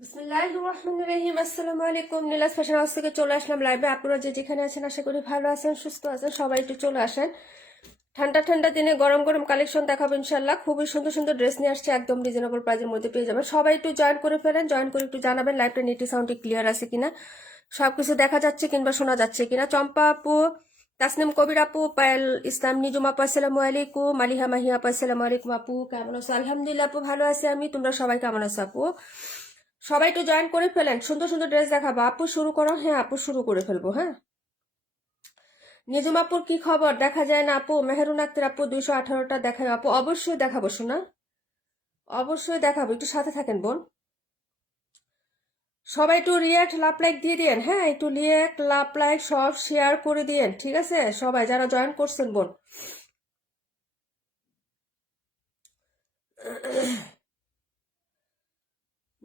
বিসমিল্লাহির রহমানির রহিম। আসসালামু আলাইকুম। নীলাজ ফ্যাশন হাউস থেকে চলে আসলাম লাইভে। আপনারা যে যেখানে আছেন আশা করি ভালো আছেন, সুস্থ আছেন। সবাই একটু চলে আসেন। ঠান্ডা ঠান্ডা দিনে গরম গরম কালেকশন দেখাবো ইনশাল্লাহ। খুবই সুন্দর সুন্দর ড্রেস নিয়ে আসছে, একদম রিজনেবল প্রাইসের মধ্যে পেয়ে যাবেন। সবাই একটু জয়েন করে ফেলেন, জয়েন করে একটু জানাবেন লাইভটা নেটি সাউন্ডে ক্লিয়ার আছে কিনা, সবকিছু দেখা যাচ্ছে কিংবা শোনা যাচ্ছে কিনা। চম্পা আপু, তাসনিম কবির আপু, পায়েল ইসলাম, নিজুম আপু আসসালামু আলাইকুম, মালিহা মাহি আপু আসসালামু আলাইকুম। আপু কেমন আছো? আলহামদুলিল্লাহ আপু, ভালো আছি আমি। তোমরা সবাই কেমন আছো আপু? সবাই একটু জয়েন করে ফেলেন, সুন্দর সুন্দর ড্রেস দেখাবো। আপু শুরু করো। হ্যাঁ আপু শুরু করে ফেলবো। হ্যাঁ, নিজুম আপুর কি খবর? দেখা যায় না আপু। মেহেরুন আক্তার আপু 218টা দেখায় আপু। অবশ্যই দেখাবো শোনা, অবশ্যই দেখাবো, একটু সাথে থাকেন বোন। সবাই একটু রিয়াক্ট লাভ লাইক দিয়ে দিয়েন। হ্যাঁ, একটু রিয়াক্ট লাভ লাইক সব শেয়ার করে দিয়েন, ঠিক আছে? সবাই যারা জয়েন করছেন বোন,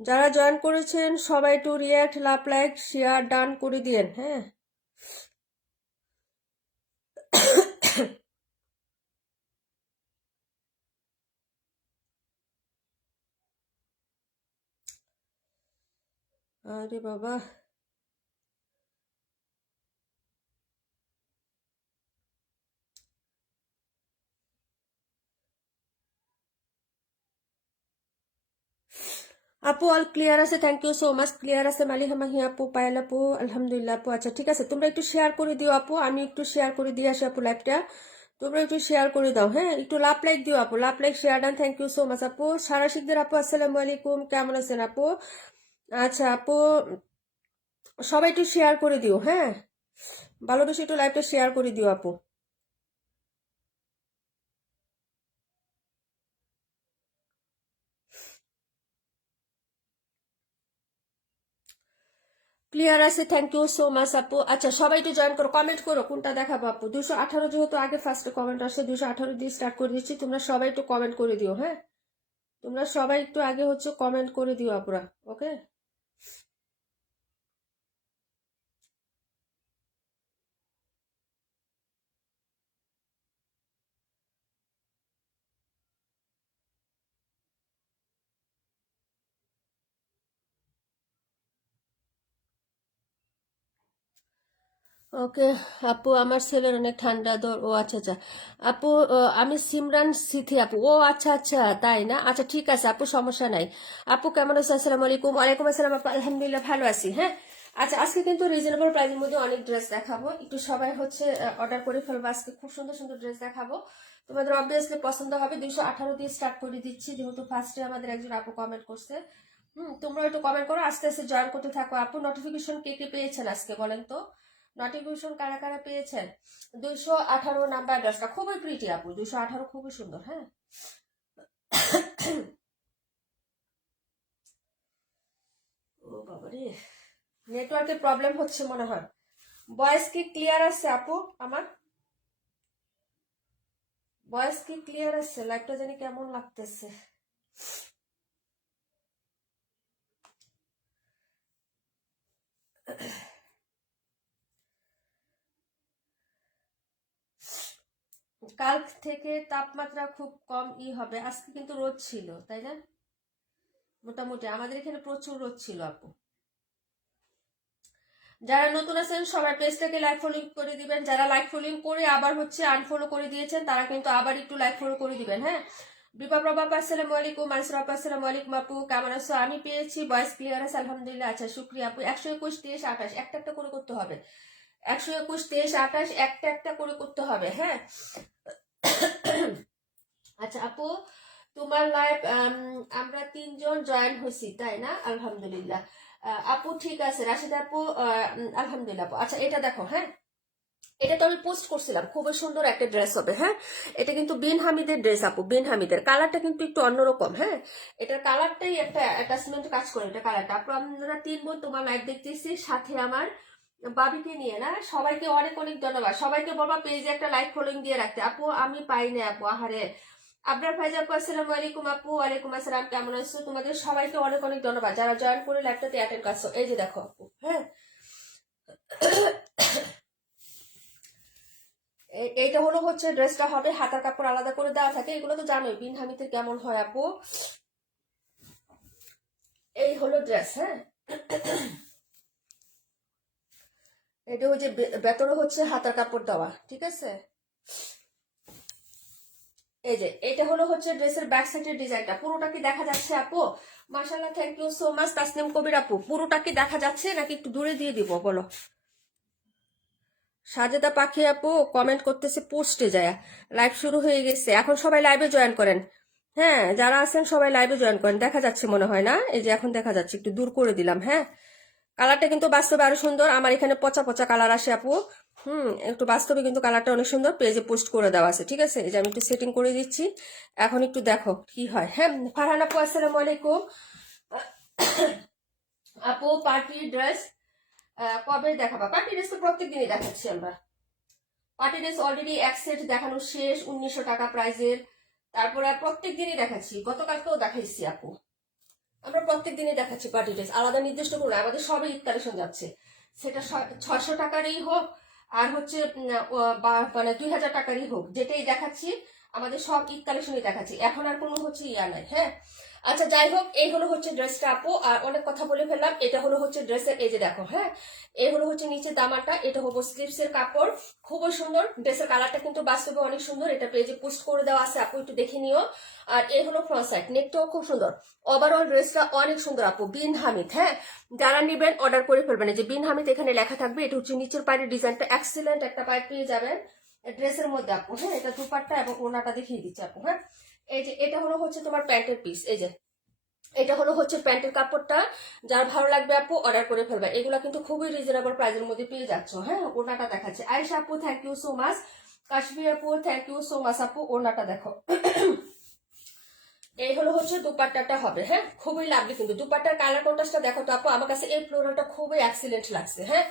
যারা জয়েন করেছেন সবাই একটু react love like share done করে দিয়েন। হ্যাঁ, আরে বাবা, আপু অল ক্লিয়ার আছে, thank you so much. Clear আছে মালিহা মাহি আপু, পায়েল আপু, আলহামদুলিল্লাহ আপু। আচ্ছা ঠিক আছে, তোমরা একটু শেয়ার করে দিও আপু, আমি একটু শেয়ার করে দিয়ে আসি আপু লাইভটা। তোমরা একটু শেয়ার করে দাও। হ্যাঁ, একটু লাভ লাইক দিও আপু, love like share done, thank you so much আপু। সারা শিকদের আপু আসসালামু আলাইকুম, কেমন আছেন আপু? আচ্ছা আপু, সবাই একটু শেয়ার করে দিও। হ্যাঁ, ভালোবেসে একটু লাইভটা শেয়ার করে দিও আপু। ক্লিয়ার আছে, থ্যাংক ইউ সো মাচ আপু। আচ্ছা সবাই একটু জয়েন করো, কমেন্ট করো কোনটা দেখাবো আপু। 218 যেহেতু আগে ফার্স্টে কমেন্ট আসছে, 218 দিয়ে স্টার্ট করে দিচ্ছি। তোমরা সবাই একটু কমেন্ট করে দিও। হ্যাঁ, তোমরা সবাই একটু আগে হচ্ছে কমেন্ট করে দিও আপুরা। ওকে, ওকে আপু, আমার ছেলের অনেক ঠান্ডা জ্বর। ও আচ্ছা আচ্ছা আপু, আমি সিমরান সিথি আপু। ও আচ্ছা আচ্ছা, তাই না? আচ্ছা ঠিক আছে আপু, সমস্যা নাই। আপু কেমন আছো? আসসালামু আলাইকুম। ওয়ালাইকুম আসসালাম আপু, আলহামদুলিল্লাহ ভালো আছি। হ্যাঁ, আচ্ছা আজকে কিন্তু রিজনেবল প্রাইসের মধ্যে অনেক ড্রেস দেখাবো। একটু সবাই হচ্ছে অর্ডার করে ফেলবো, আজকে খুব সুন্দর সুন্দর ড্রেস দেখাবো, তোমাদের অবভিয়াসলি পছন্দ হবে। 218 দিয়ে স্টার্ট করে দিচ্ছি, যেহেতু ফার্স্টে আমাদের একজন আপু কমেন্ট করছে। তোমরা একটু কমেন্ট করো, আস্তে আস্তে জয়েন করতে থাকো আপু। নোটিফিকেশন কে কে পেয়েছেন আজকে বলেন তো? নোটিফিকেশন কারা কারা পেয়েছেন? 218 নাম্বার ড্রেসটা খুবই প্রিটি আপু, 218 খুবই সুন্দর। হ্যাঁ, ও বাবারে, নেটওয়ার্কের প্রবলেম হচ্ছে মনে হয়। ভয়েস কি ক্লিয়ার আছে আপু আমার? ভয়েস কি ক্লিয়ার আছে? লাইভটা জানি কেমন লাগতেছে। কাল থেকে তাপমাত্রা খুব কম হবে, আজকে কিন্তু রোদ ছিল তাই না? মোটামুটি আমাদের এখানে প্রচুর রোদ ছিল আপু। যারা নতুন আছেন সবার পেজটাকে লাইক ফলোইং করে দিবেন, যারা লাইক ফলোইং করে আবার হচ্ছে আনফলো করে দিয়েছেন তারা কিন্তু আবার একটু লাইক ফলো করে দিবেন। হ্যাঁ, বিপা প্রভা আপা আসসালামু আলাইকুম, মানসুর আপা আসসালামু আলাইকুম। আপু কেমন আছো? আমি পেয়েছি, ভয়েস ক্লিয়ার আছে আলহামদুলিল্লাহ। আচ্ছা শুক্রিয়া আপু। 121, 23, 28 একটা একটা করে করতে হবে। 121, 23, 28 একটা একটা করে করতে হবে। হ্যাঁ, আচ্ছা আপু, তোমার লাইভ আমরা তিনজন জয়েন হয়েছি তাই না? আলহামদুলিল্লাহ আপু, ঠিক আছে। রাশিদ আপু আলহামদুলিল্লাহ আপু। আচ্ছা এটা দেখো। হ্যাঁ, এটা তো আমি পোস্ট করছিলাম, খুবই সুন্দর একটা ড্রেস হবে। হ্যাঁ, এটা কিন্তু বিন হামিদের ড্রেস আপু, বিন হামিদের। কালারটা কিন্তু একটু অন্যরকম। হ্যাঁ, এটার কালারটাই একটা অ্যাটাচমেন্ট কাজ করে এটা কালারটা। আপু আমরা 3 বোন তোমার লাইভ দেখতেছি, সাথে আমার বাবিকে নিয়ে না। সবাইকে অনেক অনেক ধন্যবাদ। সবাইকে বলবা পেজে একটা লাইক ফলোইং দিয়ে রাখতে। আপু আমি পাই না আপু, আহারে। আবরার ফাইজ আপু আসসালামু আলাইকুম আপু। ওয়ালাইকুম আসসালাম, কেমন আছো? তোমাদের সবাইকে অনেক অনেক ধন্যবাদ যারা জয়েন করে লাইভটাতে অ্যাটেন্ড করছো। এই যে দেখো আপু, হ্যাঁ, এইটা হলো হচ্ছে ড্রেসটা হবে, হাতার কাপড় আলাদা করে দেওয়া থাকে। এগুলো তো জানোই বিন হামিতে কেমন হয় আপু। এই হলো ড্রেস। হ্যাঁ, এটা হচ্ছে ভেতরে হচ্ছে হাতার কাপড় দেওয়া, ঠিক আছে। এই যে এটা হলো হচ্ছে ড্রেসের ব্যাক সাইডের ডিজাইনটা। পুরোটা কি দেখা যাচ্ছে আপু? মাশাআল্লাহ, thank you so much Tasnim Kabir আপু। পুরোটা কি দেখা যাচ্ছে নাকি একটু দূরে দিয়ে দিব বলো? সাজেদা পাখি আপু কমেন্ট করতেছে পোস্টে যায়। লাইভ শুরু হয়ে গেছে, এখন সবাই লাইভে জয়েন করেন। হ্যাঁ, যারা আছেন সবাই লাইভে জয়েন করেন। দেখা যাচ্ছে মনে হয় না? এই যে এখন দেখা যাচ্ছে, একটু দূর করে দিলাম। হ্যাঁ, কালারটা কিন্তু বাস্তবে আরো সুন্দর। আমার এখানে পচা পচা কালার আসে আপু। একটু বাস্তবে কিন্তু কালারটা অনেক সুন্দর। পেজে পোস্ট করে দেওয়া আছে, ঠিক আছে। এই যে আমি একটু সেটিং করে দিচ্ছি, এখন একটু দেখো কি হয়। হ্যাঁ, ফারহান আপু আসসালামু আলাইকুম আপু। পার্টি ড্রেস কবে দেখাবা? পার্টি ড্রেস তো প্রত্যেক দিনই দেখাচ্ছি আমরা। পার্টি ড্রেস অলরেডি এক সেট দেখানো শেষ, 1900 টাকা প্রাইজের। তারপরে প্রত্যেক দিনই দেখাচ্ছি, গতকালকেও দেখাইছি আপু। আমরা প্রত্যেক দিনই দেখাচ্ছি পার্টি ড্রেস, আলাদা নির্দিষ্ট করে আমাদের সবই ঈদ কালেকশন যাচ্ছে। সেটা 600 টাকারই হোক আর হচ্ছে মানে 2000 টাকারই হোক, যেটাই দেখাচ্ছি আমাদের সব ঈদ কালেকশনই দেখাচ্ছি। এখন আর কোনো হচ্ছে ইয়া নাই। হ্যাঁ, আচ্ছা যাই হোক, এই হলো হচ্ছে ড্রেসটা আপু। আর অনেক কথা বলে ফেললাম। এটা হলো হচ্ছে ড্রেসের, এই যে দেখো। হ্যাঁ, এই হলো হচ্ছে নিচে দামাটা, এটা হবো স্লিপস এর কাপড়। খুবই সুন্দর ড্রেসের কালারটা কিন্তু বাস্তবে অনেক সুন্দর। এটা পেজে পোস্ট করে দেওয়া আছে আপু, একটু দেখে নিও। আর এই হলো ফ্রন্ট সাইড, নেকটাও খুব সুন্দর। ওভারঅল ড্রেসটা অনেক সুন্দর আপু, বিন হামিদ। হ্যাঁ, যারা নিবেন অর্ডার করে ফেলবেন। এই যে বিন হামিদ এখানে লেখা থাকবে। এটা হচ্ছে নিচের পায়ের ডিজাইনটা এক্সিলেন্ট একটা পায়ে পেয়ে যাবেন ড্রেসের মধ্যে আপু। হ্যাঁ, এটা দুপাট্টা এবং ওনাটা দেখিয়ে দিচ্ছে আপু। হ্যাঁ, এই যে এটা হলো হচ্ছে তোমার প্যান্টের পিস। এই যে এটা হলো হচ্ছে প্যান্টের কাপড়টা। যার ভালো লাগবে আপু অর্ডার করে ফেলবে। এগুলো কিন্তু খুবই রিজনেবল প্রাইসের মধ্যে পেয়ে যাচ্ছ। হ্যাঁ, ওনাটা দেখাচ্ছে। আয়েশা আপু thank you so much. Kashmir আপু থ্যাংক ইউ সো মাচ আপু। ওনাটা দেখো। এই হলো হচ্ছে দুপাট্টাটা হবে। হ্যাঁ, খুবই লাভলি কিন্তু দুপাট্টার কালার কন্ট্রাস্টটা দেখো তো আপু, আমার কাছে এই ফ্লোরালটা খুবই এক্সিলেন্ট লাগছে। হ্যাঁ,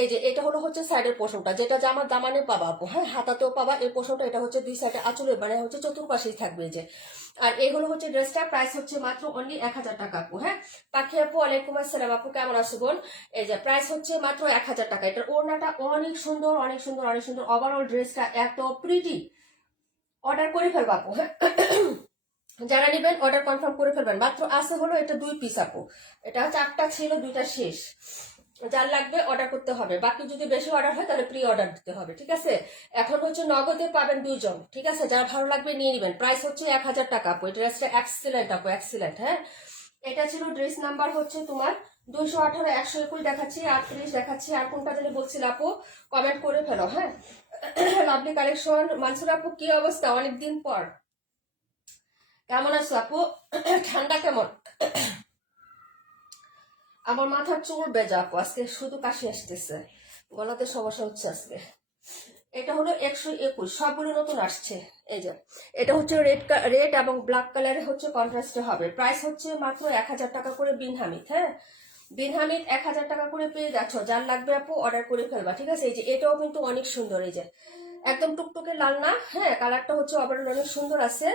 এই যে এটা হলো হচ্ছে সাইডের পোর্শনটা, যেটা জামার দামানে পাবা আপু। হ্যাঁ, হাতাতেও পাবা এই পোর্শনটা। এটা হচ্ছে দুই সাইডে আঁচলের মানে হচ্ছে চতুর্পাশেই থাকবে এই যে। আর এগুলো হচ্ছে ড্রেসটা প্রাইস হচ্ছে মাত্র অনলি 1000 টাকা আপু। হ্যাঁ, পাখি আপু ওয়ালাইকুম আসসালাম আপু, কেমন আছো বোন? এই যে প্রাইস হচ্ছে মাত্র 1000 টাকা। এটার ওড়নাটা অনেক সুন্দর, অনেক সুন্দর, অনেক সুন্দর। ওভারঅল ড্রেসটা এত প্রিটি। অর্ডার করে ফেলবা আপু। হ্যাঁ, যারা নেবেন অর্ডার কনফার্ম করে ফেলবেন। মাত্র আছে হলো এটা 2 পিস আপু। এটা 4টা ছিল, 2টা শেষ। যার লাগবে অর্ডার করতে হবে। বাকি যদি বেশি অর্ডার হয় তাহলে প্রি অর্ডার দিতে হবে, ঠিক আছে। এখন হচ্ছে নগদে পাবেন 2 জন, ঠিক আছে। যার ভালো লাগবে নিয়ে নেবেন। প্রাইস হচ্ছে 1000 টাকা আপু। এই ড্রেসটা এক্সিলেন্ট আপু, এক্সিলেন্ট। হ্যাঁ, এটা ছিল ড্রেস নাম্বার হচ্ছে তোমার 218, 121 দেখাচ্ছি, 38 দেখাচ্ছি। আর কোনটা জানি বলছিল আপু, কমেন্ট করে ফেলো। হ্যাঁ, লাভলি কালেকশন। মানসুর আপু কি অবস্থা, অনেকদিন পর, কেমন আছো আপু? ঠান্ডা কেমন? আমার মাথার চুল বেজা আপু, আজকে শুধু কাশি আসতেছে, গলাতে সমস্যা হচ্ছে আজকে। এটা হলো 121, সবগুলো নতুন আসছে। এই যে এটা হচ্ছে রেড এবং ব্ল্যাক কালারে হচ্ছে কন্ট্রাস্টে হবে। প্রাইস হচ্ছে মাত্র 1000 টাকা করে বিন হামিদ। হ্যাঁ, বিন হামিদ 1000 টাকা করে পেয়ে যাচ্ছ। যার লাগবে আপু অর্ডার করে ফেলবা, ঠিক আছে। এই যে এটাও কিন্তু অনেক সুন্দর। এই যে একদম টুকটুকে লাল না। হ্যাঁ, কালারটা হচ্ছে ওভারঅল অনেক সুন্দর আছে।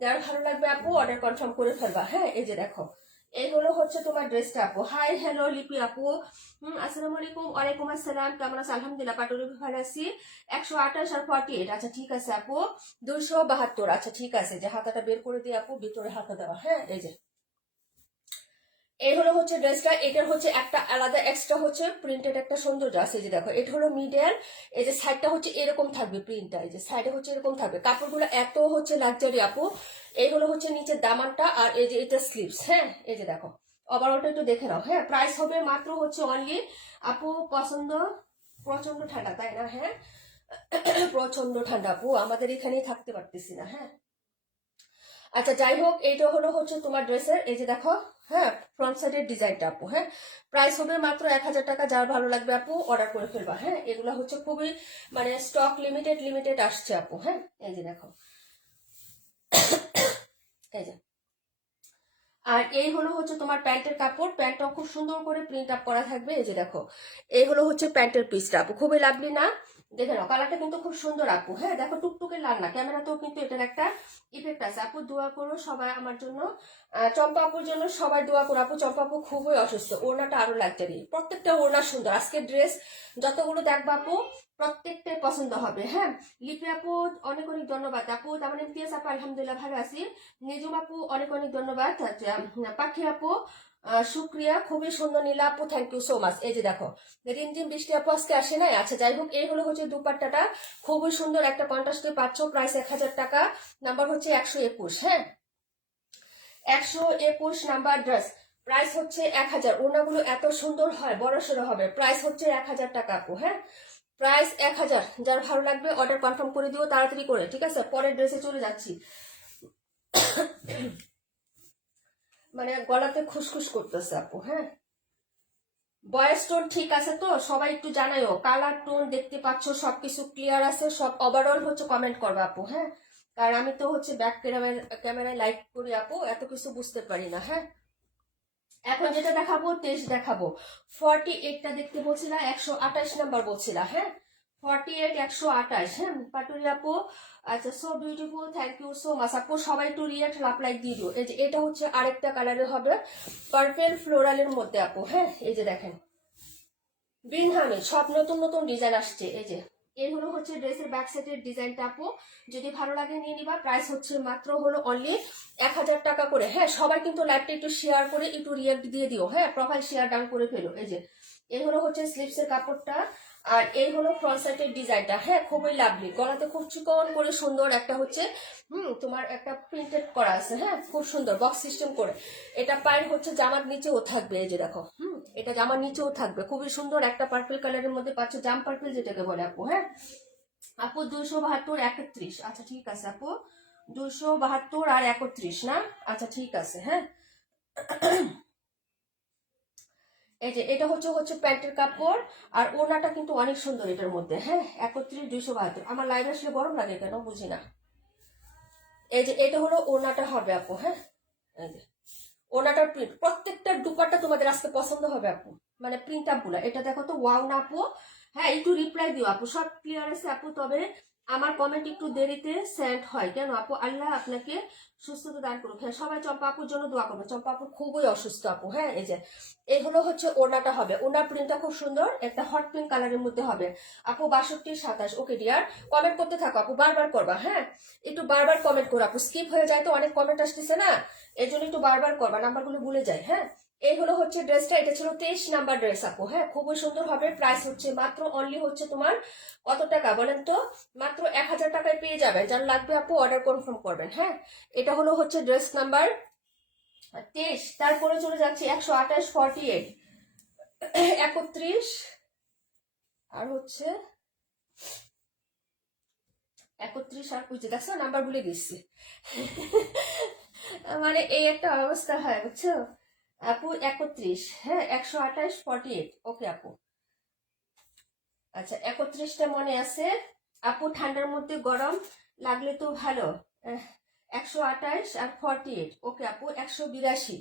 যার ভালো লাগবে আপু অর্ডার কনফার্ম করে ফেলবা। হ্যাঁ, এই যে দেখো, এই হলো হচ্ছে তোমার ড্রেসটা আপু। হাই হ্যালো লিপি আপু। আসসালামু আলাইকুম। ওয়ালাইকুম আসসালাম, কেমন আছো? আলহামদুলিল্লাহ, পাটুরি ভালো আছি। 128 আর 48, আচ্ছা ঠিক আছে আপু। 272, আচ্ছা ঠিক আছে। যে হাতাটা বের করে দিয়ে আপু, ভিতরে হাতা দেওয়া। হ্যাঁ, এই যে এই হলো হচ্ছে ড্রেসটা। এটার হচ্ছে একটা আলাদা এক্সট্রা হচ্ছে প্রিন্টেড একটা সৌন্দর্য আছে। এই যে দেখো, এটা হলো মিডিয়াল। এই যে সাইডটা হচ্ছে এরকম থাকবে প্রিন্টটা, এই যে সাইডে হচ্ছে এরকম থাকবে। কাপড়গুলো এত হচ্ছে লাক্সারি আপু। এইগুলো হচ্ছে নিচের দামানটা আর এই যে এটা স্লিভস। হ্যাঁ, এই যে দেখো, ওভারঅলটা একটু দেখে নাও। হ্যাঁ, প্রাইস হবে মাত্র হচ্ছে অনলি আপু পছন্দ। প্রচন্ড ঠান্ডা তাই না? হ্যাঁ, প্রচন্ড ঠান্ডা আপু, আমাদের এখানেই থাকতে পারতেছি না। হ্যাঁ, আচ্ছা যাই হোক, এইটা হচ্ছে তোমার ড্রেসের, এই যে দেখো, হ্যাঁ, ফ্রন্ট সাইডের ডিজাইনটা আপু। হ্যাঁ, প্রাইস হবে মাত্র 1000 টাকা। যার ভালো লাগবে আপু অর্ডার করে ফেলবা। হ্যাঁ, এগুলো হচ্ছে খুবই মানে স্টক লিমিটেড আসছে আপু। হ্যাঁ, এই যে দেখো, এই যে। আর এই হচ্ছে তোমার প্যান্টের কাপড়, প্যান্টটা খুব সুন্দর করে প্রিন্ট আপ করা থাকবে। এই যে দেখো, এই হচ্ছে প্যান্টের পিসটা আপু, খুবই লাভলি না? দেখে নাও, কালারটা কিন্তু খুব সুন্দর আপু। হ্যাঁ দেখো, টুকটুকে লাল না, ক্যামেরাতেও কিন্তু এটার একটা ইফেক্ট আছে আপু। দোয়া করো সবাই আমার জন্য, চম্পা আপুর জন্য সবাই দোয়া করো আপু। চম্পা আপু খুবই অসুস্থ, ওড়নাটা আরো লাক্সারি, প্রত্যেকটা ওড়না সুন্দর। আজকের ড্রেস যতগুলো দেখবা আপু প্রত্যেকটাই পছন্দ হবে। হ্যাঁ, লিপি আপু অনেক অনেক ধন্যবাদ আপু। তার মানে ইমতিয়াজ আপু আলহামদুলিল্লাহ ভালো আছি। নিজুম আপু অনেক অনেক ধন্যবাদ। আচ্ছা, পাখি আপু শুক্রিয়া, খুবই সুন্দর। নীলা আপু থ্যাংক ইউ সো মাচ। এই যে দেখো, রিমঝিম বৃষ্টি আপু আজকে আসে নাই। আচ্ছা যাই হোক, এই হচ্ছে দুপাট্টাটা, খুবই সুন্দর একটা কন্ট্রাস্টে পাচ্ছ। প্রাইস 1000 টাকা, নাম্বার হচ্ছে 121। হ্যাঁ, 121 নাম্বার ড্রেস, প্রাইস হচ্ছে 1000। ওনাগুলো এত সুন্দর হয়, বড় সড়ো হবে। প্রাইস হচ্ছে 1000 টাকা আপু। হ্যাঁ, প্রাইস 1000। যার ভালো লাগবে অর্ডার কনফার্ম করে দিও তাড়াতাড়ি করে, ঠিক আছে? পরের ড্রেসে চলে যাচ্ছি। মানে গলাতে খুসখুস করতেছে আপু। হ্যাঁ, ভয়েস টোন ঠিক আছে তো? সবাই একটু জানাইও, কালার টোন দেখতে পাচ্ছ সবকিছু ক্লিয়ার আছে? সব ওভারঅল হচ্ছে কমেন্ট করবে আপু। হ্যাঁ, কারণ আমি তো হচ্ছে ব্যাক ক্যামেরায় লাইভ করি আপু, এত কিছু বুঝতে পারি না। হ্যাঁ, এখন যেটা দেখাবো 23 দেখাবো। 48টা দেখতে বলছিলা, 128 নাম্বার বলছিলা। হ্যাঁ, 48 128। হ্যাঁ পাটুরি আপু, আচ্ছা so beautiful, thank you so much আপু। সবাই একটু রিয়েক্ট লাইক দিয়ে দিও। এই যে এটা হচ্ছে আরেকটা কালারের হবে, পার্পেল ফ্লোরালের মধ্যে আপু। হ্যাঁ, এই যে দেখেন, বিনহামি সব নতুন নতুন ডিজাইন আসছে। এই যে এই হচ্ছে ড্রেসের ব্যাক সাইডের ডিজাইনটা আপু, যদি ভালো লাগে নিয়ে নিবা। প্রাইস হচ্ছে মাত্র অনলি 1000 টাকা করে। হ্যাঁ, সবাই কিন্তু লাইভটা একটু শেয়ার করে একটু রিয়াক্ট দিয়ে দিও। হ্যাঁ, প্রোফাইল শেয়ার ডাউন করে ফেলো। এই যে এই হচ্ছে স্লিপসের কাপড়টা, আর এই ফ্রন্ট সাইডের ডিজাইনটা। হ্যাঁ, খুবই লাভলি, গলাতে খুব চিকন করে সুন্দর একটা হচ্ছে তোমার একটা প্রিন্টেড করা আছে। হ্যাঁ, খুব সুন্দর বক্স সিস্টেম করে। এটা পায়ের হচ্ছে জামার নিচেও থাকবে। এই যে দেখো, এটা জামার নিচেও থাকবে। খুবই সুন্দর একটা পার্পল কালারের মধ্যে পাচ্ছ, জাম পার্পল যেটাকে বলে আপু। হ্যাঁ আপু, 272 31। আচ্ছা ঠিক আছে আপু, 272 আর 31 না? আচ্ছা ঠিক আছে। হ্যাঁ, এই যে এটা হচ্ছে প্যান্টের কাপড়, আর ওনাটা কিন্তু অনেক সুন্দর এটার মধ্যে। হ্যাঁ, 31 272। আমার লাইভ আসলে গরম লাগে কেন বুঝি না। এই যে এটা ওনাটা হবে আপু। হ্যাঁ, এই যে ওনাটার প্রিন্ট, প্রত্যেকটা দুপাট্টা তোমাদের আজকে পছন্দ হবে আপু। মানে প্রিন্ট আপ গুলা, এটা দেখো তো, ওয়াও না আপু? হ্যাঁ, একটু রিপ্লাই দিও আপু। সব ক্লিয়ার আছে আপু, তবে আমার কমেন্ট একটু দেরিতে সেন্ড হয় কেন আপু? আল্লাহ আপনাকে সুস্থতা দান করুক। হ্যাঁ, সবাই চম্পা আপুর জন্য দোয়া করবে। চম্পা আপু খুবই অসুস্থ আপু। হ্যাঁ, এই যে এই হচ্ছে ওনাটা হবে। ওনার প্রিন্টটা খুব সুন্দর, একটা হট পিঙ্ক কালারের মধ্যে হবে আপু। 62 27। ওকে ডিয়ার, কমেন্ট করতে থাকো আপু, বারবার করবা। হ্যাঁ, একটু বারবার কমেন্ট করো আপু, স্কিপ হয়ে যায় তো, অনেক কমেন্ট আসতেছে না, এই জন্য একটু বারবার করবা, নাম্বারগুলো ভুলে যায়। হ্যাঁ, এই হচ্ছে ড্রেসটা, এটা ছিল 23 নাম্বার ড্রেস আপু। হ্যাঁ, খুবই সুন্দর হবে। প্রাইস হচ্ছে মাত্র অনলি হচ্ছে তোমার কত টাকা বলেন তো? মাত্র 1000 টাকায় পেয়ে যাবেন। যার লাগবে আপু অর্ডার কনফার্ম করবেন। হ্যাঁ, এটা হচ্ছে ড্রেস নাম্বার 23। তারপরে চলে যাচ্ছে 128 48 31, আর হচ্ছে 31 আর বুঝে দেখছো, নাম্বার ভুলে গেছি। মানে এই একটা অবস্থা হয় বুঝছো আপু। 31, হ্যাঁ, 128 48। ওকে আপু, আচ্ছা 31টা মনে আছে আপু। ঠান্ডার মধ্যে গরম লাগলে তো ভালো। 128 আর 48। ওকে আপু, 182।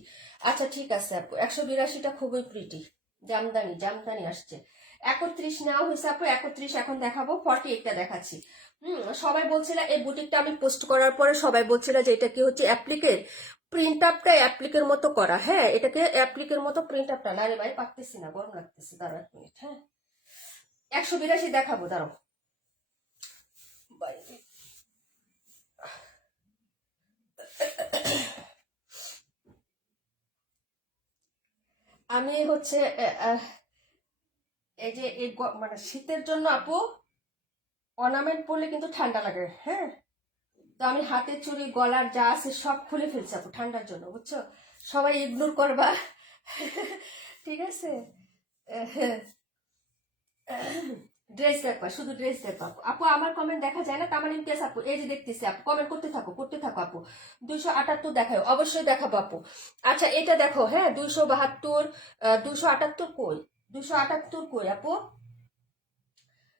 আচ্ছা ঠিক আছে আপু, 182টা খুবই প্রিটি, জামদানি জামদানি আসছে। 31 নেওয়া হয়েছে আপু, 31 এখন দেখাবো। 48টা দেখাচ্ছি। সবাই বলছিল, এই বুটিকটা আমি পোস্ট করার পরে সবাই বলছিল যে এটা কি হচ্ছে অ্যাপ্লিকের প্রিন্ট আপটা, অ্যাপ্লিকের মতো করা। হ্যাঁ, এটাকে অ্যাপ্লিকের মতো প্রিন্ট আপটা না রে ভাই, পারতেছি না, গরম লাগতেছে, দাঁড়া 1 মিনিট। হ্যাঁ, 182 দেখাবো, দাঁড়াও। আমি হচ্ছে এই যে এই মানে শীতের জন্য আপু অর্নামেন্ট পরলে কিন্তু ঠান্ডা লাগে। হ্যাঁ, তো আমি হাতের চুড়ি গলার যা আছে সব খুলে ফেলছি আপু ঠান্ডার জন্য, বুঝছো? সবাই ইগনোর করবা। ঠিক আছে। ড্রেস দেখবা, শুধু ড্রেস দেখবা আপু। আপু আমার কমেন্ট দেখা যায় না, তার মানে ইমতিয়াজ আপু এই যে দেখতেছি আপু, কমেন্ট করতে থাকো আপু। 278 দেখাও, অবশ্যই দেখাবো আপু। আচ্ছা এটা দেখো, হ্যাঁ 272, 278 কই, 278 কই আপু,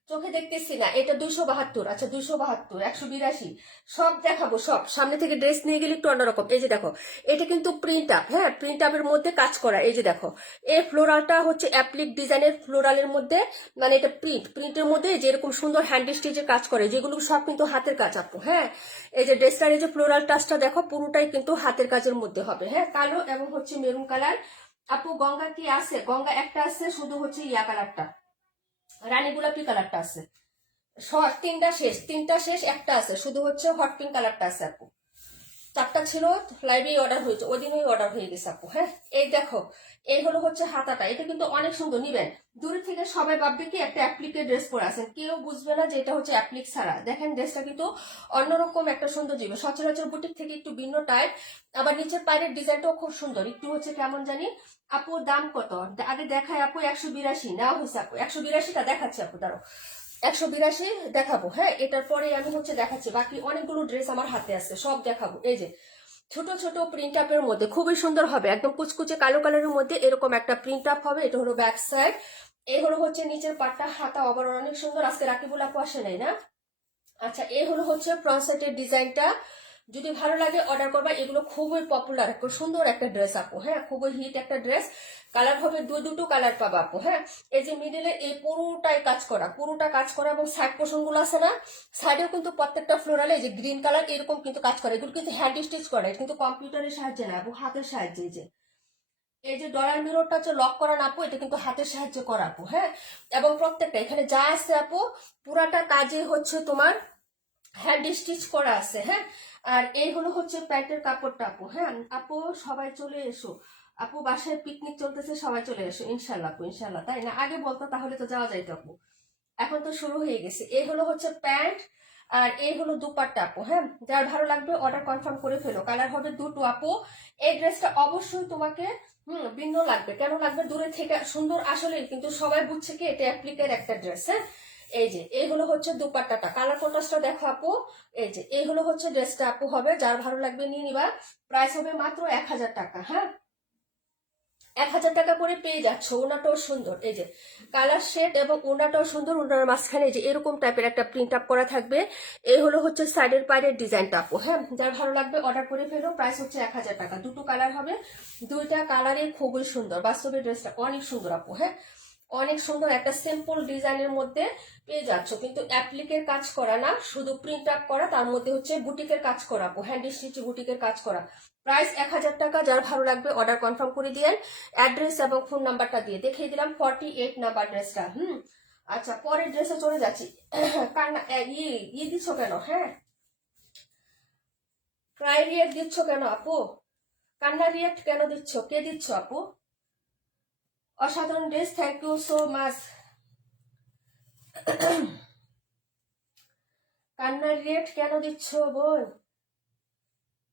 চোখে দেখতেছি না। এটা 272, আচ্ছা 272, 182, সব দেখাবো সব। সামনে থেকে ড্রেস নিয়ে গেলে একটু অন্যরকম। এই যে দেখো, এটা কিন্তু প্রিন্ট আপ, হ্যাঁ প্রিন্ট আপের মধ্যে কাজ করা। এই যে দেখো, এই ফ্লোরালটা হচ্ছে অ্যাপ্লিক ডিজাইনের ফ্লোরালের মধ্যে, মানে এটা প্রিন্টের মধ্যে যেরকম সুন্দর হ্যান্ড স্টিচের কাজ করে, যেগুলো সব কিন্তু হাতের কাজ আপু। হ্যাঁ এই যে ড্রেসটার এই যে ফ্লোরাল টাচটা দেখো, পুরোটাই কিন্তু হাতের কাজের মধ্যে হবে। হ্যাঁ কালো এবং হচ্ছে মেরুন কালার আপু। গঙ্গা কি আছে? গঙ্গা একটা আছে, শুধু হচ্ছে ইয়া কালারটা, রানী গোলাপি কালারটা আছে। তিনটা শেষ, একটা আছে শুধু হচ্ছে হট পিঙ্ক কালারটা আছে আপু। চারটা ছিল, লাইভে অর্ডার হয়েছে, ওই দিনই অর্ডার হয়ে গেছে আপু। হ্যাঁ এই দেখো, এই হলো হচ্ছে হাতাটা, এটা কিন্তু অনেক সুন্দর। নিবেন দূরে থেকে সবাই ভাববে কি একটা অ্যাপ্লিকের ড্রেস পরে আছেন, কেউ বুঝবে না যে এটা হচ্ছে অ্যাপ্লিক ছাড়া। দেখেন ড্রেসটা কিন্তু অন্যরকম একটা সুন্দর জীবে, সচরাচর বুটিক থেকে একটু ভিন্ন টাইপ। আবার নিচের পায়ের ডিজাইনটাও খুব সুন্দর, একটু হচ্ছে কেমন জানি। আপু দাম কত আগে দেখায় আপু? 182 নেওয়া হয়েছে আপু, 182টা দেখাচ্ছে আপু, দাঁড়ো 182 দেখাবো। হ্যাঁ এটার পরে আমি হচ্ছে দেখাচ্ছি, বাকি অনেকগুলো ড্রেস আমার হাতে আছে, সব দেখাবো। এই যে ছোট ছোট প্রিন্ট আপের মধ্যে খুবই সুন্দর হবে, একদম কুচকুচে কালো কালারের মধ্যে এরকম একটা প্রিন্ট আপ হবে। এটা হলো ব্যাক সাইড, এই হলো হচ্ছে নিচের পাটটা, হাতা আবার অনেক সুন্দর। আজকে রাকিবুল আপু আসে নাই না? আচ্ছা এই হলো হচ্ছে ফ্রন্ট সাইডের ডিজাইনটা। যদি ভালো লাগে অর্ডার করবা, এগুলো খুবই পপুলার, খুব সুন্দর একটা ড্রেস আপু। হ্যাঁ খুবই হিট একটা ড্রেস। কালার হবে দুটো কালার পাবা আপু। হ্যাঁ এই যে মিডিলে এই পুরোটাই কাজ করা, পুরোটা কাজ করা, এবং সাইড পোর্শন গুলো আছে না, সাইডেও কিন্তু প্রত্যেকটা ফ্লোরালে এই যে গ্রিন কালার এরকম কিন্তু কাজ করে। এগুলো কিন্তু হ্যান্ড স্টিচ করে, কিন্তু কম্পিউটারের সাহায্যে না আপু, হাতের সাহায্যে। এই যে ডলার মিররটা হচ্ছে লক করা না আপু, এটা কিন্তু হাতের সাহায্যে করা আপু। হ্যাঁ এবং প্রত্যেকটা এখানে যা আছে আপু, পুরাটা কাজে হচ্ছে তোমার হ্যান্ড স্টিচ করা আছে। হ্যাঁ আর এই হলো হচ্ছে প্যান্টের কাপড়টা আপু। হ্যাঁ আপু সবাই চলে এসো আপু, বাসায় পিকনিক চলতেছে, সবাই চলে এসো ইনশাল্লাহ আপু, ইনশাল্লাহ। তাই না? আগে বলতো তাহলে তো যাওয়া যাইতো আপু, এখন তো শুরু হয়ে গেছে। এই হলো হচ্ছে প্যান্ট, আর এই হলো দুপাট্টা আপু। হ্যাঁ যার ভালো লাগবে অর্ডার কনফার্ম করে ফেলো। কালার হবে দুটো আপু। এই ড্রেসটা অবশ্যই তোমাকে ভিন্ন লাগবে। কেন লাগবে? দূরে থেকে সুন্দর আসলে, কিন্তু সবাই বুঝছে কি এটা অ্যাপ্লিকের একটা ড্রেস। হ্যাঁ এই যে এই হলো হচ্ছে দুপাট্টাটা, কালার কন্ট্রাস্টটা দেখো আপু। এই যে এই হলো হচ্ছে ড্রেসটা আপু, হবে যার ভালো লাগবে নিয়ে নিবা। প্রাইস হবে মাত্র 1000 টাকা। হ্যাঁ 1000 টাকা করে পেয়ে যাচ্ছ। ওনাটাও সুন্দর, এই যে কালার শেড, এবং ওনাটাও সুন্দর। ওনার মাঝখানে যে এরকম টাইপের একটা প্রিন্ট আপ করা থাকবে। এই হলো হচ্ছে সাইডের পায়ের ডিজাইনটা আপু। হ্যাঁ যার ভালো লাগবে অর্ডার করে ফেলো। প্রাইস হচ্ছে 1000 টাকা। দুটো কালার হবে, দুইটা কালারই খুবই সুন্দর। বাস্তবে ড্রেসটা অনেক সুন্দর আপু। হ্যাঁ অনেক সুন্দর একটা সিম্পল ডিজাইনের মধ্যে পেয়ে যাচ্ছ, কিন্তু অ্যাপ্লিকের কাজ করা না, শুধু প্রিন্ট আপ করা, তার মধ্যে হচ্ছে বুটিকের কাজ করা আপু, হ্যান্ড স্টিচ বুটিকের কাজ করা। প্রাইস 1000 টাকা। যার ভালো লাগবে অর্ডার কনফার্ম করে দিয়েন, অ্যাড্রেস এবং ফোন নাম্বারটা দিয়ে দেখিয়ে দিলাম। 48 নাম্বার ড্রেসটা। আচ্ছা পরের ড্রেসে চলে যাচ্ছি। কান্না ই দিচ্ছ কেন? হ্যাঁ ক্রাই রিয়েক্ট দিচ্ছ কেন আপু? কান্না রিয়েক্ট কেন দিচ্ছ? কে দিচ্ছ আপু? অসাধারণ dress, thank you so much. কান্নার রিয়েক্ট কেন দিচ্ছ বোন?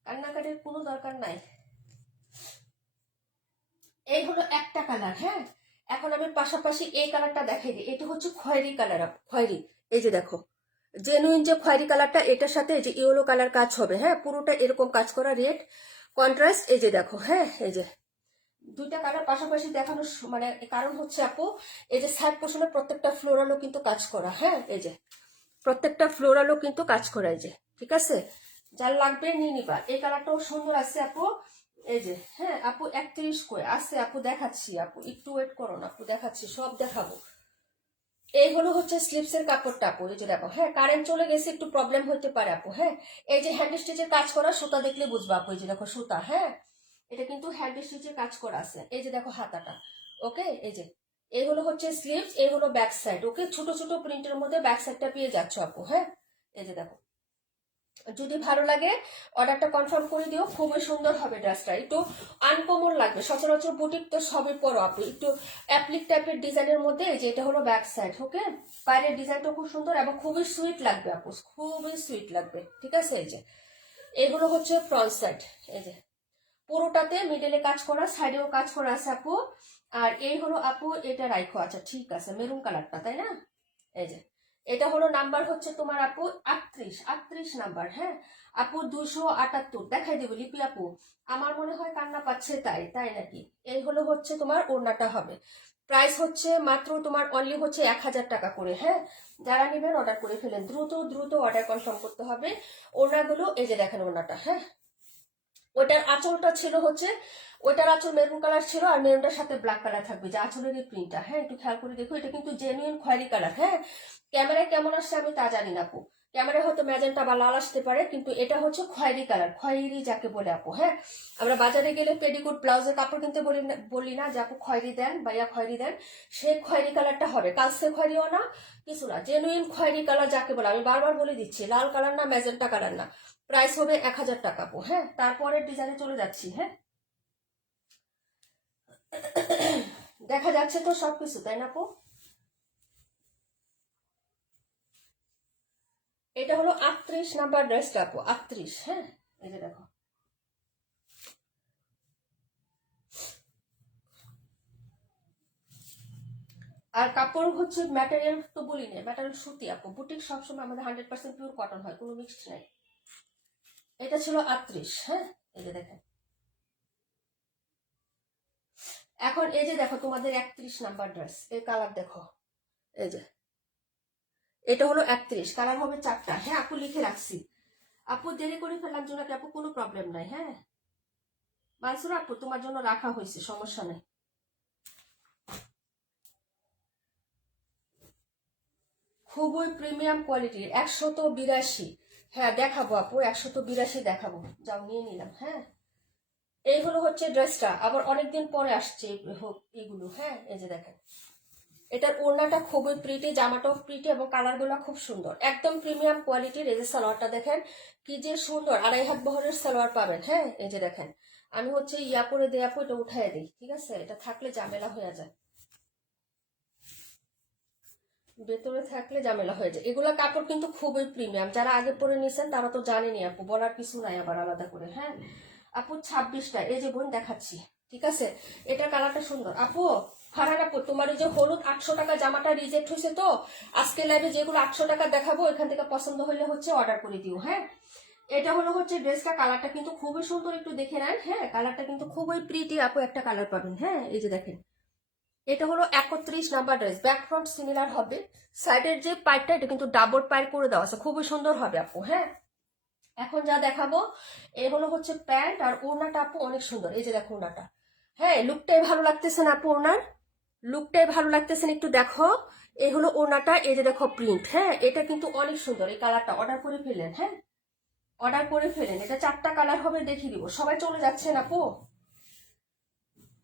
কান্নাকাটির কোনো দরকার নাই। এই হলো একটা কালার। হ্যাঁ এখন আমি পাশাপাশি এই কালারটা দেখাই দিই। এটা হচ্ছে খয়েরি কালার, খয়েরি। এই যে দেখো জেনুইন যে খয়েরি কালারটা, এটার সাথে এই যে ইয়েলো কালার কাজ হবে। হ্যাঁ পুরোটা এরকম কাজ করা, রেড কন্ট্রাস্ট। এই যে দেখো, হ্যাঁ এই যে দুইটা কালার পাশাপাশি দেখানোর মানে কারণ হচ্ছে আপু, এই যে সাইড পোর্শনের প্রত্যেকটা ফ্লোরালও কিন্তু কাজ করা। হ্যাঁ এই যে প্রত্যেকটা ফ্লোরালও কিন্তু কাজ করা। এই যে ঠিক আছে, যার লাগবে নিয়ে নিবা। এই কালারটাও সুন্দর আছে আপু। এই যে হ্যাঁ আপু 31 কই আছে আপু, দেখাচ্ছি আপু, একটু ওয়েট করো না আপু, দেখাচ্ছি, সব দেখাবো। এই হলো হচ্ছে স্লিপসের কাপড়টা আপু। এই যে দেখো, হ্যাঁ কারেন্ট চলে গেছে, একটু প্রবলেম হতে পারে আপু। হ্যাঁ এই যে হ্যান্ড স্টিচের কাজ করা, সুতা দেখলে বুঝবা আপু। এই যে দেখো সুতা, হ্যাঁ এটা কিন্তু হ্যান্ড স্টিচের কাজ করা আছে। এই যে দেখো হাতাটা, ওকে। এই যে এই হলো হচ্ছে স্লিভস, এই হলো ব্যাক সাইড। ওকে ছোট ছোট প্রিন্টের মধ্যে ব্যাক সাইডটা পেয়ে যাচ্ছ আপু। হ্যাঁ এই যে দেখো, যদি ভালো লাগে অর্ডারটা কনফার্ম করে দিও। খুবই সুন্দর হবে ড্রেসটা, একটু আনকমন লাগবে। সচরাচর বুটিক তো সবই পরো আপু, একটু অ্যাপ্লিক টাইপের ডিজাইনের মধ্যে। এই যে এটা হলো ব্যাক সাইড। ওকে বাইরের ডিজাইনটা খুব সুন্দর এবং খুবই সুইট লাগবে আপু, খুবই সুইট লাগবে। ঠিক আছে এই যে এগুলো হচ্ছে ফ্রন্ট সাইড। এই যে পুরোটাতে মিডলে কাজ করা, সাইডেও কাজ করা আছে আপু। আর এই হলো আপু, এটা রাইখো। আচ্ছা ঠিক আছে, মেরুন কালারটা তাই না? এই যে এটা হলো নাম্বার হচ্ছে তোমার আপু 38 নাম্বার। হ্যাঁ আপু 278 দেখাই দেবো লিপি আপু। আমার মনে হয় কান্না পাচ্ছে, তাই তাই নাকি? এই হলো হচ্ছে তোমার ওড়নাটা হবে। প্রাইস হচ্ছে মাত্র তোমার অনলি হচ্ছে 1000 টাকা করে। হ্যাঁ যারা নেবেন অর্ডার করে ফেলেন, দ্রুত দ্রুত অর্ডার কনফার্ম করতে হবে। ওড়নাগুলো এই যে দেখেন ওড়নাটা। হ্যাঁ ওটার আঁচলটা ছিল হচ্ছে, ওইটার আঁচল মেরুন কালার ছিল আর মেরুনটার সাথে ব্ল্যাক কালার থাকবে, যে আঁচলের এই প্রিন্টটা। হ্যাঁ একটু খেয়াল করে দেখো, এটা কিন্তু জেনুইন খয়েরি কালার। হ্যাঁ ক্যামেরায় কেমন আসছে আমি তা জানি না আপু, ক্যামেরায় হয়তো ম্যাজেন্টা বা লাল আসতে পারে, কিন্তু এটা হচ্ছে খয়েরি কালার, খয়েরি যাকে বলে আপু। হ্যাঁ আমরা বাজারে গেলে পেডিকোট ব্লাউজের কাপড় কিনতে বলি না যে আপু খয়েরি দেন বা ইয়া খয়েরি দেন, সে খয়েরি কালারটা হবে, কালসে খয়েরিও না কিছু না, জেনুইন খয়েরি কালার যাকে বলে। আমি বারবার বলে দিচ্ছি, লাল কালার না, ম্যাজেন্টা কালার না। প্রাইস হবে 1000 টাকা আপু। হ্যাঁ তারপরের ডিজাইনে চলে যাচ্ছি। হ্যাঁ দেখা যাচ্ছে তো সবকিছু, তাই না আপু? এটা হলো 38 নাম্বার ড্রেসটা আপু, 38। হ্যাঁ এই যে দেখো, আর কাপড় হচ্ছে ম্যাটেরিয়াল তো বলি না, ম্যাটেরিয়াল সুতি আপু। বুটিক সবসময় আমাদের 100% পিওর কটন হয়, কোনো মিক্সড নাই। এটা ছিল 38। হ্যাঁ এই যে দেখেন, এখন এই যে দেখো তোমাদের 31 নাম্বার ড্রেস, এই কালার দেখো। এই যে এটা হলো 31, কালার হবে 4টা। হ্যাঁ আপু লিখে রাখছি, আপু দেরি করে ফেলার জন্য কি আপু কোনো প্রবলেম নাই। হ্যাঁ মানসুর আপু তোমার জন্য রাখা হয়েছে, সমস্যা নেই। খুবই প্রিমিয়াম কোয়ালিটির, 182। হ্যাঁ দেখাবো আপু, 182 দেখাবো, যাও নিয়ে নিলাম। হ্যাঁ এই হলো হচ্ছে ড্রেসটা, আবার অনেকদিন পরে আসছে এগুলো। হ্যাঁ এই যে দেখেন, এটার ওড়নাটা খুবই প্রিটি, জামাটাও প্রিটি এবং কালার গুলা খুব সুন্দর, একদম প্রিমিয়াম কোয়ালিটির। এই যে সালোয়ারটা দেখেন কি যে সুন্দর, 2.5 হাত বহরের সালোয়ার পাবেন। হ্যাঁ এই যে দেখেন, আমি হচ্ছে ইয়া করে দেয়া আপু, এটা উঠাই দিই, ঠিক আছে? এটা থাকলে ঝামেলা হয়ে যায়, ভেতরে থাকলে ঝামেলা হয়ে যায়। এগুলা কাপড় কিন্তু খুবই প্রিমিয়াম, যারা আগে পরে নিছেন তারা তো জানেনি আপু, বলার কিছু নাই আবার আলাদা করে। হ্যাঁ আপু 26টা, এই যে বোন দেখাচ্ছি, ঠিক আছে? এটার কালারটা সুন্দর আপু। ফারহান আপু তোমার এই যে হলুদ 800 টাকা জামাটা রিজেক্ট হয়েছে তো, আজকে লাইভে যেগুলো 800 টাকা দেখাবো এখান থেকে পছন্দ হলে হচ্ছে অর্ডার করে দিও। হ্যাঁ এটা হলো হচ্ছে ড্রেসটা, কালারটা কিন্তু খুবই সুন্দর, একটু দেখে নেন। হ্যাঁ কালারটা কিন্তু খুবই প্রিটি আপু, একটা কালার পাবেন। হ্যাঁ এই যে দেখেন, এটা হলো 31 number dress, back front similar হবে, সাইডের যে পাইপটা এটা কিন্তু ডাবল পাইপ করে দেওয়া আছে, খুবই সুন্দর হবে আপু। হ্যাঁ এখন যা দেখাবো এ হলো হচ্ছে প্যান্ট, আর ওড়নাটা আপু অনেক সুন্দর, এই যে দেখো ওড়নাটা। হ্যাঁ লুকটাই ভালো লাগতেছে না আপু, ওড়নার লুকটাই ভালো লাগতেছে না, একটু দেখো। এই হলো ওড়নাটা, এই যে দেখো প্রিন্ট। হ্যাঁ এটা কিন্তু অনেক সুন্দর, এই কালারটা অর্ডার করে ফেলেন। হ্যাঁ অর্ডার করে ফেলেন, এটা 4টা কালার হবে, দেখিয়ে দিব। সবাই চলে যাচ্ছেন আপু,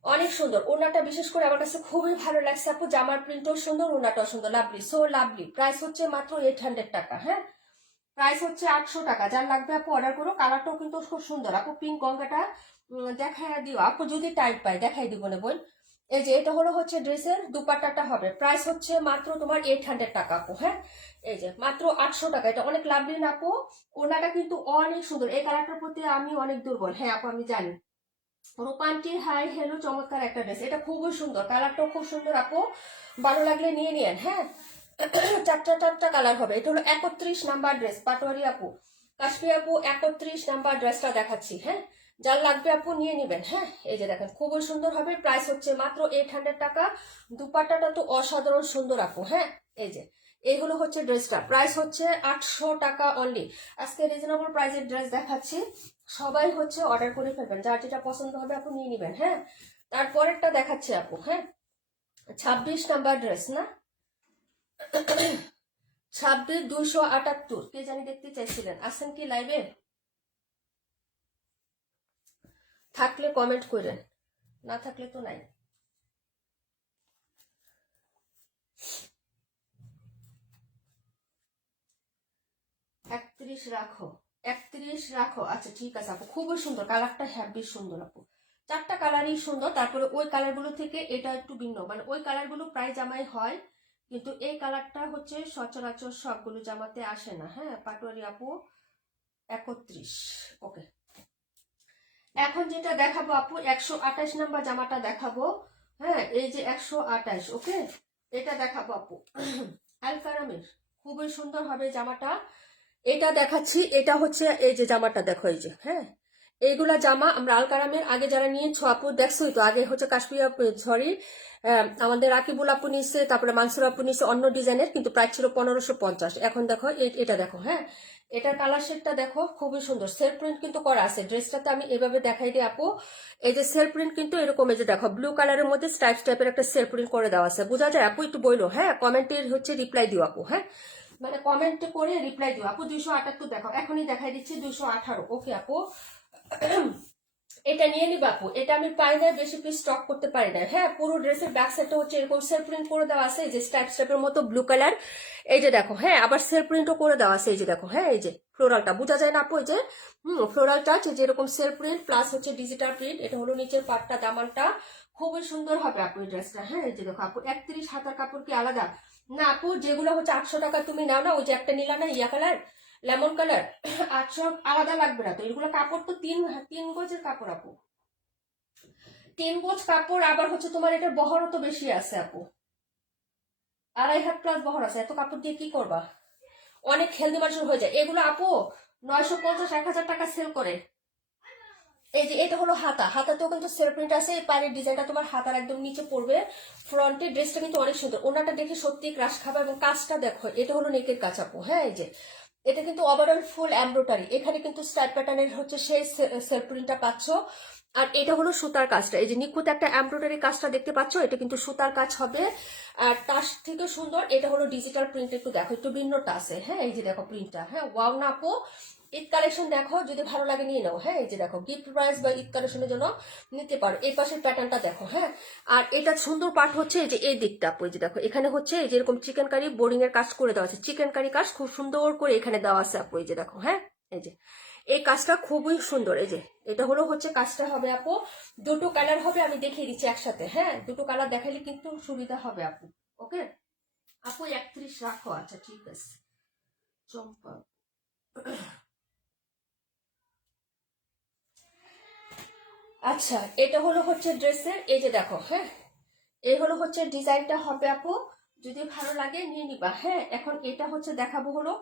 অনেক সুন্দর ওড়নাটা, বিশেষ করে আমার কাছে খুবই ভালো লাগছে আপু, জামার প্রিন্টও সুন্দর, ওড়নাটাও সুন্দর, লাভলি, সো লাভলি। প্রাইস হচ্ছে মাত্র 800 টাকা। হ্যাঁ প্রাইস হচ্ছে 800 টাকা, যার লাগবে আপু অর্ডার করো। কালারটাও কিন্তু খুব সুন্দর আপু, পিঙ্ক গঙ্গাটা দেখাই দিও আপু, যদি টাইট পাই দেখাই দিব না বোন। এই যে এটা হলো হচ্ছে ড্রেসের দুপাট্টাটা হবে, প্রাইস হচ্ছে মাত্র তোমার 800 টাকা আপু। হ্যাঁ এই যে মাত্র 800 টাকা, এটা অনেক লাভলি না আপু। ওড়নাটা কিন্তু অনেক সুন্দর, এই কালারটার প্রতি আমি অনেক দুর্বল। হ্যাঁ আপু আমি জানি। রূপান্টি হাই হেলো, চমৎকার একটা ড্রেস, এটা খুবই সুন্দর, কালারটাও খুব সুন্দর আপু, ভালো লাগলে নিয়ে নিয়েন। হ্যাঁ 4টা কালার হবে। এটা হলো 31 নাম্বার ড্রেস, পাটোয়ারি আপু, কাশ্মীর আপু, 31 নাম্বার ড্রেসটা দেখাচ্ছি। হ্যাঁ যার লাগবে আপু নিয়ে নিবেন। হ্যাঁ এই যে দেখেন খুবই সুন্দর হবে, প্রাইস হচ্ছে মাত্র 800 টাকা। দুপাট্টাটা তো অসাধারণ সুন্দর আপু। হ্যাঁ এই যে এই হলো হচ্ছে ড্রেসটা, প্রাইস হচ্ছে 800 টাকা অনলি। আজকে রিজনেবল প্রাইসের ড্রেস দেখাচ্ছি, সবাই হচ্ছে অর্ডার করে ফেলবেন, যার যেটা পছন্দ হবে আপু নিয়ে নিবেন। হ্যাঁ তারপরেরটা দেখাচ্ছি আপু। হ্যাঁ 26 নাম্বার ড্রেস না, 26 278, কে জানি দেখতে চাইছিলেন, আসেন কি লাইভে? থাকলে কমেন্ট করেন, না থাকলে তো নাই। 31 রাখো, 31 রাখো, আচ্ছা ঠিক আছে আপু, খুবই সুন্দর কালারটা, হ্যাভি সুন্দর আপু। 4টা কালারই সুন্দর, তারপরে ওই কালারগুলো থেকে এটা একটু ভিন্ন, মানে ওই কালারগুলো প্রায় জামাই হয়, কিন্তু এই কালারটা হচ্ছে সচরাচর সবগুলো জামাতে আসে না। হ্যাঁ পাটোয়ারি আপু 31। ওকে এখন যেটা দেখাবো আপু, 128 নাম্বার জামাটা দেখাবো। হ্যাঁ এই যে 128, ওকে এটা দেখাবো আপু। আলকারামের খুবই সুন্দর হবে জামাটা। এটা দেখাচ্ছি, এটা হচ্ছে এই যে জামাটা দেখো, এই যে হ্যাঁ, এইগুলা জামা আমরা আলকারামের আগে যারা নিয়েছো আপু দেখছোই তো, আগে হচ্ছে কাশ্মীর আপু, সরি আমাদের রাকিবুল আপু নিচ্ছে, তারপরে মানসুর আপু নিচ্ছে অন্য ডিজাইনের, কিন্তু প্রাইস ছিল 1550। এখন দেখো এটা দেখো, হ্যাঁ এটার কালার শেডটা দেখো খুবই সুন্দর, সেলফ প্রিন্ট কিন্তু করা আছে। ড্রেসটাতে আমি এভাবে দেখাই দিই আপু, এই যে সেলফ প্রিন্ট কিন্তু এরকম, এই যে দেখো ব্লু কালারের মধ্যে স্ট্রাইপ টাইপের একটা সেলফ প্রিন্ট করে দেওয়া আছে, বোঝা যায় আপু? একটু বইলো, হ্যাঁ কমেন্টের হচ্ছে রিপ্লাই দিও আপু, হ্যাঁ মানে কমেন্ট করে রিপ্লাই দিও আপু। 278 দেখো, এখনই দেখাই দিচ্ছি 218। ওকে আপু, এটা নিয়ে নিবা আপু, এটা আমি পাই না, বেশি পিস স্টক করতে পারি না। হ্যাঁ পুরো ড্রেসের ব্যাক সাইডটা হচ্ছে এরকম সেলফ প্রিন্ট করে দেওয়া আছে, এই যে স্ট্রাইপ স্ট্রাইপের মতো ব্লু কালার, এই যে দেখো হ্যাঁ আবার সেলফ প্রিন্টও করে দেওয়া আছে, এই যে দেখো হ্যাঁ এই যে ফ্লোরালটা বোঝা যায় না আপু? এই যে ফ্লোরাল টাচ, এই যে এরকম সেলফ প্রিন্ট প্লাস হচ্ছে ডিজিটাল প্রিন্ট। এটা হলো নিচের পাটটা, দামানটা খুবই সুন্দর হবে আপু এই ড্রেসটা। হ্যাঁ এই যে দেখো আপু, 31 হাতার কাপড় কি আলাদা না আপু? যেগুলো হচ্ছে 800 টাকা তুমি নাও না, ওই যে একটা নিলা না ইয়া কালার, লেমন কালার, 800 আলাদা লাগবে না তো। এগুলো কাপড় তো তিন গজের কাপড় আপু, 3 গজ কাপড়। আবার হচ্ছে তোমার এটার বহরও তো বেশি আছে আপু, 2.5 হাত প্লাস বহর আছে। এত কাপড় দিয়ে কি করবা? অনেক হেলদি মানুষের হয়ে যায় এগুলো আপু। 950-1000 টাকা সেল করে। এই যে এটা হলো হাতা, হাতাতেও কিন্তু সেল প্রিন্ট আছে, এই পাড়ের ডিজাইনটা তোমার হাতার একদম নিচে পড়বে। ফ্রন্টে ড্রেসটা কিন্তু অনেক সুন্দর, ওনাটা দেখে সত্যি ক্রাশ খাবে। এবং কাজটা দেখো, এটা হলো নেকের কাজ আপু, হ্যাঁ এই যে এটা কিন্তু ওভারঅল ফুল এমব্রয়ডারি, এখানে কিন্তু স্টাইপ প্যাটার্নের হচ্ছে সেই সেল প্রিন্টটা পাচ্ছ। আর এটা হলো সুতার কাজটা, এই যে নিখুঁত একটা এমব্রয়ডারি কাজটা দেখতে পাচ্ছ, এটা কিন্তু সুতার কাজ হবে। আর তার থেকে সুন্দর এটা হলো ডিজিটাল প্রিন্ট, একটু দেখো একটু ভিন্নটা আছে, হ্যাঁ এই যে দেখো প্রিন্টটা, হ্যাঁ ওয়াও না আপু? ঈদ কালেকশন দেখো, যদি ভালো লাগে নিয়ে নাও, হ্যাঁ এই যে দেখো গিফট প্রাইস বা ঈদ কালেকশনের জন্য নিতে পারো। এই পাশের প্যাটার্নটা দেখো, হ্যাঁ আর এটা সুন্দর পার্ট হচ্ছে এই যে এই দিকটা আপু, এই যে দেখো এখানে হচ্ছে এই যে এরকম চিকেন কারি বোরিং এর কাজ করে দেওয়া আছে, চিকেন কারি কাজ খুব সুন্দর করে এখানে দেওয়া আছে আপু, এই যে দেখো হ্যাঁ এই যে এই কাজটা খুবই সুন্দর। এই যে এটা হলো হচ্ছে কাজটা হবে আপু, দুটো কালার হবে, আমি দেখিয়ে দিচ্ছি একসাথে, হ্যাঁ দুটো কালার দেখাইলে কিন্তু সুবিধা হবে আপু। ওকে আপু 31 রাখো, আচ্ছা ঠিক আছে। চম্পা, আচ্ছা এটা হলো হচ্ছে ড্রেসের, এই যে দেখো হ্যাঁ এই হলো হচ্ছে ডিজাইনটা হবে আপু, যদি ভালো লাগে নিয়ে নিবা। হ্যাঁ এখন এটা হচ্ছে দেখাবো হলো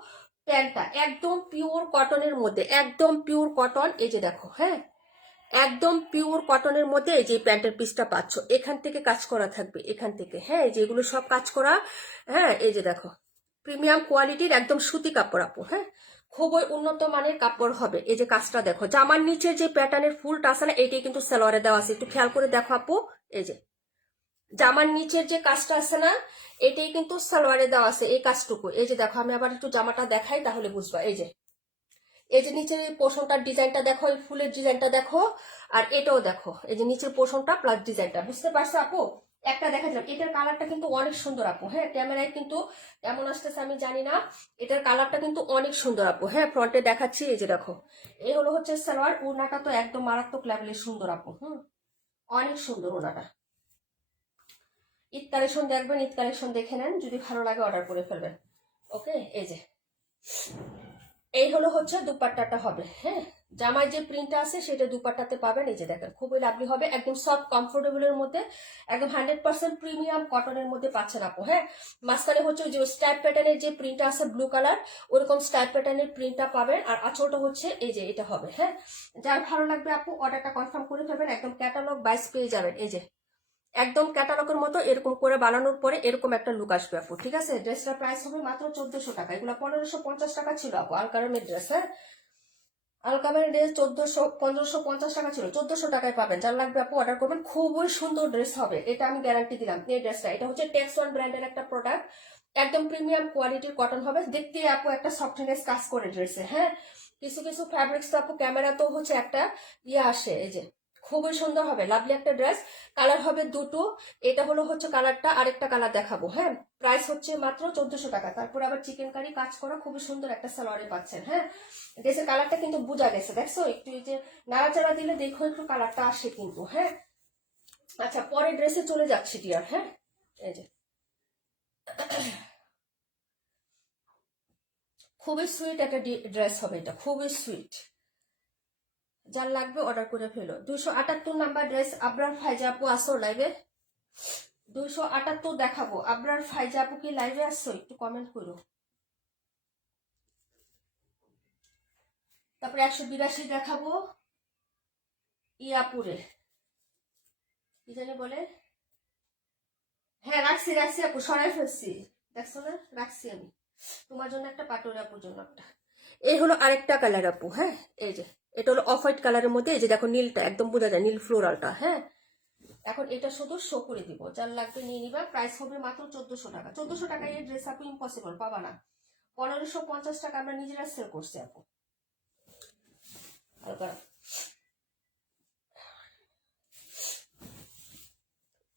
প্যান্টটা, একদম পিওর কটনের মধ্যে, একদম পিওর কটন, এই যে দেখো হ্যাঁ একদম পিওর কটনের মধ্যে এই যে প্যান্টের পিসটা পাচ্ছ, এখান থেকে কাজ করা থাকবে, এখান থেকে, হ্যাঁ যেগুলো সব কাজ করা। হ্যাঁ এই যে দেখো প্রিমিয়াম কোয়ালিটির একদম সুতি কাপড় আপু, হ্যাঁ খুবই উন্নত মানের কাপড় হবে। এই যে কাজটা দেখো, জামার নিচে যে প্যাটার্নের ফুলটা আছে না, এটাই কিন্তু সালোয়ারে দেওয়া আছে, একটু খেয়াল করে দেখো আপু। এই যে জামার নিচের যে কাজটা আছে না, এটাই কিন্তু সালোয়ারে দেওয়া আছে, এই কাজটুকু। এই যে দেখো আমি আবার একটু জামাটা দেখাই তাহলে বুঝবা। এই যে এই যে নিচের এই পোর্শনটার ডিজাইনটা দেখো, এই ফুলের ডিজাইনটা দেখো, আর এটাও দেখো, এই যে নিচের পোর্শনটা প্লাস ডিজাইনটা, বুঝতে পারছো আপু? একটা দেখা দিলাম, এটার কালারটা কিন্তু অনেক সুন্দর আপু, হ্যাঁ ক্যামেরায় কিন্তু কেমন আসতেছে আমি জানি না, এটার কালারটা কিন্তু অনেক সুন্দর আপু। হ্যাঁ ফ্রন্টে দেখাচ্ছি, এই যে দেখো এই হলো হচ্ছে সালোয়ার, ওড়নাটা তো একদম মারাত্মক লেভেলের সুন্দর আপু, অনেক সুন্দর ওড়নাটা। ঈদ কালেকশন দেখবেন, ঈদ কালেকশন দেখে নেন, যদি ভালো লাগে অর্ডার করে ফেলবেন। ওকে এই যে এই হলো হচ্ছে দুপাট্টাটা হবে, হ্যাঁ জামার যে প্রিন্টটা আছে সেটা দুপাট্টাতে পাবেন। এই যে দেখেন খুবই লাভলি হবে, একদম সফট কমফোর্টেবলের মধ্যে, একদম 100% প্রিমিয়াম কটনের মধ্যে পাচ্ছেন আপু। হ্যাঁ মাঝখানে হচ্ছে যে স্ট্রাইপ প্যাটার্নের যে প্রিন্টটা আছে ব্লু কালার, ওরকম স্ট্রাইপ প্যাটার্নের প্রিন্টটা পাবেন। আর আঁচলটা হচ্ছে এই যে এটা হবে, হ্যাঁ যার ভালো লাগবে আপু অর্ডারটা কনফার্ম করে ফেলবেন, একদম ক্যাটালগ বাইস পেয়ে যাবেন। এই যে একদম ক্যাটালগের মতো এরকম করে বানানোর পরে এরকম একটা লুক আসবে আপু, ঠিক আছে? ড্রেসটার প্রাইস হবে মাত্র 1400 টাকা, এগুলো 1550 টাকা ছিল আপু আলকারামের ড্রেস, হ্যাঁ আলকামের ড্রেস 1550 টাকা ছিল, 1400 টাকায় পাবেন। যার লাগবে আপু অর্ডার করবেন, খুবই সুন্দর ড্রেস হবে, এটা আমি গ্যারান্টি দিলাম। এই ড্রেসটা, এটা হচ্ছে টেক্স ওয়ান ব্র্যান্ডের একটা প্রোডাক্ট, একদম প্রিমিয়াম কোয়ালিটির কটন হবে, দেখতে আপু একটা সফটনেস কাজ করে ড্রেসে। হ্যাঁ কিছু কিছু ফ্যাব্রিক্স তো আপু ক্যামেরাতেও হচ্ছে একটা ইয়ে আসে, এই যে খুবই সুন্দর হবে, লাভলি একটা ড্রেস। কালার হবে দুটো, এটা হলো হচ্ছে কালারটা, আরেকটা কালার দেখাবো। হ্যাঁ প্রাইস হচ্ছে মাত্র 1400 টাকা, তারপরে আবার চিকেন কারি কাজ করা খুবই সুন্দর একটা সালোয়ারে পাচ্ছেন। হ্যাঁ ড্রেসের কালারটা কিন্তু বোঝা গেছে, দেখছো একটু এই যে নাড়াচাড়া দিলে দেখো একটু কালারটা আসে কিন্তু। হ্যাঁ আচ্ছা পরের ড্রেসে চলে যাচ্ছি ডিয়ার। হ্যাঁ এই যে খুবই সুইট একটা ড্রেস হবে, এটা খুবই সুইট, যার লাগবে অর্ডার করে ফেলো। 278 নাম্বার ড্রেস, আবরার ফাইজা আপু আসো লাইভে। 278 দেখাবো। আবরার ফাইজা আপু কি লাইভে আসছো? একটু কমেন্ট করো। তারপরে 182 দেখাবো ইয়াপুরে, কি জানি বলে। হ্যাঁ রাখছি রাখছি আপু, সরাই ফেলছি, দেখছো না, রাখছি আমি তোমার জন্য একটা, পাটোরে আপুর জন্য একটা। এই হলো আরেকটা কালার আপু, হ্যাঁ এই যে এটা হলো অফ হোয়াইট কালারের মধ্যে, এই যে দেখো নীলটা একদম বোঝা যায়, নীল ফ্লোরালটা। হ্যাঁ এখন এটা শুধু শো করে দিব, যার লাগবে নিয়ে নিবা। প্রাইস হবে মাত্র 1400 টাকা। 1400 টাকায় এই ড্রেস আপু ইম্পসিবল, পাবা না। 1550 টাকা আমরা নিজেরা সেল করছি আপু। হালকা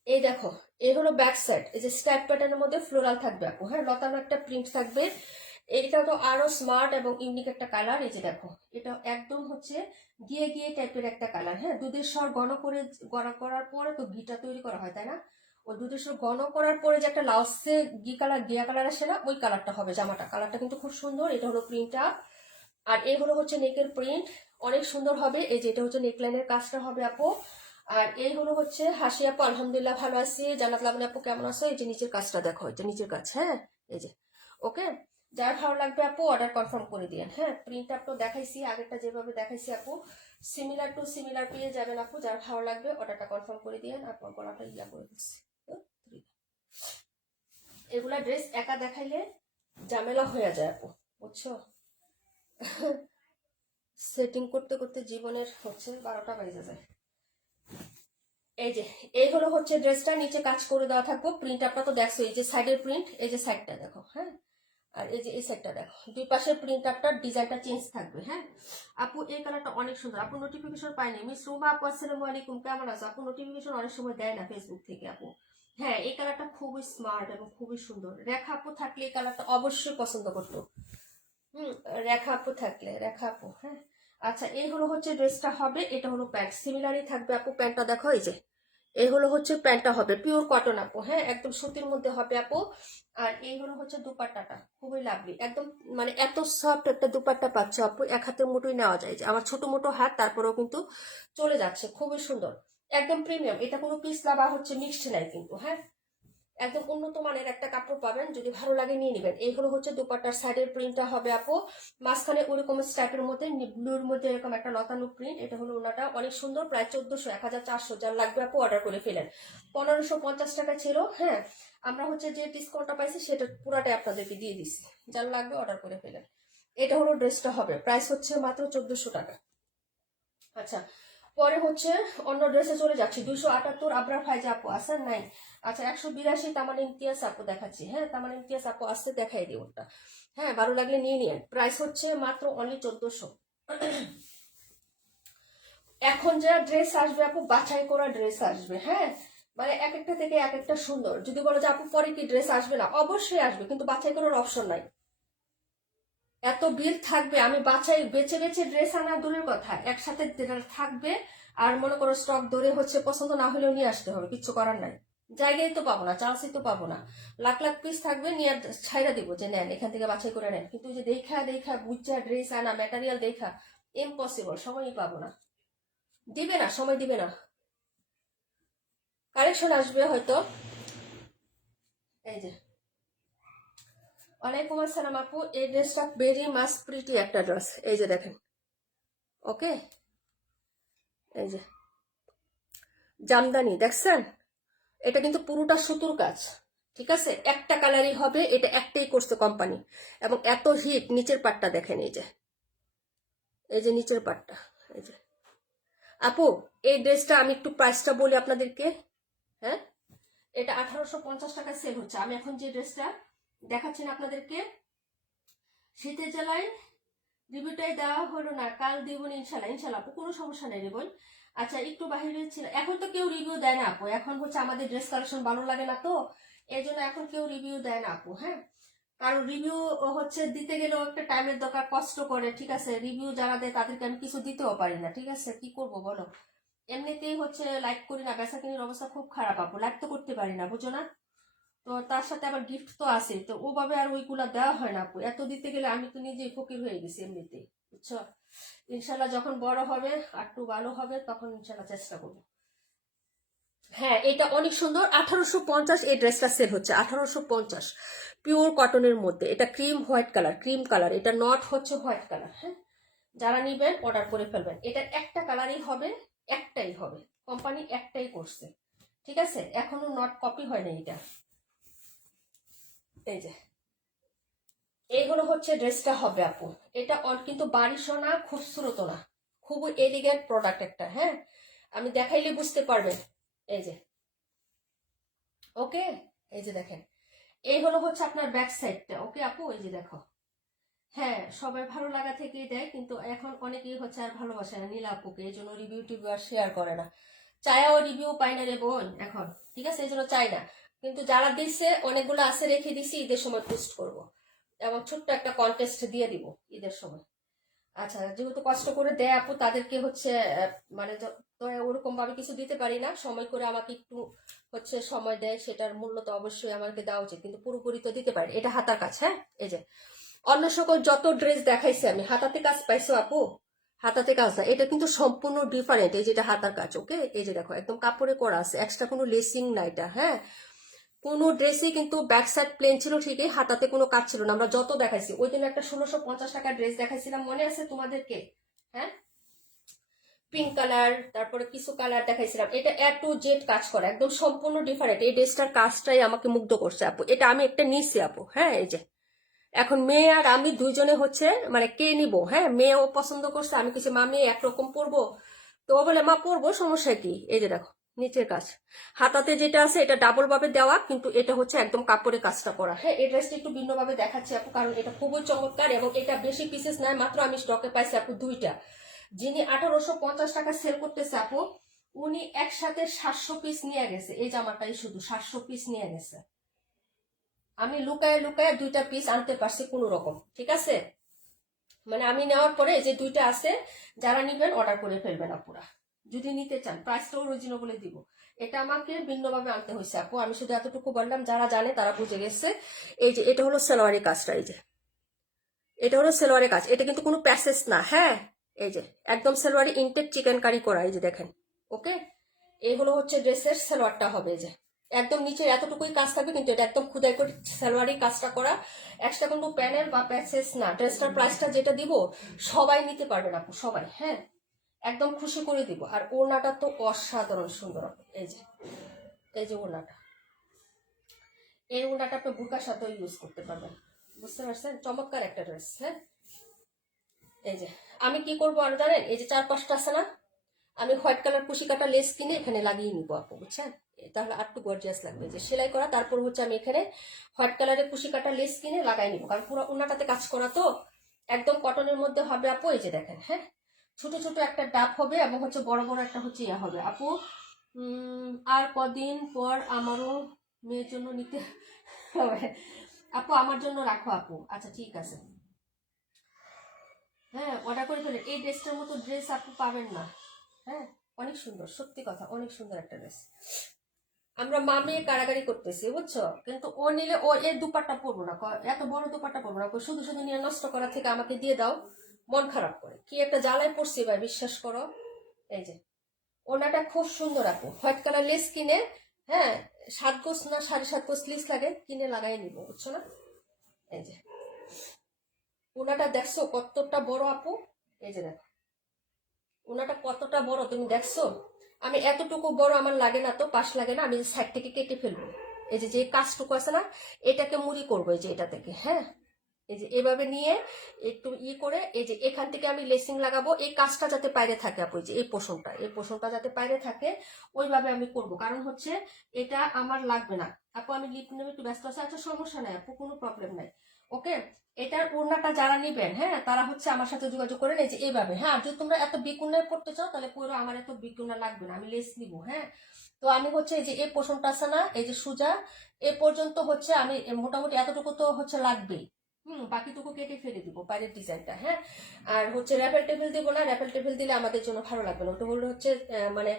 এই দেখো, এই হলো ব্যাক সাইড, এই যে স্ট্রাইপ প্যাটার্নের মধ্যে ফ্লোরাল থাকবে আপু। হ্যাঁ লতানো একটা প্রিন্ট থাকবে। এটা তো আরো স্মার্ট এবং ইউনিক একটা কালার। এই যে দেখো, এটা একদম হচ্ছে গিয়ে গিয়ে টাইপের একটা কালার। হ্যাঁ দুধের স্বর ঘন করে, ঘন করার পরে তো ঘিটা তৈরি করা হয় তাই না, ওই দুধের স্বর ঘন করার পরে যে একটা লাউসে ঘি কালার, গিয়া কালার আসে না, ওই কালারটা হবে জামাটা। কালারটা কিন্তু খুব সুন্দর। এটা হলো প্রিন্টটা, আর এই হলো হচ্ছে নেকের প্রিন্ট, অনেক সুন্দর হবে। এই যে এটা হচ্ছে নেকলাইনের কাজটা হবে আপু। আর এই হলো হচ্ছে হাসি আপু, আলহামদুলিল্লাহ ভালো আছি। জান্নাত লাবণী আপু কেমন আছো? এই যে নিচের কাজটা দেখো, এটা নিচের কাজ। হ্যাঁ এই যে ওকে, যার ভালো লাগবে আপু অর্ডার কনফার্ম করে দিন। হ্যাঁ প্রিন্টটা তো দেখাইছি, আগেরটা যেভাবে দেখাইছি আপু সিমিলার টু সিমিলার পেয়ে যাবেন আপু। যার ভালো লাগবে অর্ডারটা কনফার্ম করে দিন। আপনার গলাটা ইয়া করে দিচ্ছি। এগুলা ড্রেস একা দেখাইলে ঝামেলা হয়ে যায় আপু, বুঝছো। সেটিং করতে করতে জীবনের হচ্ছে 12টা বেজে যায়। এই যে এই হলো হচ্ছে ড্রেসটা, নিচে কাজ করে দেওয়া থাকবো। প্রিন্ট আপনার তো দেখছো, এই যে সাইডের প্রিন্ট, এই যে সাইডটা দেখো। হ্যাঁ আর এই যে এই সাইডটা দেখো, দুই পাশের প্রিন্ট আপনার ডিজাইনটা চেঞ্জ থাকবে। হ্যাঁ আপু এই কালারটা অনেক সুন্দর। আপু নোটিফিকেশন পাইনি। মিস রুমা আপু আসসালামু আলাইকুম, কেমন আছো? আপু নোটিফিকেশন অনেক সময় দেয় না ফেসবুক থেকে আপু। হ্যাঁ এই কালারটা খুবই স্মার্ট এবং খুবই সুন্দর। রেখা আপু থাকলে এই কালারটা অবশ্যই পছন্দ করতো। হুম, রেখা আপু থাকলে, রেখা আপু। হ্যাঁ আচ্ছা এই হলো হচ্ছে ড্রেসটা হবে। এটা হলো প্যান্ট, সিমিলারই থাকবে আপু। প্যান্টটা দেখো, এই যে এই হলো হচ্ছে প্যান্টটা হবে পিওর কটন আপু। হ্যাঁ একদম সুতির মধ্যে হবে আপু। আর এই হলো হচ্ছে দুপাট্টাটা, খুবই লাভলি একদম, মানে এত সফট একটা দুপাট্টা পাচ্ছে আপু, এক হাতের মুঠোই নেওয়া যায়। যে আমার ছোট মোটো হাত, তারপরেও কিন্তু চলে যাচ্ছে, খুবই সুন্দর একদম প্রিমিয়াম। এটা কোনো পিছলা বা হচ্ছে মিক্সড নাই কিন্তু। হ্যাঁ একদম উন্নত মানের একটা কাপড় পাবেন, যদি ভালো লাগে নিয়ে নেবেন। এই হলো হচ্ছে দুপাট্টার সাইডের প্রিন্টটা হবে আপু। মাঝখানে ওরকম স্ট্রাইপের মধ্যে ব্লুর মধ্যে এরকম একটা লতানো প্রিন্ট। এটা হলো ওনাটা, অনেক সুন্দর। প্রায় 1400, 1400, যার লাগবে আপু অর্ডার করে ফেলেন। 1550 টাকা ছিল। হ্যাঁ আমরা হচ্ছে যে ডিসকাউন্টটা পাইছি সেটা পুরাটাই আপনাদেরকে দিয়ে দিচ্ছি, যার লাগবে অর্ডার করে ফেলেন। এটা হলো ড্রেসটা হবে, প্রাইস হচ্ছে মাত্র 1400 টাকা। আচ্ছা পরে হচ্ছে অন্য ড্রেসে চলে যাচ্ছি। 278 আবরার ফাইজা আপু আসার নাই। আচ্ছা 182 তামান ইমতিয়াজ আপু দেখাচ্ছি। হ্যাঁ তামান ইমতিয়াজ আপু আসতে দেখাই দিই ওটা। হ্যাঁ ভালো লাগলে নিয়ে নিন। প্রাইস হচ্ছে মাত্র অনলি 1400। এখন যা ড্রেস আসবে আপু, বাছাই করা ড্রেস আসবে। হ্যাঁ মানে এক একটা থেকে এক একটা সুন্দর। যদি বলো যে আপু পরে কি ড্রেস আসবে না, অবশ্যই আসবে, কিন্তু বাছাই করার অপশন নাই। এত বিল থাকবে, আমি বাছাই বেছে বেছে ড্রেস আনা দূরের কথা, একসাথে থাকবে। আর মনে করো স্টক ধরে হচ্ছে পছন্দ না হলেও নিয়ে আসতে হবে, কিচ্ছু করার নাই। জায়গায় তো পাবো না, চান্সই তো পাবো না। লাখ লাখ পিস থাকবে, নিয়ে ছাইরা দিব যে নেন, এখান থেকে বাছাই করে নেন। কিন্তু যে দেখা দেখা বুঝা ড্রেস আনা, ম্যাটেরিয়াল দেখা, ইম্পসিবল, সময়ই পাবো না। দিবে না, সময় দিবে না। কারেকশন আসবে হয়তো। এই যে ওয়ালাইকুম আসসালাম আপু, এই ড্রেসটা ভেরি মাস প্রিটি একটা ড্রেস। এই যে দেখেন, ওকে এই যে জামদানি দেখছেন, এটা কিন্তু পুরোটা সুতোর কাজ। ঠিক আছে একটা কালারই হবে, এটা একটাই করছে কোম্পানি। এবং এত হিট, নিচের পাটটা দেখেন, এই যে এই যে নিচের পাটটা। এই যে আপু এই ড্রেসটা আমি একটু প্রাইসটা বলি আপনাদেরকে। হ্যাঁ এটা 1850 টাকা সেল হচ্ছে। আমি এখন যে ড্রেসটা দেখাচ্ছি না আপনাদেরকে, শীতের জেলায় রিভিউটাই দেওয়া হলো না, কাল দিব ইনশাল্লাহ। ইনশাল্লাহ আপু কোনো সমস্যা নেই বোন। আচ্ছা একটু বাহিরে ছিল, এখন তো কেউ রিভিউ দেয় না আপু। এখন হচ্ছে আমাদের ড্রেস কালেকশন ভালো লাগে না তো, এই জন্য এখন কেউ রিভিউ দেয় না আপু। হ্যাঁ কারণ রিভিউ হচ্ছে দিতে গেলেও একটা টাইমের দরকার, কষ্ট করে। ঠিক আছে রিভিউ যারা দেয় তাদেরকে আমি কিছু দিতেও পারি না। ঠিক আছে কি করব বলো, এমনিতেই হচ্ছে লাইক করি না, বেচা কিনির অবস্থা খুব খারাপ আপু, লাইক তো করতে পারি না, বুঝো না। তো তার সাথে আবার গিফট তো আছে, তো ওভাবে আর ওইগুলা দেওয়া হয় না আপু। এত দিতে গেলে আমি তো নিজেই ফকির হয়ে গেছি এমনিতেই, বুঝছো। ইনশাল্লাহ যখন বড় হবে আর একটু ভালো হবে, তখন ইনশাল্লাহ চেষ্টা করবো। হ্যাঁ, এটা অনেক সুন্দর। 1850 এই ড্রেসটা সেল হচ্ছে, 1850, পিওর কটনের মধ্যে। এটা cream white colour, cream colour, এটা নট হচ্ছে হোয়াইট কালার। হ্যাঁ, যারা নিবেন অর্ডার করে ফেলবেন। এটা একটা কালারই হবে, একটাই হবে, কোম্পানি একটাই করছে, ঠিক আছে? এখনো নট কপি হয় না এটা। এই যে এইগুলো হচ্ছে ড্রেসটা হবে আপু। এটা কিন্তু বারিশও না, খুবসুরত না, খুবই এলিগেন্ট প্রোডাক্ট একটা। হ্যাঁ, আমি দেখাইলে বুঝতে পারবেন। এই যে, ওকে, এই যে দেখেন, এই হলো হচ্ছে আপনার ব্যাক সাইডটা। ওকে আপু, এই যে দেখো। হ্যাঁ, সবাই ভালো লাগা থেকেই দেয়, কিন্তু এখন অনেকেই হচ্ছে আর ভালোবাসে না নীলা আপুকে, এই জন্য রিভিউ টিভিউ আর শেয়ার করে না। চায়াও রিভিউ পাই না রে বোন এখন, ঠিক আছে? এই জন্য চাই না। কিন্তু যারা দিচ্ছে, অনেকগুলো আছে, রেখে দিছি, ঈদের সময় পোস্ট করব, এবং ছোট্ট একটা কন্টেস্ট দিয়ে দিব ঈদের সময়। আচ্ছা, যেহেতু কষ্ট করে দেয় আপু, তাদেরকে হচ্ছে মানে তো ওরকম ভাবে কিছু দিতে পারি না, সময় করে আমাকে একটু হচ্ছে সময় দেয়, সেটার মূল্য তো অবশ্যই আমাকে দেওয়া উচিত, কিন্তু পুরোপুরি তো দিতে পারি। এটা হাতার কাজ। হ্যাঁ, এই যে অন্য সকল যত ড্রেস দেখাইছি আমি, হাতাতে কাজ পাইছো আপু? হাতাতে কাজ না, এটা কিন্তু সম্পূর্ণ ডিফারেন্ট। এই যেটা হাতার কাজ, ওকে, এই যে দেখো একদম কাপড়ে করা আছে, এক্সট্রা কোনো লেসিং না এটা। হ্যাঁ, কোনো ড্রেসই কিন্তু ব্যাক সাইড প্লেন ছিল ঠিকই, হাতাতে কোনো কাজ ছিল না। আমরা যত দেখাইছি, ওই দিন একটা 1650 টাকার ড্রেস দেখাইছিলাম, মনে আছে তোমাদেরকে? হ্যাঁ, পিঙ্ক কালার, তারপরে কিছু কালার দেখাইছিলাম। এটা এ টু জেড কাজ করা, একদম সম্পূর্ণ ডিফারেন্ট। এই ড্রেসটার কাজটাই আমাকে মুগ্ধ করছে আপু। এটা আমি একটা নিচ্ছি আপু। হ্যাঁ, এই যে এখন মেয়ে আর আমি দুইজনে হচ্ছে মানে কে নিব। হ্যাঁ, মেয়েও পছন্দ করছে, আমি কিছু মা মেয়ে একরকম পরবো, তো ও বলে মা পরবো, সমস্যা কি? এই যে দেখো নিচের কাজ, হাতাতে যেটা আছে এটা ডাবল ভাবে দেওয়া, কিন্তু এটা হচ্ছে একদম কাপড়ের কাজটা করা। হ্যাঁ, এই ড্রেসটা একটু ভিন্ন ভাবে দেখাচ্ছি আপু, কারণ এটা খুবই চমৎকার, এবং এটা বেশি পিসেস নাই, মাত্র আমি স্টকে পাইছি আপু দুইটা। যিনি 1850 টাকা সেল করতেছে আপু, উনি একসাথে 700 পিস নিয়ে গেছে। এই জামাটাই শুধু 700 পিস নিয়ে গেছে। আমি লুকায় লুকায় দুইটা পিস আনতে পারছি কোন রকম, ঠিক আছে? মানে আমি নেওয়ার পরে যে দুইটা আছে, যারা নিবেন অর্ডার করে ফেলবেন আপুরা, যদি নিতে চান। প্রাইসটাও রিজনেবলে দিব। এটা আমাকে ভিন্নভাবে আনতে হয়েছে আপু, আমি শুধু এতটুকু বললাম, যারা জানে তারা বুঝে গেছে। এই যে এটা হলো সালোয়ারি কাজটা, এই যে এটা হলো সালোয়ারি কাজ, এটা কিন্তু কোনো প্যাসেজ না। হ্যাঁ, এই যে একদম সালোয়ারি ইনটেক চিকেন কারি করা, এই যে দেখেন। ওকে, এই হলো হচ্ছে ড্রেসের সালোয়ারটা হবে। এই যে একদম নিচে এতটুকুই কাজ থাকবে, কিন্তু এটা একদম খুদাই করে সালোয়ারি কাজটা করা, এক্সট্রা কোনো প্যানেল বা প্যাসেজ না। ড্রেসটার প্রাইসটা যেটা দিব, সবাই নিতে পারবেন আপু, সবাই। হ্যাঁ, একদম খুশি করে দিব। আর ওড়নাটা তো অসাধারণ সুন্দর হবে। এই যে, এই যে ওড়নাটা, এই ওড়নাটা আপনি বুরকার সাথেও ইউজ করতে পারবেন। বুঝতে পারছেন? চমৎকার একটা ড্রেস। হ্যাঁ, এই যে আমি কি করবো আর জানেন, এই যে 4-5টা আছে না, আমি হোয়াইট কালার কুশি কাটা লেস কিনে এখানে লাগিয়ে নিবো আপু, বুঝছেন? তাহলে আর একটু গর্জিয়াস লাগবে। যে সেলাই করা, তারপর হচ্ছে আমি এখানে হোয়াইট কালারের কুশি কাটা লেস কিনে লাগাই নিবো, কারণ পুরো ওনাটাতে কাজ করা তো, একদম কটনের মধ্যে হবে আপু। এই যে দেখেন, হ্যাঁ, ছোট ছোট একটা ডাব হবে, এবং হচ্ছে বড় বড় একটা হচ্ছে ইয়া হবে আপু। আর কদিন পর আমারও মেয়ের জন্য নিতে হবে আপু, আমার জন্য রাখো আপু। আচ্ছা, ঠিক আছে। হ্যাঁ, অর্ডার করে ফেলেন। এই ড্রেসটার মতো ড্রেস আপু পাবেন না। হ্যাঁ, অনেক সুন্দর, সত্যি কথা, অনেক সুন্দর একটা ড্রেস। আমরা মা মেয়ে কারাগারি করতেছি, বুঝছো? কিন্তু ও নিলে, ও এর দুপাট্টা পরবো না, এত বড় দুপাট্টা পরবো না, শুধু শুধু নিয়ে নষ্ট করা থেকে আমাকে দিয়ে দাও। মন খারাপ করে কি একটা জ্বালায় পড়ছি ভাই, বিশ্বাস করো। এই যে ওনাটা খুব সুন্দর আপু, হোয়াইট কালার লেস কিনে, হ্যাঁ, 7 গোজ না 7.5 গোজ লিস লাগে, কিনে লাগাই নিবো, বুঝছো না? এই যে ওনাটা দেখছো কতটা বড় আপু? এই যে দেখো ওনাটা কতটা বড়, তুমি দেখছো? আমি এতটুকু বড় আমার লাগে না, তো পাশ লাগে না, আমি সাইড থেকে কেটে ফেলবো। এই যে যে কাজটুকু আছে না, এটাকে মুড়ি করবো, এই যে এটা থেকে। হ্যাঁ, এই যে এভাবে নিয়ে একটু করে, এই যে এখান থেকে আমি লেসিং লাগাবো, এই কাজটা যাতে বাইরে থাকে আপু, এই যে এই পোষণটা যাতে বাইরে থাকে, ওইভাবে আমি করব। কারণ হচ্ছে এটা আমার লাগবে না আপু, আমি লিপ নেবে একটু ব্যস্ত আছে। আচ্ছা, সমস্যা নাই আপু, কোনো প্রবলেম নাই। ওকে, এটার ওড়নাটা যারা নিবেন, হ্যাঁ, তারা হচ্ছে আমার সাথে যোগাযোগ করে, এই যে এইভাবে। হ্যাঁ, আর যদি তোমরা এত বিকুনায় পড়তে চাও, তাহলে পুরো আমার এত বিকুনা লাগবে না, আমি লেস নিবো। হ্যাঁ, তো আমি হচ্ছে এই যে এই পোষণটা আছে না, এই যে সুজা এ পর্যন্ত হচ্ছে আমি মোটামুটি এতটুকু তো হচ্ছে লাগবেই। বাকিটুকু কেটে ফেলে দিব বাইরের ডিজাইনটা। হ্যাঁ, আর হচ্ছে র্যাফেল টেবিল দিব না, র্যাফেল টেবিল দিলে আমাদের জন্য ভালো লাগবে না, ওটা হলো হচ্ছে মানে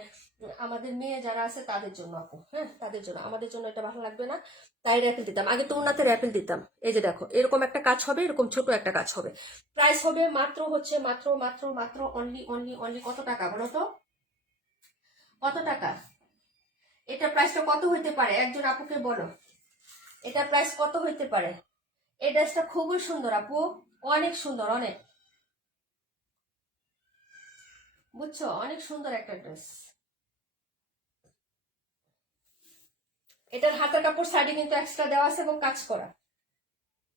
আমাদের মেয়ে যারা আছে তাদের জন্য আপু। হ্যাঁ, তাদের জন্য, আমাদের জন্য এটা ভালো লাগবে না, তাই র্যাফেল দিতাম আগে, তো ওনাতে র্যাফেল দিতাম। এই যে দেখো এরকম একটা কাজ হবে, এরকম ছোট একটা কাজ হবে। প্রাইস হবে মাত্র হচ্ছে মাত্র মাত্র মাত্র অনলি অনলি অনলি কত টাকা বলো তো? কত টাকা? এটার প্রাইসটা কত হইতে পারে একজন আপুকে বলো, এটার প্রাইস কত হইতে পারে? এই ড্রেসটা খুবই সুন্দর আপু, অনেক সুন্দর, অনেক, বুঝছো, অনেক সুন্দর একটা ড্রেস। এটার হাতের কাপড় সাইডে কিন্তু এক্সট্রা দেওয়া আছে এবং কাজ করা।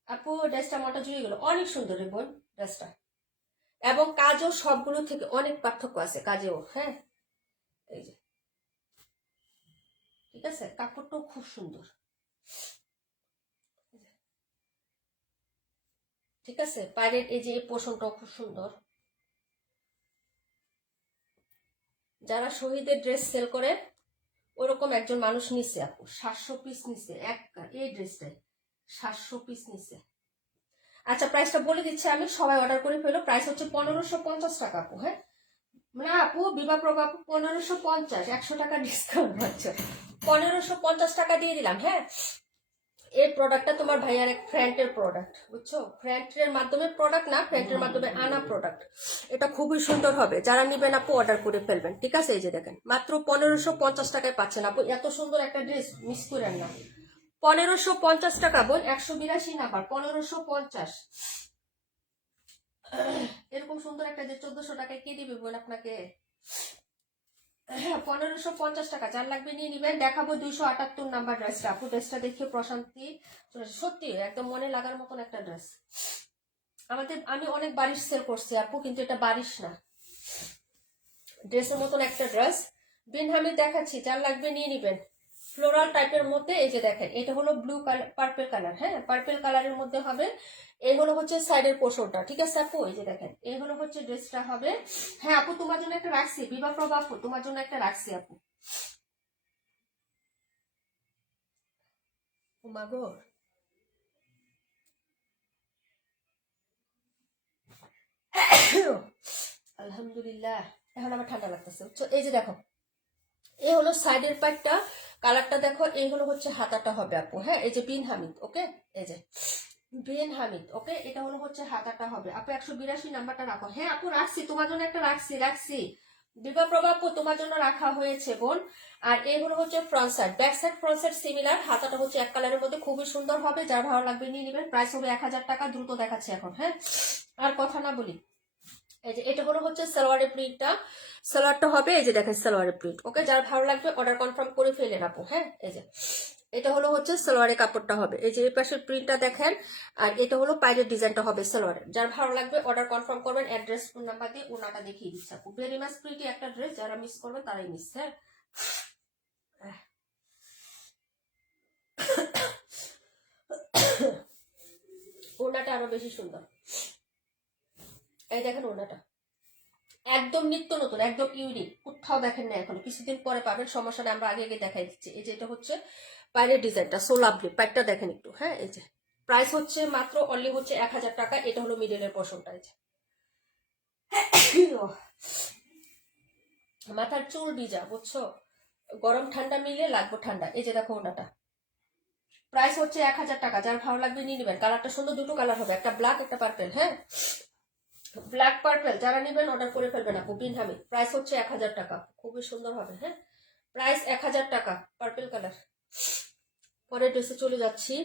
আপু ড্রেসটা মোটা জুড়ে গেল, অনেক সুন্দর রে বোন ড্রেসটা, এবং কাজও সবগুলো থেকে অনেক পার্থক্য আছে কাজেও, হ্যাঁ এই যে, ঠিক আছে, কাপড়টাও খুব সুন্দর, ঠিক আছে, পায়ের এই যে এই পোষণটাও খুব সুন্দর। যারা শহীদের ড্রেস সেল করে ওরকম একজন মানুষ নিছে আপু, 700 পিস নিছে এই ড্রেসটাই, 700 পিস নিছে। আচ্ছা প্রাইসটা বলে দিচ্ছি আমি, সবাই অর্ডার করে ফেলো। প্রাইস হচ্ছে 1550 টাকা আপু, হ্যাঁ না আপু, বিভা প্রভা আপু 1550, 100 টাকা ডিসকাউন্ট পাচ্ছ, 1550 টাকা দিয়ে দিলাম, হ্যাঁ। এই প্রোডাক্টটা তোমার ভাইয়ার এক ফ্রেন্ডের প্রোডাক্ট, বুঝছো, ফ্রেন্ডের মাধ্যমে প্রোডাক্ট না, ফ্রেন্ডের মাধ্যমে আনা প্রোডাক্ট। এটা খুবই সুন্দর হবে, যারা নিবেন আপু অর্ডার করে ফেলবেন, ঠিক আছে। এই যে দেখেন মাত্র 1550 টাকায় পাচ্ছেন আপু, এত সুন্দর একটা ড্রেস মিস করেন না। 1550 টাকা বোন, 182 নাম্বার, 1550। এরকম সুন্দর একটা যে 1400 টাকায় কে দিবে বোন আপনাকে? হ্যাঁ 1550 টাকা, যার লাগবে নিয়ে নিবেন। দেখাবো 278 নাম্বার ড্রেসটা আপু, ড্রেসটা দেখে প্রশান্তি, সত্যি একদম মনে লাগার মতন একটা ড্রেস। আমি অনেক বারিশ সেল করছি আপু, কিন্তু এটা বারিশ না, ড্রেসের মতন একটা ড্রেস। বিন হামি দেখাচ্ছি, যার লাগবে নিয়ে নিবেন। ফ্লোরাল টাইপের মধ্যে, এই যে দেখেন এটা হলো ব্লু কালার, পার্পেল কালার, হ্যাঁ পার্পেল কালারের মধ্যে হবে। এই হলো হচ্ছে সাইডের পোর্শনটা, ঠিক আছে আপু, এই যে দেখেন এই হলো হচ্ছে ড্রেসটা হবে। হ্যাঁ আপু তোমার জন্য একটা রাখছি, বিভা প্রভা আপু তোমার জন্য একটা রাখছি আপু। ও মাগো, আলহামদুলিল্লাহ, এখন আমার ঠান্ডা লাগতেছে, বুঝছো। এই যে দেখো এই হলো সাইডের পার্টটা, কালারটা দেখো, এই হলো হচ্ছে হাতাটা হবে আপু, হ্যাঁ এই যে বিন হামিদ, ওকে, এই যে বিন হামিদ, ওকে, এটা হলো হচ্ছে হাতাটা হবে আপু। 182 নাম্বারটা রাখো, হ্যাঁ আপু রাখছি তোমার জন্য একটা, রাখছি বিভা প্রভা আপু তোমার জন্য রাখা হয়েছে বোন। আর এই হলো হচ্ছে front side, back side front side similar, হাতাটা হচ্ছে এক কালারের মধ্যে, খুবই সুন্দর হবে, যার ভালো লাগবে নিয়ে নেবেন। প্রাইস হবে 1000 টাকা, দ্রুত দেখাচ্ছি এখন, হ্যাঁ আর কথা না বলি। এই যে এটা হলো হচ্ছে সালোয়ারের প্রিন্টটা, সালোয়ারটা হবে এই যে দেখেন সালোয়ারের প্রিন্ট, ওকে, যার ভালো লাগবে অর্ডার কনফার্ম করে ফেলেন আপু, হ্যাঁ এই যে এটা হলো হচ্ছে সালোয়ারের কাপড়টা হবে, এই যে এই পাশের প্রিন্টটা দেখেন, আর এটা হলো পায়ের ডিজাইনটা হবে সালোয়ারের। যার ভালো লাগবে অর্ডার কনফার্ম করবেন, অ্যাড্রেস ফোন নাম্বার দিয়ে ওনাটা দেখিয়ে দিচ্ছে আপু। ভেরি মাস প্রিন্টি একটা ড্রেস, যারা মিস করবেন তারাই মিস, হ্যাঁ। ওনাটা আরো বেশি সুন্দর, এই দেখেন ওনাটা একদম নিত্য নতুন, একদম ইউনিক, কোথাও দেখেন না এখন, কিছুদিন পরে পাবেন, সমস্যা নেই, আমরা আগে আগে দেখাই দিচ্ছি। এই যে এটা হচ্ছে পায়ের ডিজাইনটা, সো লাভলি, পাইরটা দেখেন একটু, হ্যাঁ এই যে প্রাইস হচ্ছে মাত্র অনলি হচ্ছে 1000 টাকা। এটা হলো মিডলের পোর্শনটা, এই যে মাথার চুল ভিজা, বুঝছো, গরম ঠান্ডা মিলে লাগবে ঠান্ডা। এই যে দেখো ওনাটা, প্রাইস হচ্ছে 1000 টাকা, যার ভালো লাগবে নিয়ে নেবেন। কালারটা সুন্দর, দুটো কালার হবে, একটা ব্ল্যাক একটা পার্পেল, হ্যাঁ ব্ল্যাক পার্পেল, যারা নেবেন অর্ডার করে ফেলবেন আপু। বিন হামিদ, প্রাইস হচ্ছে 1000 টাকা, খুবই সুন্দর হবে, হ্যাঁ প্রাইস 1000 টাকা, পার্পেল কালার। পরের ড্রেসে চলে যাচ্ছি,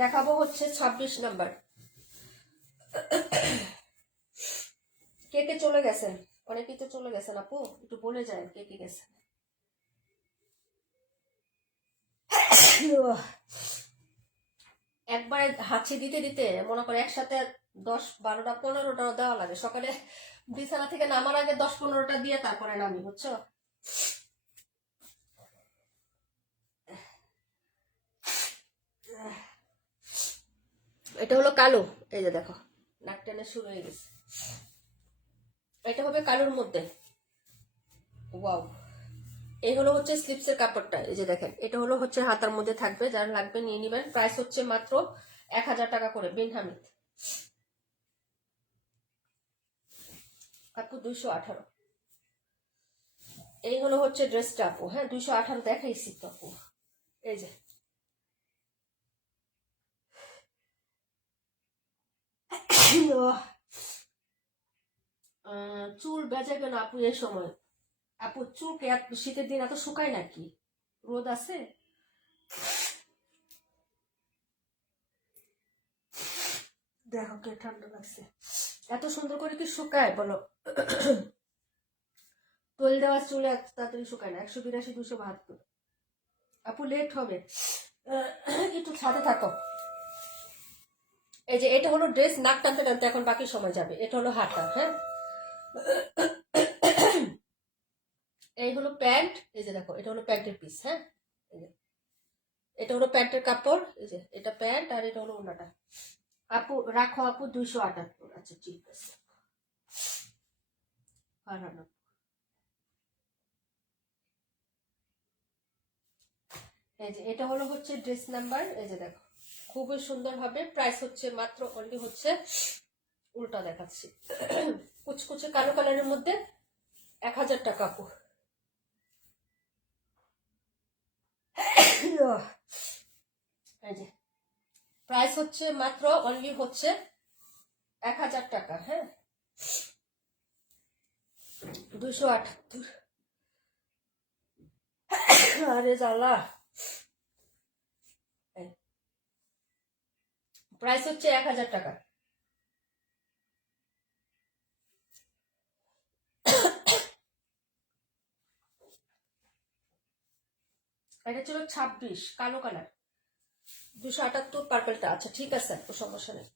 দেখাবো হচ্ছে 26 নাম্বার। কে কে চলে গেছেন? অনেকেই তো চলে গেছেন আপু, একটু বলে যায় কে কে গেছেন। একবারে হাঁচি দিতে দিতে মনে করে একসাথে 10 12টা 15টা দেওয়া লাগে, সকালে বিছানা থেকে নামার আগে 10 15টা দিয়ে তারপরে নামি, বুঝছো। এটা হলো কালো, এই যে দেখো নাক টেনে শুরু হয়ে গেছে, এটা হবে কালোর মধ্যে, ওয়াও। এই হলো হচ্ছে স্লিপসের কাপড়টা, এই যে দেখেন এটা হলো হচ্ছে হাতার মধ্যে থাকবে, যারা লাগবে নিয়ে নিবেন। প্রাইস হচ্ছে মাত্র 1000 টাকা করে, বিন হামিদ আপু 218। এই হলো হচ্ছে ড্রেসটা আপু, হ্যাঁ 218 দেখাইছি তো আপু, এই যে চুল বেজাবে না আপু এই সময়, আপু চুলকে শীতের দিন এত শুকায় নাকি? রোদ আছে? দেখো কে ঠান্ডা লাগছে, এত সুন্দর করে কি শুকায় বলো? তেল দেওয়া চুলে এত তাড়াতাড়ি শুকায় না। 182, 272। আপু লেট হবে, একটু ছাদে থাকো। এই যে এটা হলো ড্রেস, নাক টানতে টানতে এখন বাকি সময় যাবে। এটা হলো হাতা, হ্যাঁ। এই হলো প্যান্ট, এই যে দেখো এটা হলো প্যান্টের পিস, হ্যাঁ। এই যে এটা হলো প্যান্টের কাপড়, এই যে এটা প্যান্ট আর এটা হলো ওনাটা। আপু রাখো আপু 278। আচ্ছা ঠিক আছে। হারানো। এই যে এটা হলো হচ্ছে ড্রেস নাম্বার, এই যে দেখো খুবই সুন্দর হবে। প্রাইস হচ্ছে মাত্র অনলি হচ্ছে, উল্টা দেখাচ্ছি, কুচকুচে কালো কালারের মধ্যে 1000 টাকা আপু। এই যে প্রাইস হচ্ছে মাত্র অনলি হচ্ছে 1000 টাকা, হ্যাঁ। 278। আরে জ্বালা। প্রাইস হচ্ছে 1000 টাকা। এটা ছিল 26 কালো কালার, 278 পার্পেলটা। আচ্ছা ঠিক আছে, সমস্যা নেই।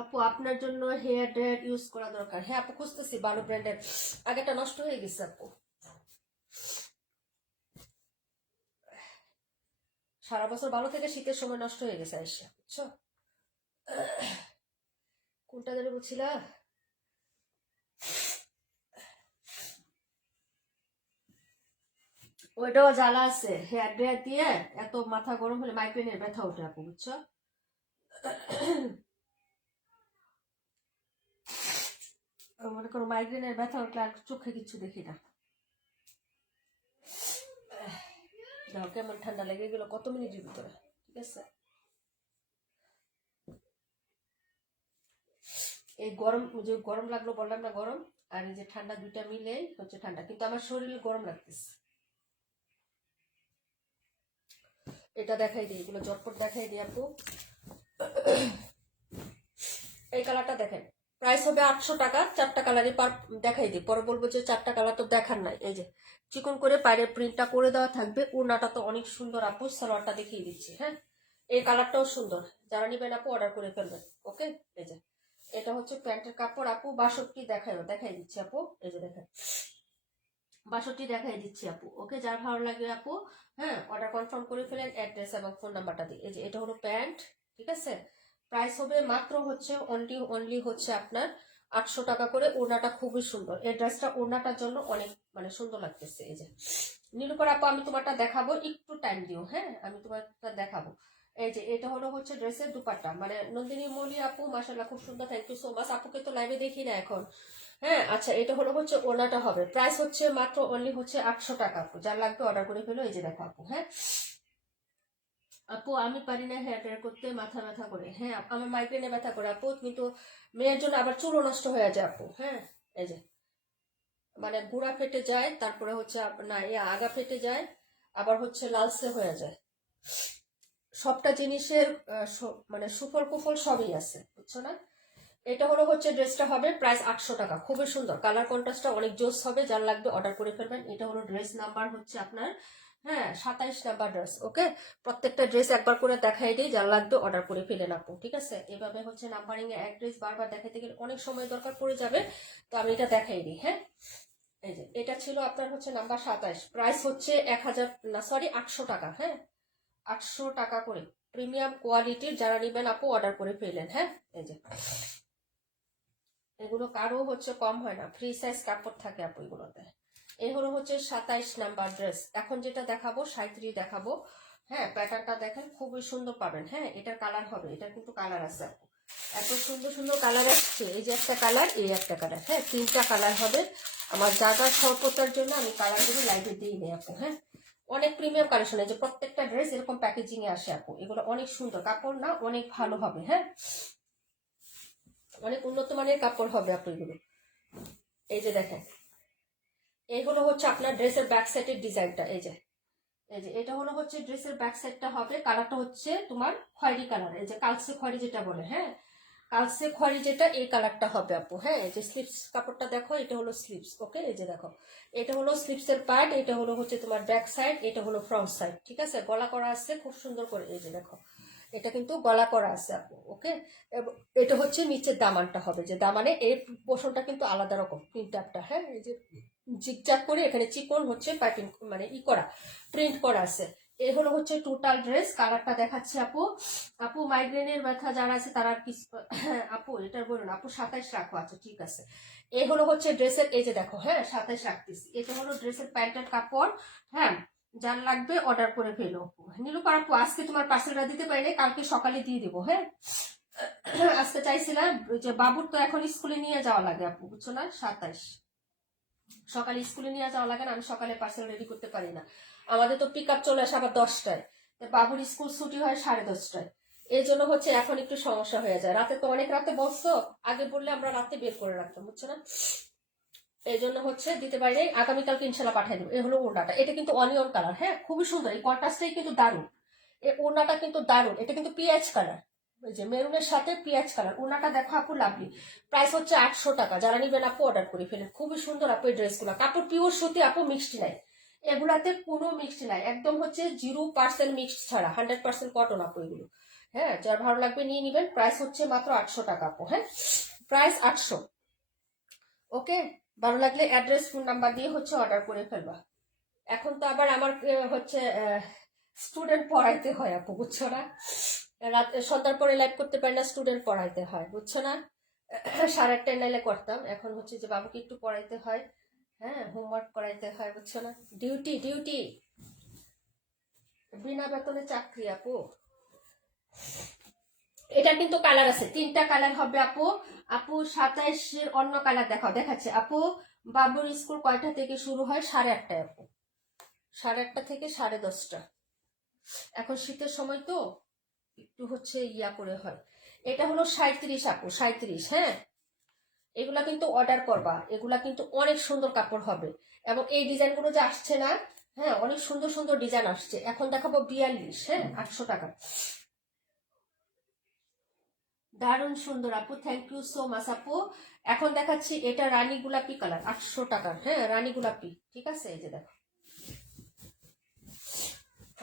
আপু আপনার জন্য হেয়ার ড্রায়ার ইউজ করা দরকার। হ্যাঁ আপু খুঁজতেছি ভালো ব্র্যান্ডের, আগেটা নষ্ট হয়ে গেছে আপু। সারা বছর ভালো থেকে শীতের সময় নষ্ট হয়ে গেছে আইসা, বুঝছো? কোনটা যেন বলছিলা? ওইটাও জ্বালা আছে, হেয়ার ড্রায়ার দিয়ে এত মাথা গরম হলে মাইগ্রেনের ব্যথা ওঠে আপু, বুঝছো? মনে করো মাইগ্রেনের ব্যথা উঠলে আর চোখে কিছু দেখি না। দেখো কেমন ঠান্ডা লেগে গেল, কত মিনিটের ভিতরে। ঠিক আছে, এই গরম, যে গরম লাগলো বললাম না, গরম আর এই যে ঠান্ডা দুইটা মিলে হচ্ছে ঠান্ডা, কিন্তু আমার শরীরে গরম লাগতেছে। এটা দেখাই দিই, এগুলো জটপট দেখাই দিই আপু। এই কালারটা দেখেন, প্রাইস হবে 800 টাকা। 4টা কালারই দেখাই দিই, পরে বলবো যে 4টা কালার তো দেখার নাই। এই যে চিকন করে বাইরে প্রিন্টটা করে দেওয়া থাকবে। ওড়নাটা তো অনেক সুন্দর আপু, সালোয়ারটা দেখিয়ে দিচ্ছি, হ্যাঁ। এই কালারটাও সুন্দর, যারা নিবেন আপু অর্ডার করে ফেলবেন, ওকে। এই যে এটা হচ্ছে প্যান্টের কাপড় আপু, 62 দেখাই দিচ্ছি আপু। এই যে দেখেন 62 দেখাই দিচ্ছি আপু, ওকে। যার ভালো লাগবে আপু, হ্যাঁ, অর্ডার কনফার্ম করে ফেলেন অ্যাড্রেস এবং ফোন নাম্বারটা দিয়ে। এই যে এটা হলো প্যান্ট, ঠিক আছে। প্রাইস হবে মাত্র হচ্ছে অনলি হচ্ছে আপনার 800 টাকা করে। ওড়নাটা খুবই সুন্দর, এই ড্রেসটা ওড়নাটার জন্য অনেক মানে সুন্দর লাগতেছে। এই যে নীলুফার আপু আমি তোমারটা দেখাবো, একটু টাইম দিও, হ্যাঁ, আমি তোমারটা দেখাবো। এই যে এটা হলো হচ্ছে ড্রেসের দুপাট্টা, মানে নন্দিনী মলি আপু মাশাআল্লাহ খুব সুন্দর, থ্যাংক ইউ সো মাচ। আপুকে তো লাইভে দেখি না এখন, হ্যাঁ। আচ্ছা এটা হলো হচ্ছে ওনাটা হবে, প্রাইস হচ্ছে মাত্র অনলি হচ্ছে 800 টাকা আপু। যার লাগবে অর্ডার করে ফেলো। এই যে দেখো আপু, হ্যাঁ। আপু আমি পারি না হেয়ার ড্রায়ার করতে, মাথা ব্যথা করে। হ্যাঁ আমার মাইগ্রেনে ব্যথা করে আপু, কিন্তু মেয়ের জন্য আবার চুলও নষ্ট হয়ে যায় আপু, হ্যাঁ। এই যে মানে গুড়া ফেটে যায়, তারপরে হচ্ছে না আগা ফেটে যায়, আবার হচ্ছে লালসে হয়ে যায়। সবটা জিনিসের মানে সুফল কুফল সবই আছে, বুঝছো না? এটা হলো হচ্ছে ড্রেসটা হবে প্রাইস 800 টাকা, খুবই সুন্দর, কালার কন্ট্রাস্টটা অনেক জোস হবে। যার লাগবে অর্ডার করে ফেলবেন। এটা হলো ড্রেস নাম্বার হচ্ছে আপনার, হ্যাঁ, 27 নাম্বার ড্রেস, ওকে। প্রত্যেকটা ড্রেস একবার করে দেখাই দিই, যার লাগবে অর্ডার করে ফেলেন আপু, ঠিক আছে। এভাবে হচ্ছে নাম্বারিং এ এক ড্রেস বারবার দেখাইতে গেলে অনেক সময় দরকার পড়ে যাবে, তো আমি এটা দেখাই দিই, হ্যাঁ। এই যে এটা ছিল আপনার হচ্ছে নাম্বার 27, প্রাইস হচ্ছে 1000 না সরি 800 টাকা, হ্যাঁ। 800 টাকা করে প্রিমিয়াম কোয়ালিটির, যারা নেবেন আপু অর্ডার করে ফেলেন, হ্যাঁ। এই যে এগুলো কারো হচ্ছে কম হয় না, ফ্রি সাইজ কাপড় থাকে আপু এগুলোতে। এই হলো হচ্ছে 27 নাম্বার ড্রেস। এখন যেটা দেখাবো 37 দেখাবো, হ্যাঁ। প্যাটার্নটা দেখেন খুবই সুন্দর পাবেন, হ্যাঁ। এটার কালার হবে, এটার কিন্তু কালার আছে আপু। এত সুন্দর সুন্দর কালার আসছে। এই যে একটা কালার, এই একটা কালার, হ্যাঁ 3টা কালার হবে। আমার জায়গা স্বল্পতার জন্য আমি কালারগুলো লাইভে দিই নি আপু। হ্যাঁ অনেক প্রিমিয়াম কালেকশন, এই যে প্রত্যেকটা ড্রেস এরকম প্যাকেজিং এ আসে আপু। এগুলো অনেক সুন্দর কাপড় না, অনেক ভালো হবে। হ্যাঁ অনেক উন্নত মানের কাপড় হবে আপু এগুলো। এই যে দেখেন, এইগুলো হচ্ছে আপনার ড্রেসের ব্যাক সাইডের ডিজাইনটা। এই যে এটা হলো হচ্ছে ড্রেসের ব্যাক সাইডটা হবে। কালারটা হচ্ছে তোমার খয়েরি কালার, এই যে কালসে খয়েরি যেটা বলে। হ্যাঁ কালসে খয়েরি যেটা, এই কালারটা হবে আপু। হ্যাঁ এই যে স্লিপস কাপড়টা দেখো, এটা হলো স্লিপস। ওকে এই যে দেখো, এটা হলো স্লিপসের পার্ট, এটা হলো হচ্ছে তোমার ব্যাক সাইড, এটা হলো ফ্রন্ট সাইড। ঠিক আছে, গলা করা আছে খুব সুন্দর করে। এই যে দেখো, এটা কিন্তু গলা করা আছে আপু। ওকে এটা হচ্ছে নিচের দামানটা হবে, যে দামানে এই পোর্শনটা কিন্তু আলাদা রকম প্রিন্টারটা। হ্যাঁ এই যে জিগজাগ করে এখানে চিকন হচ্ছে পাইপিং মানে করা প্রিন্ট করা আছে। এই হলো হচ্ছে টোটাল ড্রেস। কালারটা দেখাচ্ছি আপু। আপু মাইগ্রেনের ব্যথা যারা আছে তারা কি আপু এটা বলুন আপু 27 রাখো। আচ্ছা ঠিক আছে, এই হলো হচ্ছে ড্রেসের, এই যে দেখো হ্যাঁ 27 রাখতেছি। এটা হলো ড্রেসের প্যান্টের কাপড়। হ্যাঁ যার লাগবে অর্ডার করে ফেলো আপু। নীলুফার আপু আজকে তোমার পার্সেলটা দিতে পারি নাই, কালকে সকালে দিয়ে দেবো। হ্যাঁ আজকে চাইছিলাম যে বাবুর তো এখন স্কুলে নিয়ে যাওয়া লাগে আপু, বুঝছো না, 27 সকালে স্কুলে নিয়ে যাওয়া লাগে না, আমি সকালে পার্সেল রেডি করতে পারি না। আমাদের তো পিক আপ চলে আসে আবার 10টায়, বাবুর স্কুল ছুটি হয় 10:30টায়। এই জন্য হচ্ছে এখন একটু সমস্যা হয়ে যায়। রাতে তো অনেক রাতে বসছো, আগে বললে আমরা রাতে বের করে রাখতাম, বুঝছো না। এই জন্য হচ্ছে দিতে পারি নাই। আগামীকালকে ইনশাল্লাহ পাঠিয়ে দেবো। এই হলো ওড়নাটা, এটা কিন্তু অনিয়ন কালার। হ্যাঁ খুবই সুন্দর, এই কন্ট্রাস্টটাই কিন্তু দারুণ। এই ওড়নাটা কিন্তু দারুণ, এটা কিন্তু পিঁয়াজ কালার, ওই যে মেরুনের সাথে পিঁয়াজ কালার। ওড়নাটা দেখো আপু লাভলি। প্রাইস হচ্ছে 800 টাকা। যারা নিবেন আপু অর্ডার করে ফেলেন। খুবই সুন্দর আপু এই ড্রেসগুলো। কাপড় পিওর সুতি আপু, মিষ্টি নাই এগুলাতে, কোনো মিষ্টি নাই, একদম হচ্ছে 0% মিক্সড ছাড়া 100% কটন আপু এগুলো। হ্যাঁ যার ভালো লাগবে নিয়ে নিবেন। প্রাইস হচ্ছে মাত্র 800 টাকা আপু। হ্যাঁ প্রাইস 800। ওকে ভালো লাগলে অ্যাড্রেস ফোন নাম্বার দিয়ে হচ্ছে অর্ডার করে ফেলবা। এখন তো আবার আমার হচ্ছে স্টুডেন্ট পড়াইতে হয় আপু, বুঝছো না। রাত সন্ধ্যার পরে লাইভ করতে পারি না, স্টুডেন্ট পড়াইতে হয়, বুঝছো না। 8:30 নাইলে করতাম, এখন হচ্ছে যে বাবুকে একটু পড়াইতে হয়। হ্যাঁ হোমওয়ার্ক করাইতে হয়, বুঝছো না। ডিউটি ডিউটি, বিনা বেতনে চাকরি আপু। এটা কিন্তু কালার আছে, 3টা কালার হবে আপু। আপু 27-এর অন্য কালার দেখাও, দেখাচ্ছে আপু। বাবুর স্কুল কয়টা থেকে শুরু হয়? 8:30টায় আপু, 8:30 থেকে 10:30। এখন শীতের সময় তো একটু হচ্ছে ইয়া করে হয়। এটা হলো 37 আপু, 37। হ্যাঁ এগুলা কিন্তু অর্ডার করবা, এগুলা কিন্তু অনেক সুন্দর কাপড় হবে। এবং এই ডিজাইনগুলো যে আসছে না, হ্যাঁ অনেক সুন্দর সুন্দর ডিজাইন আসছে। এখন দেখাবো 42। হ্যাঁ 800 টাকা। দারুণ সুন্দর আপু, থ্যাংক ইউ সো মাচ আপু। এখন দেখাচ্ছি এটা রানী গোলাপি কালার, 800 টাকার। হ্যাঁ রানী গোলাপি, ঠিক আছে। এই যে দেখো,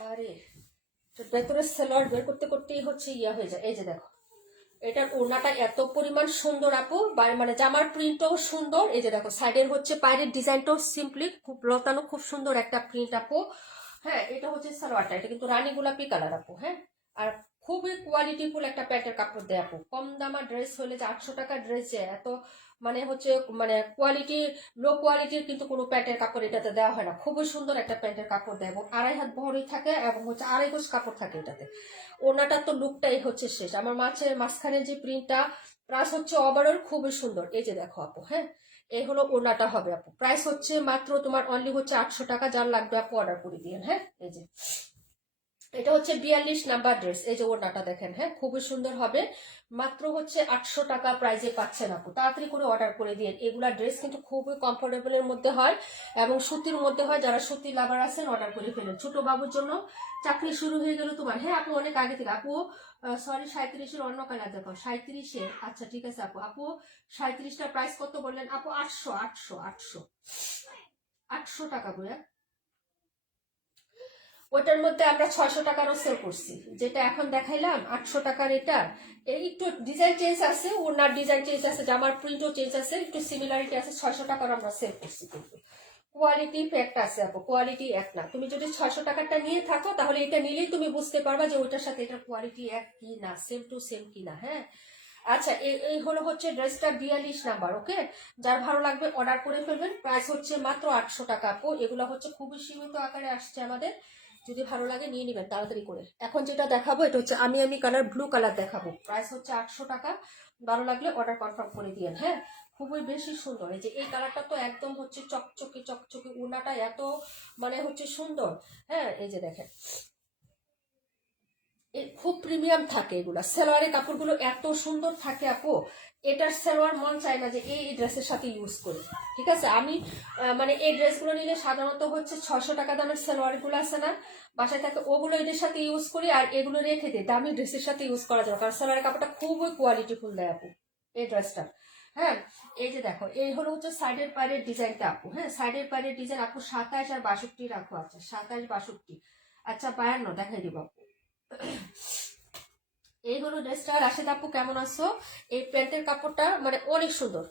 আরে ভেতরে সেলর বের করতে করতেই হচ্ছে ইয়া হয়ে যায়। এই যে দেখো, এটার ওড়নাটা এত পরিমাণ সুন্দর আপু, মানে জামার প্রিন্টও সুন্দর। এই যে দেখো সাইডের হচ্ছে পায়ের ডিজাইনটাও সিম্পলি খুব লতানো, খুব সুন্দর একটা প্রিন্ট আপু। হ্যাঁ এটা হচ্ছে সালোয়ারটা, এটা কিন্তু রানী গোলাপি কালার আপু। হ্যাঁ আর খুবই কোয়ালিটিফুল একটা প্যান্টের কাপড় দেয় আপু। কম দামা ড্রেস হলে যে 800 টাকার ড্রেস যে এত মানে হচ্ছে মানে কোয়ালিটি, লো কোয়ালিটির কিন্তু কোনো প্যান্টের কাপড় এটাতে দেওয়া হয় না। খুবই সুন্দর একটা প্যান্টের কাপড় দেয় এবং 2.5 হাত বহরই থাকে এবং হচ্ছে 2.5 গজ কাপড় থাকে এটাতে। ওনাটার তো লুকটাই হচ্ছে শেষ। আমার মাছের মাঝখানে যে প্রিন্টটা, প্রাইস হচ্ছে ওভারঅল খুবই সুন্দর। এই যে দেখো আপু, হ্যাঁ এই হলো ওনাটা হবে আপু। প্রাইস হচ্ছে মাত্র তোমার অনলি হচ্ছে 800 টাকা। যার লাগবে আপু অর্ডার করে দিন। হ্যাঁ এই যে এটা হচ্ছে 42 নাম্বার ড্রেস। এই যে ওড়নাটা দেখেন, হ্যাঁ খুবই সুন্দর হবে। মাত্র হচ্ছে 800 টাকা প্রাইজে পাচ্ছেন আপু। তাড়াতাড়ি করে অর্ডার করে দিন। এগুলা ড্রেস কিন্তু খুবই কমফোর্টেবলের মধ্যে হয় এবং সুতির মধ্যে হয়। যারা সুতি লাভার আছেন অর্ডার করে ফেলেন। ছোট বাবুর জন্য চাকরি শুরু হয়ে গেল তোমার। হ্যাঁ আপু অনেক আগে থেকে আপু। সরি 37-এর অন্য কালার দেখো, 37-এর। আচ্ছা ঠিক আছে আপু। আপু 37টা প্রাইস কত বললেন আপু? 800 800 800 800 টাকা বলে। ওটার মধ্যে আমরা 600 টাকারও সেল করছি, যেটা এখন দেখাইলাম 800 টাকার। এটা এই একটু ডিজাইন চেঞ্জ আছে, ওনার ডিজাইন চেঞ্জ আছে, জামার প্রিন্টও চেঞ্জ আছে, একটু সিমিলারিটি আছে। 600 টাকার আমরা সেল করছি, কিন্তু কোয়ালিটি ফ্যাক্ট আছে আপু, কোয়ালিটি এক না। তুমি যদি 600 টাকারটা নিয়ে থাকো তাহলে এটা নিলেই তুমি বুঝতে পারবা যে ওইটার সাথে এটার কোয়ালিটি এক কি না, সেম টু সেম কি না। হ্যাঁ আচ্ছা এই হলো হচ্ছে ড্রেসটা 42 নাম্বার। ওকে যার ভালো লাগবে অর্ডার করে ফেলবেন। প্রাইস হচ্ছে মাত্র 800 টাকা আপু। এগুলো হচ্ছে খুবই সীমিত আকারে আসছে আমাদের, যদি ভালো লাগে নিয়ে নেবেন তাড়াতাড়ি করে। এখন যেটা দেখাবো এটা হচ্ছে আমি কালার, ব্লু কালার দেখাবো। প্রাইস হচ্ছে 800 টাকা। ভালো লাগলে অর্ডার কনফার্ম করে দিয়েন। হ্যাঁ, খুবই বেশি সুন্দর। এই যে এই কালারটা তো একদম হচ্ছে চকচকে চকচকে, উনাটা এত মানে হচ্ছে সুন্দর। হ্যাঁ, এই যে দেখেন খুব প্রিমিয়াম থাকে এগুলা। সালোয়ারের কাপড়গুলো এত সুন্দর থাকে আপু, এটার সালোয়ার মন চায় না যে এই ড্রেসের সাথে ইউজ করি। ঠিক আছে, আমি মানে এই ড্রেসগুলো নিলে সাধারণত হচ্ছে 600 টাকা দামের সালোয়ারগুলো আছে না বাসায় থাকে, ওগুলো এদের সাথে ইউজ করি, আর এগুলো রেখে দিই দামি ড্রেসের সাথে ইউজ করা যাবে, কারণ সালোয়ারের কাপড়টা খুবই কোয়ালিটিফুল দেয় আপু এই ড্রেসটা। হ্যাঁ, এই যে দেখো এই হলো হচ্ছে সাইডের পায়ের ডিজাইনটা আপু। হ্যাঁ, সাইডের পায়ের ডিজাইন আপু 27 আর 62 রাখো। আচ্ছা 27 62, আচ্ছা 52 দেখাই দিব আপু। এই হলো ড্রেসটা। রাশেদ আপু কেমন আছো? এই প্যান্টের কাপড়টা মানে অনেক সুন্দর।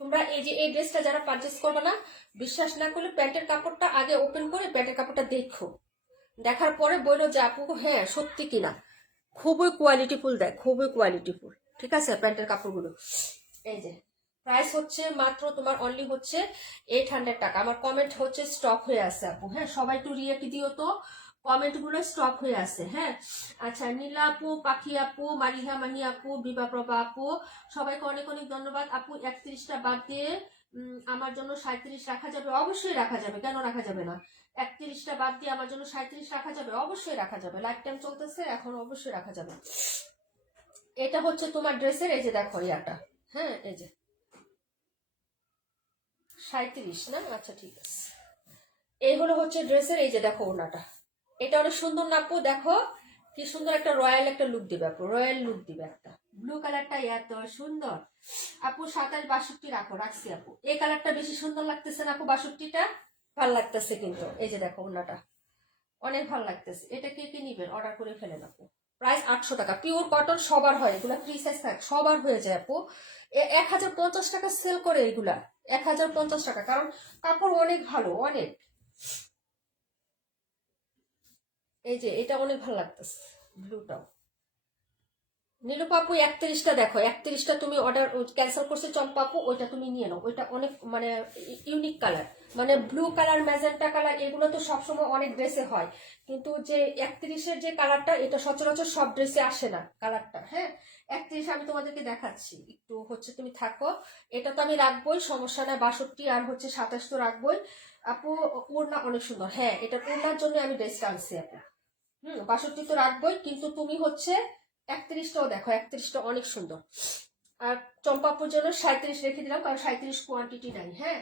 তোমরা এই যে এই ড্রেসটা যারা পারচেস করবে না, বিশ্বাস না করলে প্যান্টের কাপড়টা আগে ওপেন করে প্যান্টের কাপড়টা দেখো, দেখার পরে বললো যে আপু হ্যাঁ সত্যি কিনা। খুবই কোয়ালিটিফুল দেয়, খুবই কোয়ালিটিফুল। ঠিক আছে, প্যান্টের কাপড়গুলো এই যে প্রাইস হচ্ছে মাত্র তোমার অনলি হচ্ছে 800 টাকা। আমার কমেন্ট হচ্ছে স্টক হয়ে আছে আপু। হ্যাঁ, সবাই একটু রিয়েক্ট দিও তো, কমেন্ট গুলো স্টক হয়ে আছে। হ্যাঁ, আচ্ছা নীলা আপু, পাখি আপু, মারিহা মাহি আপু, বিভা প্রভা আপু, সবাইকে অনেক অনেক ধন্যবাদ আপু। 31টা বাদ দিয়ে আমার জন্য 37 রাখা যাবে? অবশ্যই রাখা যাবে, কেন রাখা যাবে না। 31টা বাদ দিয়ে আমার জন্য 37 রাখা যাবে? অবশ্যই রাখা যাবে, লাইফ টাইম চলতেছে এখন, অবশ্যই রাখা যাবে। এটা হচ্ছে তোমার ড্রেসের এই যে দেখো ইয়াটা। হ্যাঁ, এই যে 37 না? আচ্ছা ঠিক আছে। এই হলো হচ্ছে ড্রেসের এই যে দেখো ওনাটা, এটা অনেক সুন্দর না আপু? দেখো কি সুন্দর একটা রয়্যাল একটা লুক দিবে আপু, রয়্যাল লুক দিবে একটা। ব্লু কালারটা এত সুন্দর আপু। 27 62 রাখো, রাখছি আপু। এই কালারটা বেশি সুন্দর লাগতেছে না আপু? 62টা ভাল লাগতেছে কিন্তু। এই যে দেখো ওনাটা অনেক ভালো লাগতেছে। এটা কে কে নিবেন অর্ডার করে ফেলেন আপু। প্রাইস 800 টাকা। পিওর কটন, সবার হয় এগুলা, ফ্রি সাইজ থাক, সবার হয়ে যায় আপু। 1050 টাকা সেল করে এগুলা, 1050 টাকা, কারণ কাপড় অনেক ভালো, অনেক। এই যে এটা অনেক ভালো লাগতেছে ব্লুটাও। নীলুপাপু 31টা দেখো, 31টা তুমি অর্ডার ক্যান্সেল করছে চম্পাপু, ওইটা তুমি নিয়ে নাও। ওইটা অনেক মানে ইউনিক কালার, মানে ব্লু কালার, ম্যাজেন্টা কালার, এগুলো তো সবসময় অনেক ড্রেসে হয়, কিন্তু যে 31-এর যে কালারটা, এটা সচরাচর সব ড্রেসে আসে না কালারটা। হ্যাঁ, 31 আমি তোমাদেরকে দেখাচ্ছি একটু হচ্ছে, তুমি থাকো। এটা তো আমি রাখবোই, সমস্যা না। 62 আর হচ্ছে 27 তো রাখবোই আপু। ওড়না অনেক সুন্দর। হ্যাঁ, এটা ওড়নার জন্য আমি ড্রেসটা আনছি আপু। 62 তো রাখবোই, কিন্তু তুমি হচ্ছে 31টাও দেখো, 31টা অনেক সুন্দর। আর চম্পাপুর জন্য 37 রেখে দিলাম, কারণ 37 কোয়ান্টিটি নাই। হ্যাঁ,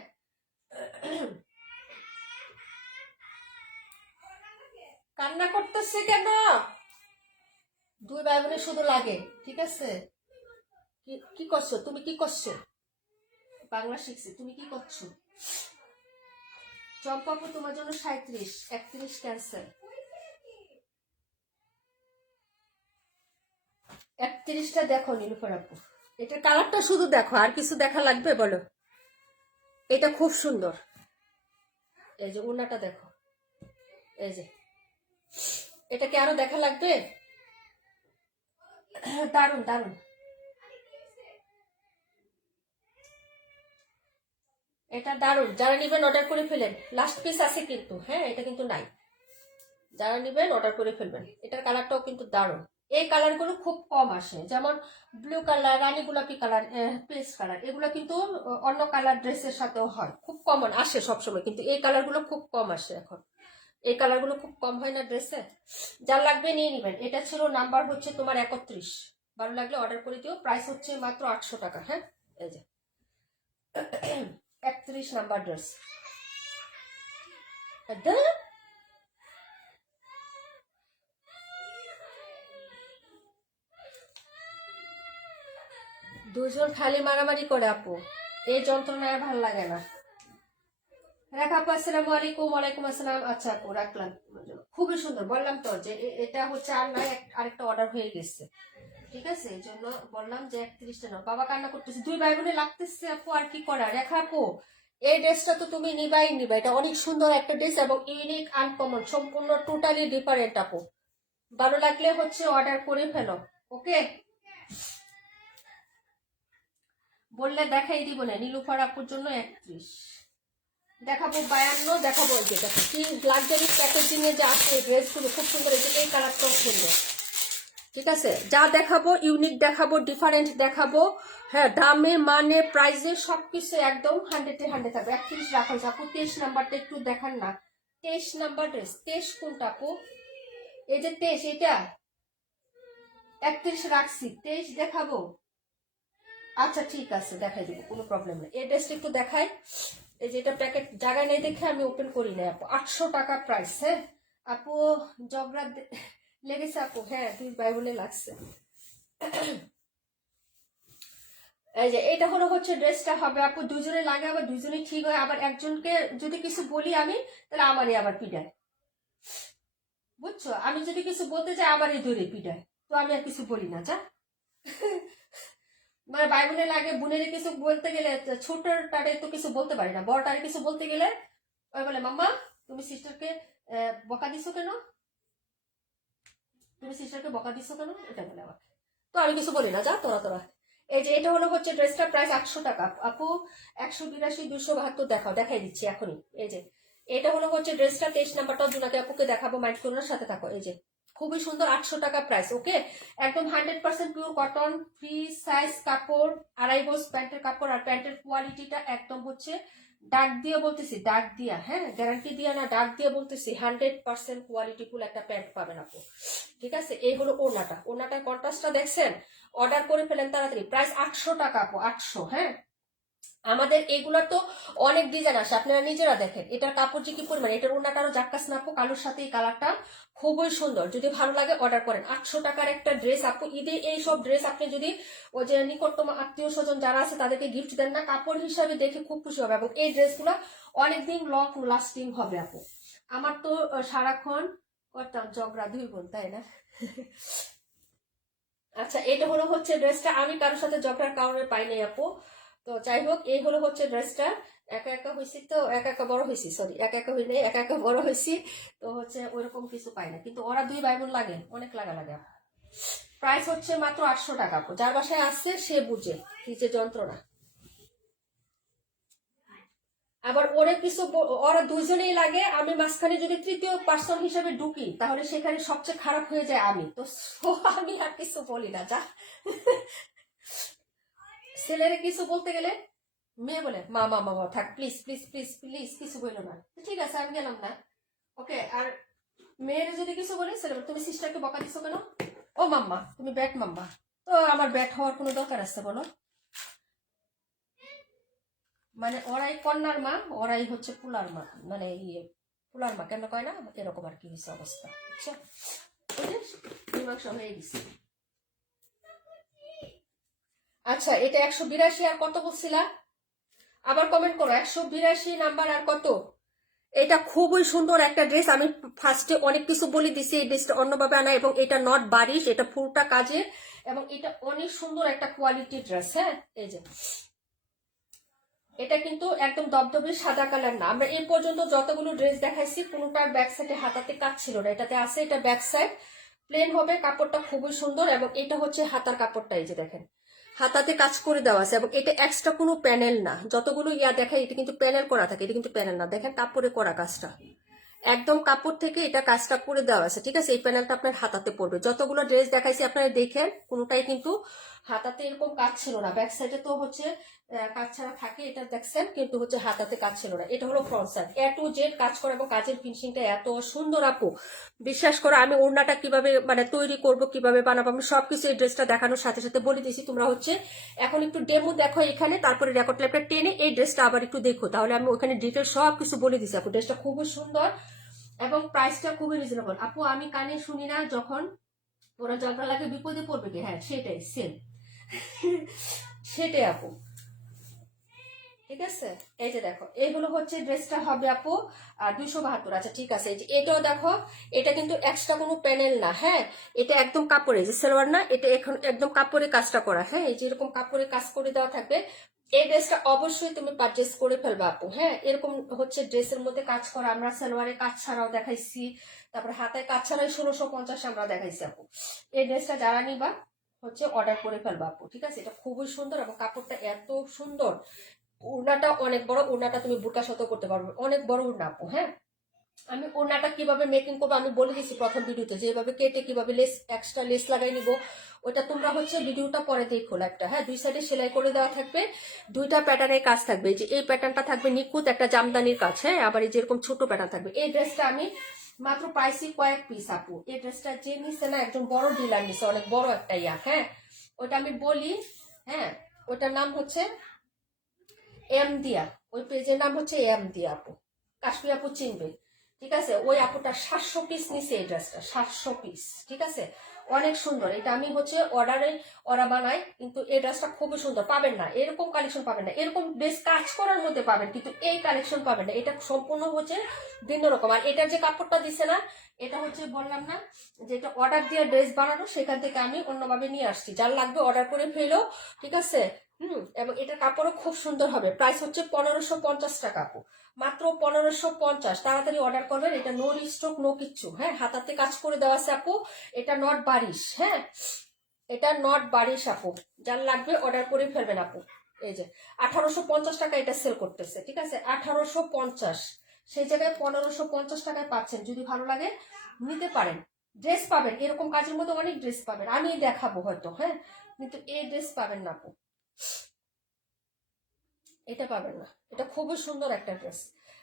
কান্না করতেছে কেন? দুই ভাই বোনের শুধু লাগে। ঠিক আছে, কি করছো তুমি? কি করছো? বাংলা শিখছি, তুমি কি করছো? চম্পাপু তোমার জন্য 37, 31 ক্যান্সেল। 31টা দেখো নীলুফার আপু, এটা কালারটা শুধু দেখো, আর কিছু দেখা লাগবে বলো? এটা খুব সুন্দর। এই যে ওড়নাটা দেখো, এই যে এটা কি আরো দেখা লাগবে? দারুন দারুন। এটা দারুন, যারা নিবেন অর্ডার করে ফেলেন। লাস্ট পিস আছে কিন্তু। হ্যাঁ, এটা কিন্তু নাই। যারা নিবেন অর্ডার করে ফেলবেন। এটার কালারটাও কিন্তু দারুন। এই কালারগুলো খুব কম আসে, যেমন ব্লু কালার, রানী গোলাপি কালার, পেস্ট কালার, এগুলো কিন্তু অন্য কালার ড্রেসের সাথেও হয়, খুব কমন আসে সবসময়, কিন্তু এই কালারগুলো খুব কম আসে এখন। এই কালারগুলো খুব কম হয় না ড্রেসে। যার লাগবে নিয়ে নিবেন। এটা ছিল নাম্বার হচ্ছে তোমার 31। ভালো লাগলে অর্ডার করে দিও। প্রাইস হচ্ছে মাত্র 800 টাকা। হ্যাঁ, এই যে 31 নাম্বার ড্রেস। দুজন খালি মারামারি করে আপু, এই যন্ত্রণায় ভাল লাগে না। রাখা আপু, আসসালামু আলাইকুম। ওয়ালাইকুম আসসালাম। আচ্ছা আপু রাখলাম। খুবই সুন্দর, বললাম তো যে এটা হচ্ছে আর নাই, আরেকটা অর্ডার হয়ে গেছে। ঠিক আছে, এই জন্য বললাম যে 31টা নাও। বাবা কান্না করতেছে, দুই ভাই বোনে লাগতেছে আপু, আর কি করা। রেখা আপু এই ড্রেসটা তো তুমি নিবাই নিবা, এটা অনেক সুন্দর একটা ড্রেস এবং ইউনিক আনকমন, সম্পূর্ণ টোটালি ডিফারেন্ট আপু। ভালো লাগলে হচ্ছে অর্ডার করে ফেলো। ওকে, বললে দেখাই দিব না। নীলুফার আপুর জন্য 31। দেখাবো 52, দেখাবো এই যে দেখো কি লাক্সারি প্যাকেজিং এ যে আছে ড্রেসগুলো খুব সুন্দর, এই কালারটাও সুন্দর। ঠিক আছে, যা দেখাবো ইউনিক দেখাবো, ডিফারেন্ট দেখাবো। হ্যাঁ, দামে মানে প্রাইসে সবকিছু একদম 100-এ 100 থাকবে। 31 রাখা হয়েছে আপু। 23 নাম্বারটা একটু দেখান না। 23 নাম্বার ড্রেস। 23 কোনটা আপু? এই যে 23, এটা 31 রাখছি, 23 দেখাবো। আচ্ছা ঠিক আছে, দেখাই দিব, কোনো প্রবলেম নেই। এই ড্রেসটা একটু দেখাই। এই যে এটা প্যাকেট জায়গায় নেই দেখে আমি ওপেন করি না আপু। 800 টাকা প্রাইস। হ্যাঁ আপু, জগরা লেগেছে আপু। হ্যাঁ, 2 বাইবলে লাগছে। এই যে এটা হলো হচ্ছে ড্রেসটা হবে আপু, দুজনে লাগে, আবার দুজনে ঠিক হয়। আবার একজনকে যদি কিছু বলি আমি, তাহলে আমারই আবার পিডায়, বুঝছো? আমি যদি কিছু বলতে চাই আমারই ধরে পিডায়, তো আমি আর কিছু বলি না। যা মানে ভাই বোনের লাগে, বোনের কিছু বলতে গেলে ছোটটারে তো কিছু বলতে পারি না, বড়টারে কিছু বলতে গেলে ওই বলে মাম্মা তুমি সিস্টারকে বকা দিছো কেন, তুমি সিস্টারকে বকা দিছো কেন, এটা বলে আমার। তো আমি কিছু বলি না, যা তোরা তোরা। এই যে এটা হলো হচ্ছে ড্রেসটার প্রাইস 800 টাকা আপু। 182, 272 দেখাও, দেখাই দিচ্ছি এখনই। এই যে এটা হলো হচ্ছে ড্রেসটা। 23 নাম্বারটাও জুনাকে আপুকে দেখাবো, মাইন্ড করোনার সাথে থাকো। এই যে খুবই সুন্দর, 800 টাকা প্রাইস। ওকে, একদম 100% পিওর কটন, ফ্রি সাইজ কাপড়, 2.5 গজ প্যান্টের কাপড়। আর প্যান্টের কোয়ালিটিটা একদম হচ্ছে ডাক দিয়ে বলতেছি, ডাক দিয়া, হ্যাঁ গ্যারান্টি দিয়া না, ডাক দিয়ে বলতেছি 100% কোয়ালিটিফুল একটা প্যান্ট পাবেন আপু। ঠিক আছে, এই হলো ওড়নাটা। ওড়নাটার কন্ট্রাস্টটা দেখছেন? অর্ডার করে ফেলেন তাড়াতাড়ি। প্রাইস 800 টাকা আপু, 800। হ্যাঁ, আমাদের এগুলার তো অনেক ডিজাইন আসে, আপনারা নিজেরা দেখেন। এটার কাপড় যে কি পরিমাণ, এটার ওড়নাটা আরো জাক্কাস না আপু, কালোর সাথে এই কালারটা খুবই সুন্দর। যদি ভালো লাগে অর্ডার করেন। 800 টাকার একটা ড্রেস আপু। ঈদে এই সব ড্রেস আপনি যদি ওই যে নিকটতম আত্মীয় স্বজন যারা আছে তাদেরকে গিফট দেন না, কাপড় হিসাবে দেখে খুব খুশি হবে। এবং এই ড্রেসগুলো অনেকদিন লং লাস্টিং হবে আপু। আমার তো সারাক্ষণ করতাম ঝগড়া 2 বোন, তাই না? আচ্ছা, এটা হলো হচ্ছে ড্রেসটা। আমি কারোর সাথে ঝগড়ার কারণে পাই নাই আপু। তো যাই হোক, এই হলো হচ্ছে ড্রেসটা। একা একা হয়েছি তো, একা একা বড় হয়েছি, সরি একা একা হই নাই, একা একা বড় হয়েছি। তো হচ্ছে ওইরকম কিছু পাই না, কিন্তু ওরা 2 ভাই বোন লাগে, অনেক লাগা লাগে। প্রাইস হচ্ছে মাত্র 800 টাকা আপু। যার বাসায় আসছে সে বুঝে কি যে যন্ত্রণা। আবার ওরা কিছু ওরা দুজনেই লাগে, আমি মাঝখানে যদি তৃতীয় পার্সন হিসেবে ঢুকি তাহলে সেখানে সবচেয়ে খারাপ হয়ে যায় আমি তো। আমি আর কিছু বলি না, যা। ছেলেরে কিছু বলতে গেলে মেয়ে বলে মা মা মা মা, থাক প্লিজ প্লিজ প্লিজ প্লিজ, কিছু বললো না, ঠিক আছে আমি গেলাম না। ওকে, আর মেয়ের যদি কিছু বলে ছেলে বলে, তুমি সিস্টারকে বকা দিছো কেন? ও মাম্মা তুমি ব্যাট মাম্মা। তো আমার ব্যাট হওয়ার কোনো দরকার আছে বলো? মানে ওরাই কন্যার মা, ওরাই হচ্ছে পুলার মা, মানে ইয়ে পুলার মা কেন কয় না, এরকম আর কি হয়েছে অবস্থা, বুঝছো? মীমাংসা হয়ে গেছে। আচ্ছা, এটা 182 আর কত বলছিলা? আবার কমেন্ট করো, 182 নাম্বার আর কত? এটা খুবই সুন্দর একটা ড্রেস। আমি ফার্স্টে অনেক কিছু বলে দিছি, এই ড্রেসটা অন্যভাবে আনা, এবং এটা নট বারিশ, এটা ফুলটা কাজে, এবং এটা অনেক সুন্দর একটা কোয়ালিটি ড্রেস। হ্যাঁ, এই যে এটা কিন্তু একদম দবদবে সাদা কালার না। আমরা এই পর্যন্ত যতগুলো ড্রেস দেখাইছি কোনোটার ব্যাক সাইডে হাতাতে কাজ ছিল না, এটাতে আছে। এটা ব্যাক সাইড প্লেন হবে, কাপড়টা খুবই সুন্দর। এবং এটা হচ্ছে হাতার কাপড়টা, এই যে দেখেন হাতাতে কাজ করে দেওয়া আছে। এবং এটা এক্সট্রা কোনো প্যানেল না, যতগুলো ইয়া দেখায় এটা কিন্তু প্যানেল করা থাকে, এটা কিন্তু প্যানেল না। দেখেন কাপড়ে করা কাজটা, একদম কাপড় থেকে এটা কাজটা করে দেওয়া আছে। ঠিক আছে, এই প্যানেলটা আপনার হাতাতে পড়বে। যতগুলো ড্রেস দেখাইছি আপনারা দেখেন, কোনোটাই কিন্তু হাতাতে এরকম কাজ ছিল না। ব্যাক সাইডে তো হচ্ছে কাজ ছাড়া থাকে, এটা দেখছেন, কিন্তু হচ্ছে হাতাতে কাজ ছিল না। এটা হলো front side, A to Z কাজ করা, এবং কাজের ফিনিশিংটা এত সুন্দর আপু। বিশ্বাস করো, আমি ওড়নাটা কিভাবে মানে তৈরি করব, কিভাবে বানাবো, আমি সবকিছু এই ড্রেসটা দেখানোর সাথে সাথে বলে দিয়েছি। তোমরা হচ্ছে এখন একটু ডেমো দেখো এখানে, তারপরে রেকর্ড ল্যাপটা টেনে এই ড্রেসটা আবার একটু দেখো, তাহলে আমি ওখানে ডিটেল সবকিছু বলে দিছি আপু। ড্রেসটা খুবই সুন্দর এবং প্রাইসটা খুবই রিজনেবল আপু। আমি কানে শুনি না, যখন ওরা ঝগড়া লাগে বিপদে পড়বে কি, হ্যাঁ সেটাই সেম। সেটাই আপু। ঠিক আছে, এই যে দেখো এইগুলো হচ্ছে ড্রেসটা হবে আপু 272। আচ্ছা ঠিক আছে, এই যে এটাও দেখো, এটা কিন্তু এক্সট্রা কোনো প্যানেল না। হ্যাঁ, এটা একদম কাপড়ে, যে সালোয়ার না, এটা এখন একদম কাপড়ে কাজটা করা। হ্যাঁ, এই যে এরকম কাপড়ে কাজ করে দেওয়া থাকবে। এই ড্রেসটা অবশ্যই তুমি পারচেস করে ফেলবা আপু। হ্যাঁ, এরকম হচ্ছে ড্রেসের মধ্যে কাজ করা আমরা সালোয়ারে কাজ ছাড়াও দেখাইছি, তারপরে হাতায় কাজ ছাড়াই 1650 আমরা দেখাইছি আপু। এই ড্রেসটা যারা নিবা হচ্ছে অর্ডার করে ফেলবা আপু। ঠিক আছে, এটা খুবই সুন্দর এবং কাপড়টা এত সুন্দর, উড়নাটা অনেক বড়, উড়নাটা তুমি বুরকার সাথে করতে পারবে, অনেক বড় উড়না আপু। হ্যাঁ, আমি ওড়নাটা কিভাবে মেকিং করবো আমি বলে দিচ্ছি প্রথম ভিডিওতে, যে এভাবে কেটে কিভাবে লেস এক্সট্রা লেস লাগাই নিব, ওটা তোমরা হচ্ছে ভিডিওটা পরে দেখো একটা। হ্যাঁ, দুই সাইডে সেলাই করে দেওয়া থাকবে, দুইটা প্যাটার্নের কাজ থাকবে, যে এই প্যাটার্নটা থাকবে নিখুঁত একটা জামদানির কাজ। হ্যাঁ, আবার এই যেরকম ছোট প্যাটার্ন থাকবে। এই ড্রেসটা আমি মাত্র পাইছি কয়েক পিস আপু। এই ড্রেসটা যে নিচ্ছে না একজন বড় ডিলার নিচ্ছে, অনেক বড় একটা ইয়া। হ্যাঁ, ওটা আমি বলি। হ্যাঁ, ওটার নাম হচ্ছে এম দিয়া, ওই পেজের নাম হচ্ছে এম দিয়া আপু, কাশ্মীর আপু চিনবে। ঠিক আছে, ওই আপুটা 700 পিস নিছে এই ড্রেসটা, 700 পিস। ঠিক আছে, অনেক সুন্দর। এটা আমি হচ্ছে অর্ডারে ওরা বানাই, কিন্তু এই ড্রেসটা খুবই সুন্দর। পাবেন না এরকম কালেকশন, পাবেন না এরকম বেশ কাজ করার মধ্যে পাবেন, কিন্তু এই কালেকশন পাবেন না। এটা সম্পূর্ণ হচ্ছে ভিন্ন রকম। আর এটার যে কাপড়টা দিছে না, এটা হচ্ছে বললাম না যে এটা অর্ডার দিয়ে ড্রেস বানানো, সেখান থেকে আমি অন্যভাবে নিয়ে আসছি। যার লাগবে অর্ডার করে ফেলো। ঠিক আছে। এবং এটার কাপড়ও খুব সুন্দর হবে। প্রাইস হচ্ছে 1550 টাকা আপু, মাত্র 1550। তাড়াতাড়ি অর্ডার করবেন। এটা নো স্টক নো কিচ্ছু। হ্যাঁ, হাতাতে কাজ করে দেওয়া আছে আপু। এটা নট বারিশ। হ্যাঁ, এটা নট বারিশ আপু, যার লাগবে অর্ডার করে ফেলবেন আপু। এই যে 1850 টাকা এটা সেল করতেছে। ঠিক আছে, 1850, সেই জায়গায় 1550 টাকায় পাচ্ছেন। যদি ভালো লাগে নিতে পারেন। ড্রেস পাবেন এরকম কাজের মধ্যে, অনেক ড্রেস পাবেন, আমি দেখাবো হয়তো। হ্যাঁ, কিন্তু এই ড্রেস পাবেন না আপু, এটা পাবেন না। এটা খুবই সুন্দর একটা ড্রেস,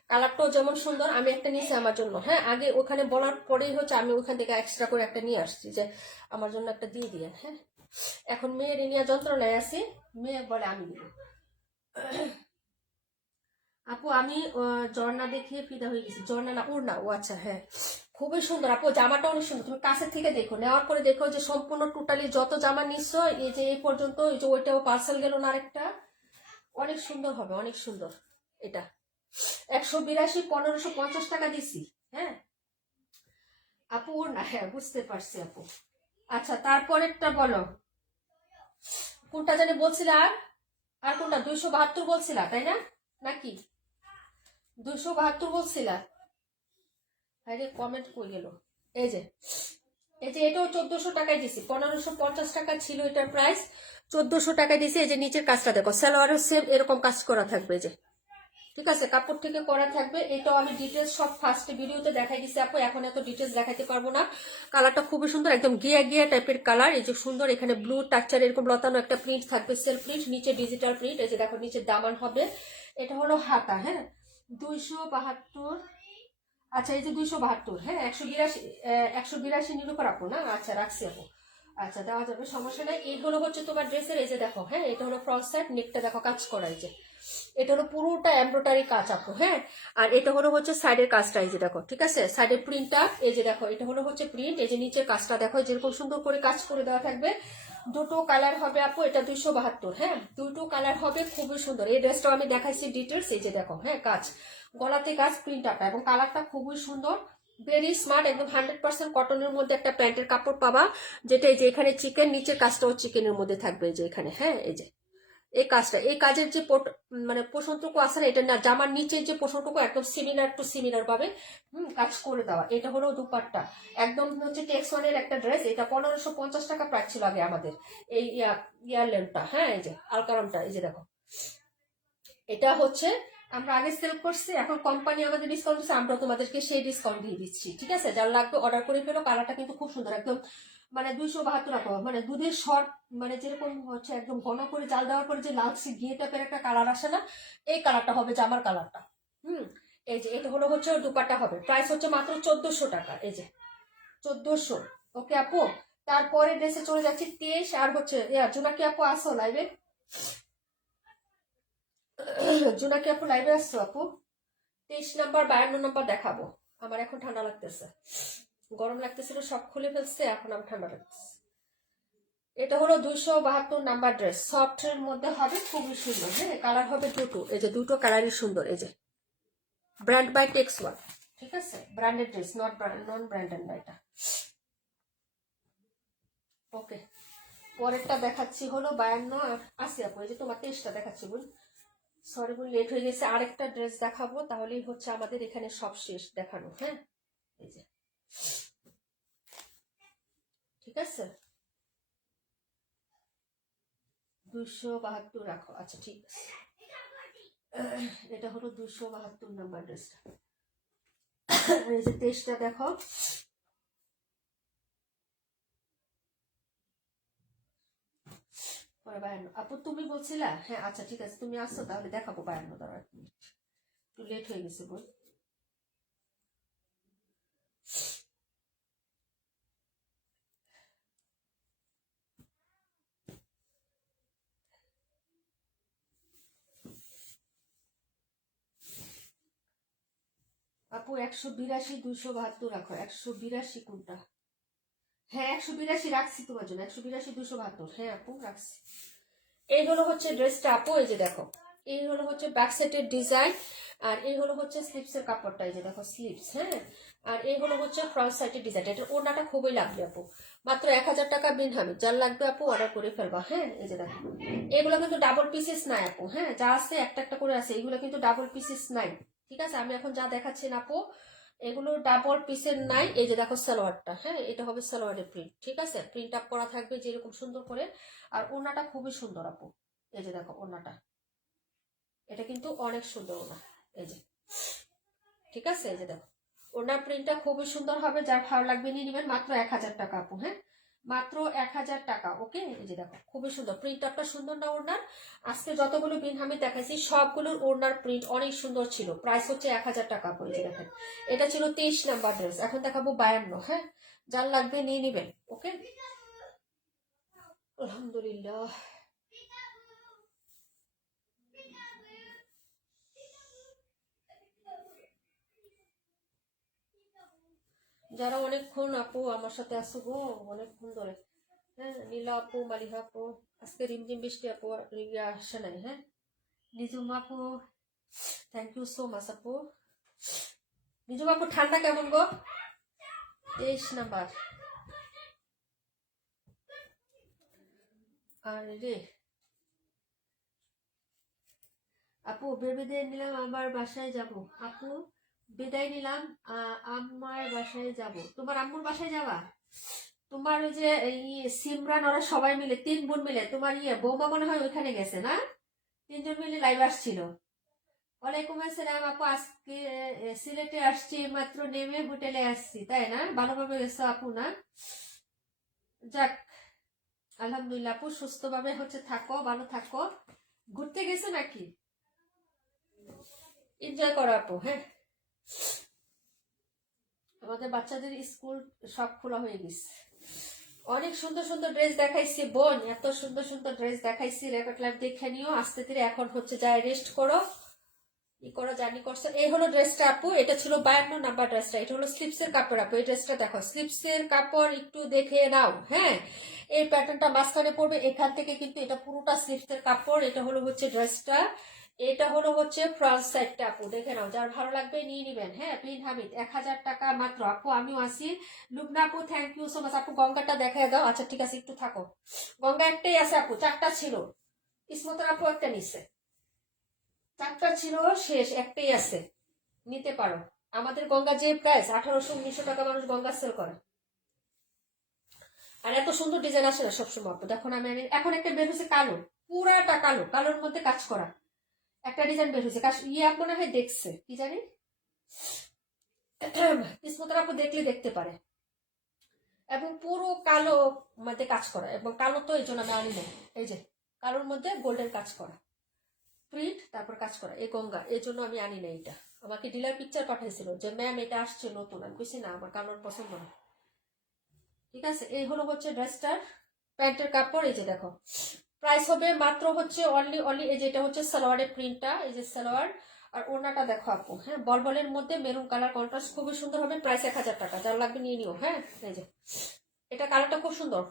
কালারটাও যেমন সুন্দর। আমি একটা নিয়েছি আমার জন্য। হ্যাঁ, আগে ওখানে বলার পরেই হচ্ছে আমি ওখান থেকে এক্সট্রা করে একটা নিয়ে আসছি, যে আমার জন্য একটা দিয়ে দিয়ে। হ্যাঁ, এখন মেয়ের নিয়ে যন্ত্রণায় আছি, মেয়ে বলে আমি দিব। আপু আমি ঝর্ণা দেখিয়ে ফিদা হয়ে গেছি। ঝর্ণা না, ওর না, ও আচ্ছা। হ্যাঁ, খুবই সুন্দর আপু, জামাটা অনেক সুন্দর। তুমি কাছে থেকে দেখো, নেওয়ার পরে দেখো যে সম্পূর্ণ টোটালি যত জামা নিচ্ছ, এই যে এই পর্যন্ত, এই যে ওইটাও পার্সেল গেল না আরেকটা, অনেক সুন্দর হবে, অনেক সুন্দর। এটা 182, 1550 টাকা দিছি। হ্যাঁ আপু, ওর না, হ্যাঁ বুঝতে পারছি আপু। আচ্ছা, তারপরেরটা বলো, কোনটা জানি বলছিলা? আর কোনটা 272 বলছিলা তাই না, নাকি 272 বলছিলা? আরে কমেন্ট কই গেল? এই যে, এই যে এটাও 1400 টাকায় দিছি। 1550 টাকা ছিল এটার প্রাইস, 1400 টাকায় দিছি। এই যে নিচের কাজটা দেখো, সালোয়ারও সেম এরকম কাজ করা থাকবে। এই যে, ঠিক আছে, কাপড় থেকে করা থাকবে। এটাও আমি ডিটেলস সব ফার্স্ট ভিডিওতে দেখাই দিছি আপু, এখন এত ডিটেলস দেখাতে পারবো না। কালারটা খুবই সুন্দর, একদম গিয়া গিয়া টাইপের কালার। এই যে সুন্দর, এখানে ব্লু টাকচার এরকম লতানো একটা প্রিন্ট থাকবে, সেলফ প্রিন্ট, নিচে ডিজিটাল প্রিন্ট। এই যে দেখো নিচে দামান হবে। এটা হলো হাতা। হ্যাঁ, 272। আচ্ছা, এই যে 272। হ্যাঁ, 182, 182 নিল পর আপু না? আচ্ছা, রাখছি আপু। আচ্ছা, দেওয়া যাবে, সমস্যা নাই। এই হলো হচ্ছে তোমার ড্রেসের, এই যে দেখো। হ্যাঁ, এটা হলো ফ্রন্ট সাইড, নেকটা দেখো কাজ করা। এই যে এটা হলো পুরোটা এমব্রয়ডারি কাজ আপু। হ্যাঁ, আর এটা হলো হচ্ছে সাইডের কাজটা। এই যে দেখো, ঠিক আছে, সাইডের প্রিন্টটা এই যে দেখো, এটা হলো হচ্ছে প্রিন্ট। এই যে নিচের কাজটা দেখো, যেরকম সুন্দর করে কাজ করে দেওয়া থাকবে। দুটো কালার হবে আপু, এটা 272। হ্যাঁ, দুটো কালার হবে, খুবই সুন্দর। এই ড্রেসটাও আমি দেখাইছি ডিটেলস। এই যে দেখো, হ্যাঁ কাজ, গলাতে কাজ, প্রিন্টারটা এবং কালারটা খুবই সুন্দর, ভেরি স্মার্ট। একদম 100% কটনের মধ্যে একটা প্যান্টের কাপড় পাবা, যেটা এই যে এখানে চিকেন, নিচের কাজটাও চিকেনের মধ্যে থাকবে। এই যে এখানে, হ্যাঁ এই যে এই কাজটা, এই কাজের যে মানে পোষণটুকু আছে না, এটা না, জামার নিচের যে পোষণটুকু একদম সিমিলার টু সিমিলার ভাবে কাজ করে দেওয়া। এটা হলো দুপাট্টা, একদম হচ্ছে টেক্স ওয়ানের একটা ড্রেস। এটা 1550 টাকা প্রাইস ছিল আগে আমাদের, এই ইয়ার লেন্থটা। হ্যাঁ, এই যে আলকারামটা, এই যে দেখো, এটা হচ্ছে আমরা আগে সেল করছি, এখন কোম্পানি আমাদের ডিসকাউন্ট দিচ্ছে, আমরা তোমাদেরকে সেই ডিসকাউন্ট দিয়ে দিচ্ছি। ঠিক আছে, যার লাগবে অর্ডার করে ফেলো। কালারটা কিন্তু খুব সুন্দর, একদম মানে 272 টাকা, মানে দুধের শর্ট, মানে যেরকম হচ্ছে একদম ঘন করে জাল দেওয়ার পরে যে লালচে ঘিয়ে টাইপের একটা কালার আসে না, এই কালারটা হবে জামার কালারটা। হুম, এই যে এটা হলো হচ্ছে দুপাট্টা হবে, প্রাইস হচ্ছে মাত্র 1400 টাকা। এই যে 1400। ওকে আপু, তারপরে ড্রেসে চলে যাচ্ছি 23। আর হচ্ছে জোনাকি আপু আসো লাইভে? জোনাকি আপু লাইভে আসছো আপু? 23 নাম্বার, 52 নাম্বার দেখাবো। আমার এখন ঠান্ডা লাগতেছে, গরম লাগতেছিল, সব খুলে ফেলছে, এখন আমার ঠান্ডা লাগতেছে। এটা হলো 272 নাম্বার ড্রেস, সফট এর মধ্যে হবে, খুবই সুন্দর। হ্যাঁ, কালার হবে দুটো, এই যে দুটো কালারই সুন্দর। এই যে ব্র্যান্ড বাই টেক্স ওয়ান। ঠিক আছে, ব্র্যান্ডেড ড্রেস, নন ব্র্যান্ডেড না এটা। ওকে, পরেরটা দেখাচ্ছি হলো 52। আসি আপু, এই যে তোমার 23টা দেখাচ্ছি বোন, সরি বোন, লেট হয়ে গেছে। আরেকটা ড্রেস দেখাবো, তাহলেই হচ্ছে আমাদের এখানে সব শেষ দেখানো। হ্যাঁ, এই যে, ঠিক আছে, 272 রাখো। আচ্ছা, ঠিক আছে। এটা হলো 272 নাম্বার ড্রেসটা। এই যে 23টা দেখো, পরে 52। আপু তুমি বলছিলা, হ্যাঁ আচ্ছা ঠিক আছে, তুমি আসছো তাহলে দেখাবো 52। দাঁড়া এক মিনিট, একটু লেট হয়ে গেছে বল। আপু 182 272 রাখো। 182 কোনটা? হ্যাঁ 182 রাখছি তোমার জন্য, 182 272। হ্যাঁ আপু রাখছি। এই হলো হচ্ছে ড্রেসটা আপু, এই যে দেখো, এই হলো হচ্ছে ব্যাক সাইডের ডিজাইন, আর এই হলো হচ্ছে স্লিপসের কাপড়টা, এই যে দেখো স্লিপস, হ্যাঁ। আর এই হলো হচ্ছে ফ্রন্ট সাইডের ডিজাইন। এটা ওড়নাটা খুবই লাগবে আপু, মাত্র 1000 টাকা বিন হবে। যার লাগবে আপু অর্ডার করে ফেলবা, হ্যাঁ। এই যে দেখো, এগুলো কিন্তু ডাবল পিসেস নাই আপু, হ্যাঁ, যা আছে একটা একটা করে আছে, এগুলো কিন্তু ডাবল পিসেস নাই, ঠিক আছে। আমি এখন যা দেখাচ্ছি না আপু, এগুলো ডাবল পিসের নাই। এই যে দেখো সালোয়ারটা, হ্যাঁ, এটা হবে সালোয়ারের প্রিন্ট, ঠিক আছে, প্রিন্ট আপ করা থাকবে যেরকম সুন্দর করে। আর ওড়নাটা খুবই সুন্দর আপু, এই যে দেখো ওড়নাটা, এটা কিন্তু অনেক সুন্দর ওড়না, এই যে, ঠিক আছে। এই যে দেখো ওড়নার প্রিন্টটা খুবই সুন্দর হবে, যার ভালো লাগবে নিয়ে নেবেন। মাত্র 1000 টাকা আপু, হ্যাঁ, মাত্র 1000 টাকা। ওকে, এই যে দেখো খুবই সুন্দর প্রিন্ট আপটা, সুন্দর না ওড়নার? আজকে যতগুলো বিন আমি দেখাইছি সবগুলোর ওড়নার প্রিন্ট অনেক সুন্দর ছিল। প্রাইস হচ্ছে 1000 টাকা আপু। এই যে দেখেন, এটা ছিল 23 নাম্বার ড্রেস, এখন দেখাবো 52, হ্যাঁ। যার লাগবে নিয়ে নেবেন, ওকে। আলহামদুলিল্লাহ। যারা অনেকক্ষণ আপু আমার সাথে আসো গো, অনেকক্ষণ ধরে, হ্যাঁ, নীলা আপু, মালিহা আপু, আজকে রিমঝিম বৃষ্টি আপু রিয়া আসে নাই, হ্যাঁ। নিজুম আপু, থ্যাংক ইউ সো মাচ আপু। নিজুম আপু ঠান্ডা কেমন গো? 23 নাম্বার। আর রে আপু, বিদায় নিলাম, আমার বাসায় যাব। আপু বিদায় নিলাম, আমার বাসায় যাব। তোমার আম্মুর বাসায় যাবা? তোমার ওই যে এই সিমরান, ওরা সবাই মিলে 3 বোন মিলে, তোমার বৌমা মনে হয় ওইখানে গেছে না? 3জন মিলে লাইভ আসছিল। ওয়ালাইকুম আসসালাম আপু, আজকে সিলেটে আসছি, মাত্র নেমে হোটেলে আসছি, তাই না? ভালোভাবে গেছো আপু না? যাক, আলহামদুলিল্লাহ আপু, সুস্থভাবে হচ্ছে থাকো, ভালো থাকো। ঘুরতে গেছো নাকি? এনজয় করো আপু, হ্যাঁ। আমাদের বাচ্চাদের স্কুল সব খোলা হয়ে গেছে। অনেক সুন্দর সুন্দর ড্রেস দেখাইছি বোন, এত সুন্দর সুন্দর ড্রেস দেখাইছি, রেকর্ড লাইভ দেখে নিও। আস্তে ধীরে এখন হচ্ছে যায় রেস্ট করো, ই করো, জার্নি করছো। এই হলো ড্রেসটা আপু, এটা ছিল 52 নাম্বার ড্রেসটা। এটা হলো স্লিপসের কাপড় আপু, এই ড্রেসটা দেখো, স্লিপসের কাপড় একটু দেখে নাও, হ্যাঁ। এই প্যাটার্নটা মাঝখানে পড়বে, এখান থেকে কিন্তু এটা পুরোটা স্লিপসের কাপড়। এটা হলো হচ্ছে ড্রেসটা, এটা হলো হচ্ছে ফ্রন্ট সাইডটা আপু, দেখে নাও, যার ভালো লাগবে নিয়ে নিবেন, হ্যাঁ। বিন হামিদ 1000 টাকা মাত্র আপু। আমিও আসি। লুবনা আপু থ্যাংক ইউ সো মাচ আপু। গঙ্গাটা দেখায় দাও। আচ্ছা ঠিক আছে, একটু থাকো। গঙ্গা একটাই আছে আপু, 4টা ছিল, ইসমতের আপু একটা নিচ্ছে। 4টা ছিল, শেষ, একটাই আছে, নিতে পারো। আমাদের গঙ্গা যে প্রাইস 1800 1900 টাকা মানুষ গঙ্গা সেল করে। আর এত সুন্দর ডিজাইন আসে না সবসময় আপু। দেখুন আমি এখন একটা বের হয়েছে কালো, পুরাটা কালো, কালোর মধ্যে কাজ করা একটা ডিজাইন বের হয়েছে। মনে হয় দেখছে, কি জানি, কিসমতের আপু দেখলে দেখতে পারে। এবং পুরো কালো মধ্যে কাজ করা, এবং কালো তো এই জন্য আমি আনি নাই। এই যে কালোর মধ্যে গোল্ডেন কাজ করা প্রিন্ট, তারপর কাজ করা, এই গঙ্গা, এই জন্য আমি আনি না এটা। আমাকে ডিলার পিকচার পাঠিয়েছিল যে ম্যাম এটা আসছে নতুন, আমি বুঝছি না, আমার কালোর পছন্দ না, ঠিক আছে। এই হলো হচ্ছে ড্রেসটার প্যান্টের কাপড়, এই যে দেখো। প্রাইস হবে মাত্র হচ্ছে অনলি অনলি, এই যে এটা হচ্ছে সালোয়ারের প্রিন্টটা, এই যে সালোয়ার। আর ওড়নাটা দেখো আপু, হ্যাঁ, বলবলের মধ্যে মেরুন কালার, কন্ট্রাস্ট খুবই সুন্দর হবে। প্রাইস 1000 টাকা, যার লাগবে নিয়ে নিও, হ্যাঁ। এই যে এটা কালারটা খুব সুন্দর,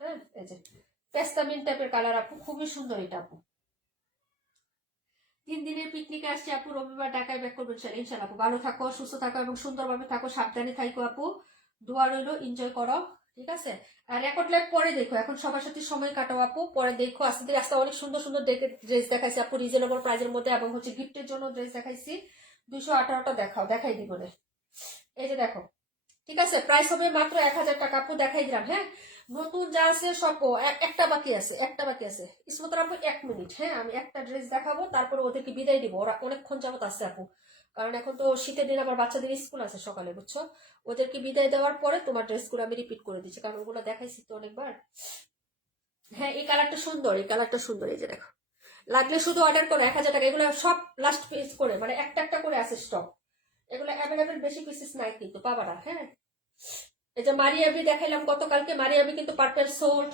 হ্যাঁ, এই যে পেস্তামিন টাইপের কালার আপু, খুবই সুন্দর এটা আপু। 3 দিনের পিকনিকে আসছি আপু, রবিবার ঢাকায় ব্যাক করবো ইনশাল্লাহ আপু। ভালো থাকো, সুস্থ থাকো এবং সুন্দরভাবে থাকো, সাবধানে থাকো আপু। দোয়া রইলো, এনজয় করো, ঠিক আছে। আর রেকর্ড লাইভ পরে দেখো, এখন সবার সাথে সময় কাটাও আপু, পরে দেখো। আস্তে ধীরে আস্তে অনেক সুন্দর সুন্দর ড্রেস দেখাইছি আপু, রিজনেবল প্রাইজের মধ্যে, এবং হচ্ছে গিফটের জন্য ড্রেস দেখাইছি। 218টা দেখাই দিব। এই যে দেখো, ঠিক আছে। প্রাইস হবে মাত্র 1000 টাকা আপু, দেখাই দিলাম, হ্যাঁ। নতুন যা আছে সব একটা বাকি আছে, একটা বাকি আছে। ইসমত আপু 1 মিনিট, হ্যাঁ আমি একটা ড্রেস দেখাবো, তারপরে ওদেরকে বিদায় দিব। ওরা অনেকক্ষণ যাবত আছে আপু, কারণ এখন তো শীতের দিন আবার বাচ্চাদের স্কুল আছে সকালে, বুঝছো। ওদেরকে বিদায় দেওয়ার পরে তোমার ড্রেসগুলো আমি রিপিট করে দিচ্ছি, কারণ ওগুলো দেখাইছি তো অনেকবার। হ্যাঁ এই কালারটা সুন্দর, এই কালারটা সুন্দর, এই যে দেখো। লাগলে শুধু অর্ডার করো, 1000 টাকা। এগুলো সব লাস্ট পিস করে, মানে একটা একটা করে আছে স্টক। এগুলো অ্যাভেলেবেল, বেশি পিসেস নাই কিন্তু, পাবা না। হ্যাঁ এই যে মারিয়াবি দেখাইলাম গতকালকে, মারিয়াবি কিন্তু পার্পেল সোল্ট,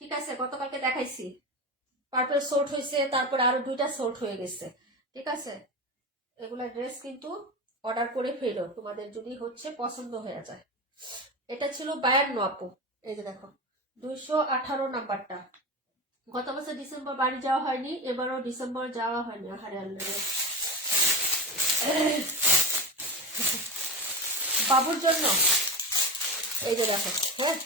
ঠিক আছে, গতকালকে দেখাইছি। পার্পেল সোল্ট হয়েছে, তারপরে আরো 2টা সোল্ট হয়ে গেছে, ঠিক আছে। এগুলা ড্রেস কিন্তু অর্ডার করে ফেলো, তোমাদের যদি হচ্ছে পছন্দ হয়ে যায়। এটা ছিল 52 আপু, এই যে দেখো 218 নাম্বারটা। গত বছর ডিসেম্বর বাড়ি যাওয়া হয়নি, এবারও ডিসেম্বর যাওয়া হয়নি। আহারে আল্লাহ রে। বাবুর জন্য এই যে দেখো, হ্যাঁ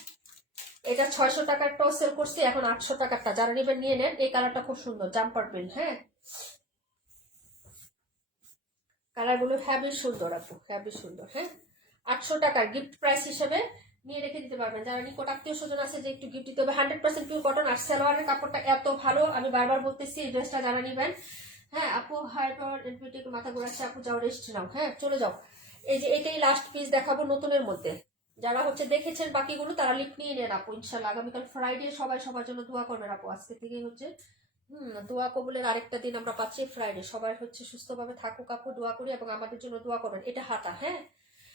এটা 600 টাকারটাও সেল করছি, এখন 800 টাকারটা যারা নেবেন নিয়ে নেন। এই কালারটা খুব সুন্দর, জাম্পার প্রিন্ট। হ্যাঁ কালার গুলো হ্যাভি সুন্দর আপু, হ্যাভি সুন্দর। হ্যাঁ 800 টাকার গিফট প্রাইস হিসেবে নিয়ে রেখে দিতে পারবেন। যারা নিকট আত্মীয় স্বজন আছে যে একটু গিফট দিতে হবে। 100% পিওর কটন, আর সালোয়ারের কাপড়টা এত ভালো, আমি বারবার বলতেছি এই ড্রেসটা যারা নিবেন। হ্যাঁ আপু হাই পাওয়ার এনপিটি মাথা ঘুরাচ্ছে, আপু যাও রেস্ট নাও, হ্যাঁ চলে যাও। এই যে এটাই লাস্ট পিস দেখাবো নতুনের মধ্যে। যারা হচ্ছে দেখেছেন বাকিগুলো তারা লিপ নিয়ে নেন আপু, ইনশাল্লাহ আগামীকাল ফ্রাইডে সবাই সবার জন্য দোয়া করবেন আপু। আজকে থেকে হচ্ছে দোয়া কবুলের আরেকটা দিন আমরা পাচ্ছি, ফ্রাইডে। সবাই হচ্ছে সুস্থভাবে থাকুক আপু, দোয়া করি, এবং আমাদের জন্য দোয়া করবেন। এটা হাতা, হ্যাঁ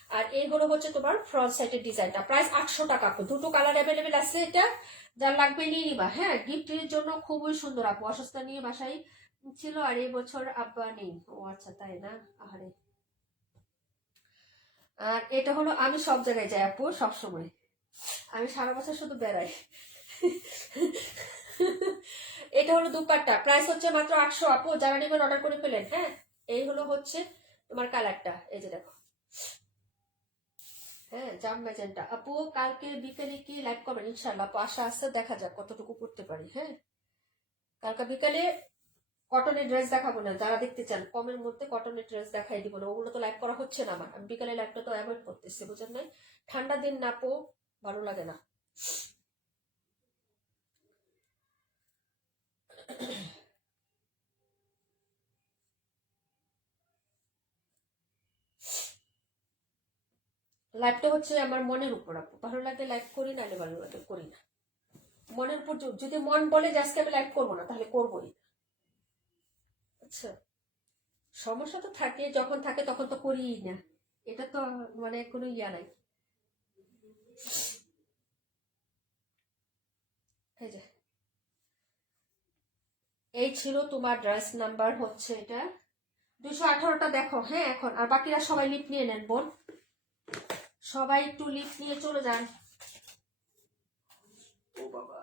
আর এইগুলো হচ্ছে তোমার ফ্রন্ট সাইডের ডিজাইনটা। প্রাইস 800 টাকা আপু, দুটো কালার অ্যাভেলেবেল আছে। এটা যার লাগবে নিয়ে নিবা। হ্যাঁ গিফটের জন্য খুবই সুন্দর আপু। অসুস্থ নিয়ে বাসায় ছিল, আর এই বছর আব্বা নেই। ও আচ্ছা তাই না, আহারে। আর এটা হলো, আমি সব জায়গায় যাই আপু, সব সময়। আমি সারা বছর শুধু বেড়াই। এটা হলো দুপাট্টা, প্রাইস হচ্ছে মাত্র 800 আপু, যারা নেবেন অর্ডার করে ফেলেন। হ্যাঁ এই হলো হচ্ছে তোমার কালারটা, এই যে দেখো। হ্যাঁ জাম ম্যাজেন্টা আপু, কালকে বিকেলে কি লাইভ করবেন? ইনশাল্লাহ আপু, আশা আছে, দেখা যাক কতটুকু করতে পারি। হ্যাঁ কালকে বিকালে কটনের ড্রেস দেখাবো না, যারা দেখতে চান কমের মধ্যে কটনের ড্রেস দেখাই দিব না। ওগুলো তো লাইভ করা হচ্ছে না আমার, আমি বিকালে লাইভটা তো অ্যাভয়েড করতেছি, বুঝেন নাই। ঠান্ডা দিন না পো, ভালো লাগে না। লাইভটা হচ্ছে আমার মনের উপর আপু, ভালো লাগে লাইভ করি, নাহলে ভালো লাগে করি না। মনের উপর যদি মন বলে যে আজকে আমি লাইভ করবো না, তাহলে করবোই। আচ্ছা সমস্যা তো থাকে, যখন থাকে তখন তো করিই না, এটা তো মানে কোনো ইয়া নাই। এই যে এই ছিল তোমার ড্রেস নাম্বার হচ্ছে এটা 218টা। দেখো হ্যাঁ এখন, আর বাকিরা সবাই লিপ নিয়ে নেন বোন, সবাই একটু লিপ নিয়ে চলে যান। ও বাবা,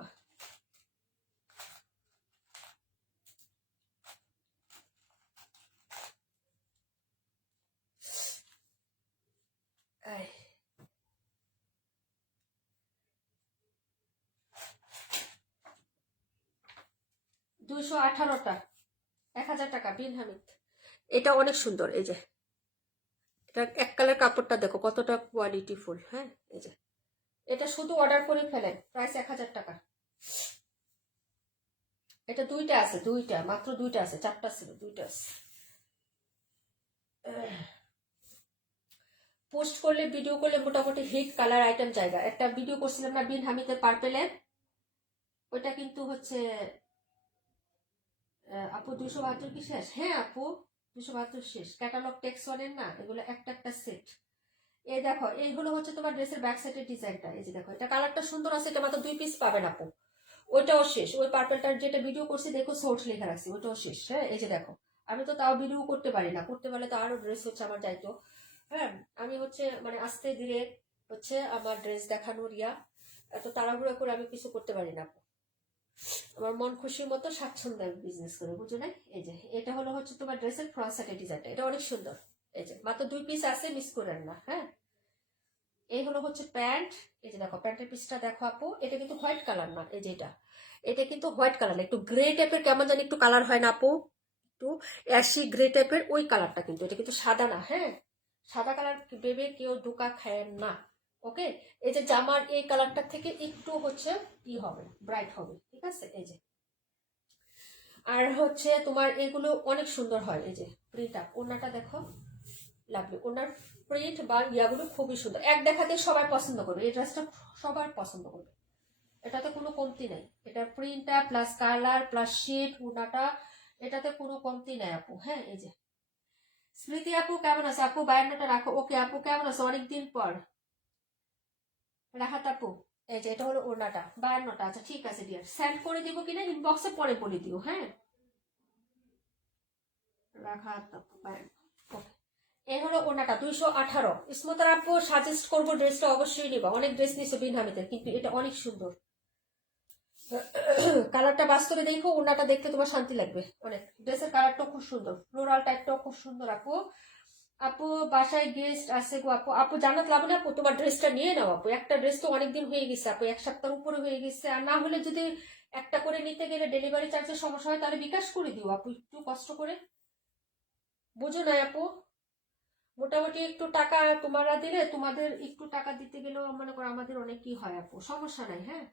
এই 218টা, 1000 টাকা, বিন হামিদ। এটা অনেক সুন্দর, এই যে এটা এক কালার কাপড়টা দেখো কতটা কোয়ালিটি ফুল। হ্যাঁ এই যে এটা শুধু অর্ডার করে ফেলেন, প্রাইস 1000 টাকা। এটা দুইটা আছে, দুইটা মাত্র, দুইটা আছে, চারটা ছিল, দুইটা আছে। পোস্ট করলে ভিডিও করলে মোটামুটি হিট কালার আইটেম জায়গা। একটা ভিডিও করছিলাম না বিন হামিদের পার্পেলের, ওইটা কিন্তু হচ্ছে আপু 272 কি শেষ? হ্যাঁ আপু 272 শেষ। ক্যাটালগ টেক্স ওয়ানের না, এগুলো একটা একটা সেট। এই দেখো এইগুলো হচ্ছে তোমার ড্রেসের ব্যাক সাইডের ডিজাইনটা। এই যে দেখো এটা কালারটা সুন্দর আছে, এটা মাত্র 2 পিস পাবেন আপু। ওইটাও শেষ, ওই পার্পেলটার যেটা ভিডিও করছি দেখো সোর্স লেখা রাখছি, ওইটাও শেষ। হ্যাঁ এই যে দেখো, আমি তো তাও ভিডিও করতে পারি না, করতে পারলে তো আরো ড্রেস হচ্ছে আমার যাইতো। হ্যাঁ আমি হচ্ছে মানে আস্তে ধীরে হচ্ছে আমার ড্রেস দেখানোর ইয়া, এত তাড়াহুড়া করে আমি কিছু করতে পারি না। আমার মন খুশির মতো স্বাচ্ছন্দ্য বিজনেস করে, বুঝো না। এই যে এটা হলো হচ্ছে তোমার ড্রেসের ফ্রন্ট সাইডের ডিজাইনটা, এটা অনেক সুন্দর। এই যে মাত্র 2 পিস আছে, মিস করেন না। হ্যাঁ এই হলো হচ্ছে প্যান্ট। এই যে দেখো প্যান্টের পিসটা দেখো আপু, এটা কিন্তু হোয়াইট কালার না, এই যে এটা কিন্তু হোয়াইট কালার না, একটু গ্রে টাইপের, কেমন জানি একটু কালার হয় না আপু, একটু অ্যাশি গ্রে টাইপের ওই কালারটা, কিন্তু এটা কিন্তু সাদা না। হ্যাঁ সাদা কালার ভেবে কেউ ধোকা খায় না, ওকে, এই যে জামার এই কালারটা থেকে একটু হচ্ছে কি হবে, ব্রাইট হবে, ঠিক আছে। এই যে আর হচ্ছে তোমার এগুলো অনেক সুন্দর হয়। এই যে প্রিন্ট আপ ওড়নাটা দেখো, লাভলি ওনার প্রিন্ট বা ইয়াগুলো খুবই সুন্দর, এক দেখাতে সবাই পছন্দ করবে এই ড্রেসটা, সবাই পছন্দ করবে। এটাতে কোনো কমতি নাই, এটা প্রিন্টটা প্লাস কালার প্লাস শেড ওনাটা, এটাতে কোনো কমতি নাই আপু। হ্যাঁ, এই যে স্মৃতি আপু কেমন আছে আপু, 52টা রাখো। ওকে আপু কেমন আছে, অনেকদিন পর। রাহাত আপু, এই যে এটা হলো ওড়নাটা, 52টা। আচ্ছা ঠিক আছে ডিয়ার, সেন্ড করে দিব কিনা ইনবক্সে পরে বলে দিও। হ্যাঁ, রাহাত আপু 52। ওকে, এই হলো ওড়নাটা 218। স্মতার আপু সাজেস্ট করবো ড্রেসটা অবশ্যই নিবা, অনেক ড্রেস নিছে বিনহামিতে, কিন্তু এটা অনেক সুন্দর। কালারটা বাস্তবে দেখো, ওড়নাটা দেখতে তোমার শান্তি লাগবে অনেক। ড্রেসের কালারটাও খুব সুন্দর, ফ্লোরাল টাইপটাও খুব সুন্দর আপু। আপু বাসায় গেস্ট আছে গো আপু। আপু জানাত লাভ না আপু, তোমার ড্রেসটা নিয়ে নাও আপু, একটা ড্রেস তো অনেকদিন হয়ে গেছে আপু, এক সপ্তাহ উপরে হয়ে গেছে। আর না হলে যদি একটা করে নিতে গেলে ডেলিভারি চার্জের সমস্যা হয়, তাহলে বিকাশ করে দিও আপু, একটু কষ্ট করে। বুঝো না আপু, মোটামুটি একটু টাকা তোমরা দিলে, তোমাদের একটু টাকা দিতে গেলেও মনে করো আমাদের অনেক কি হয় আপু, সমস্যা নাই। হ্যাঁ,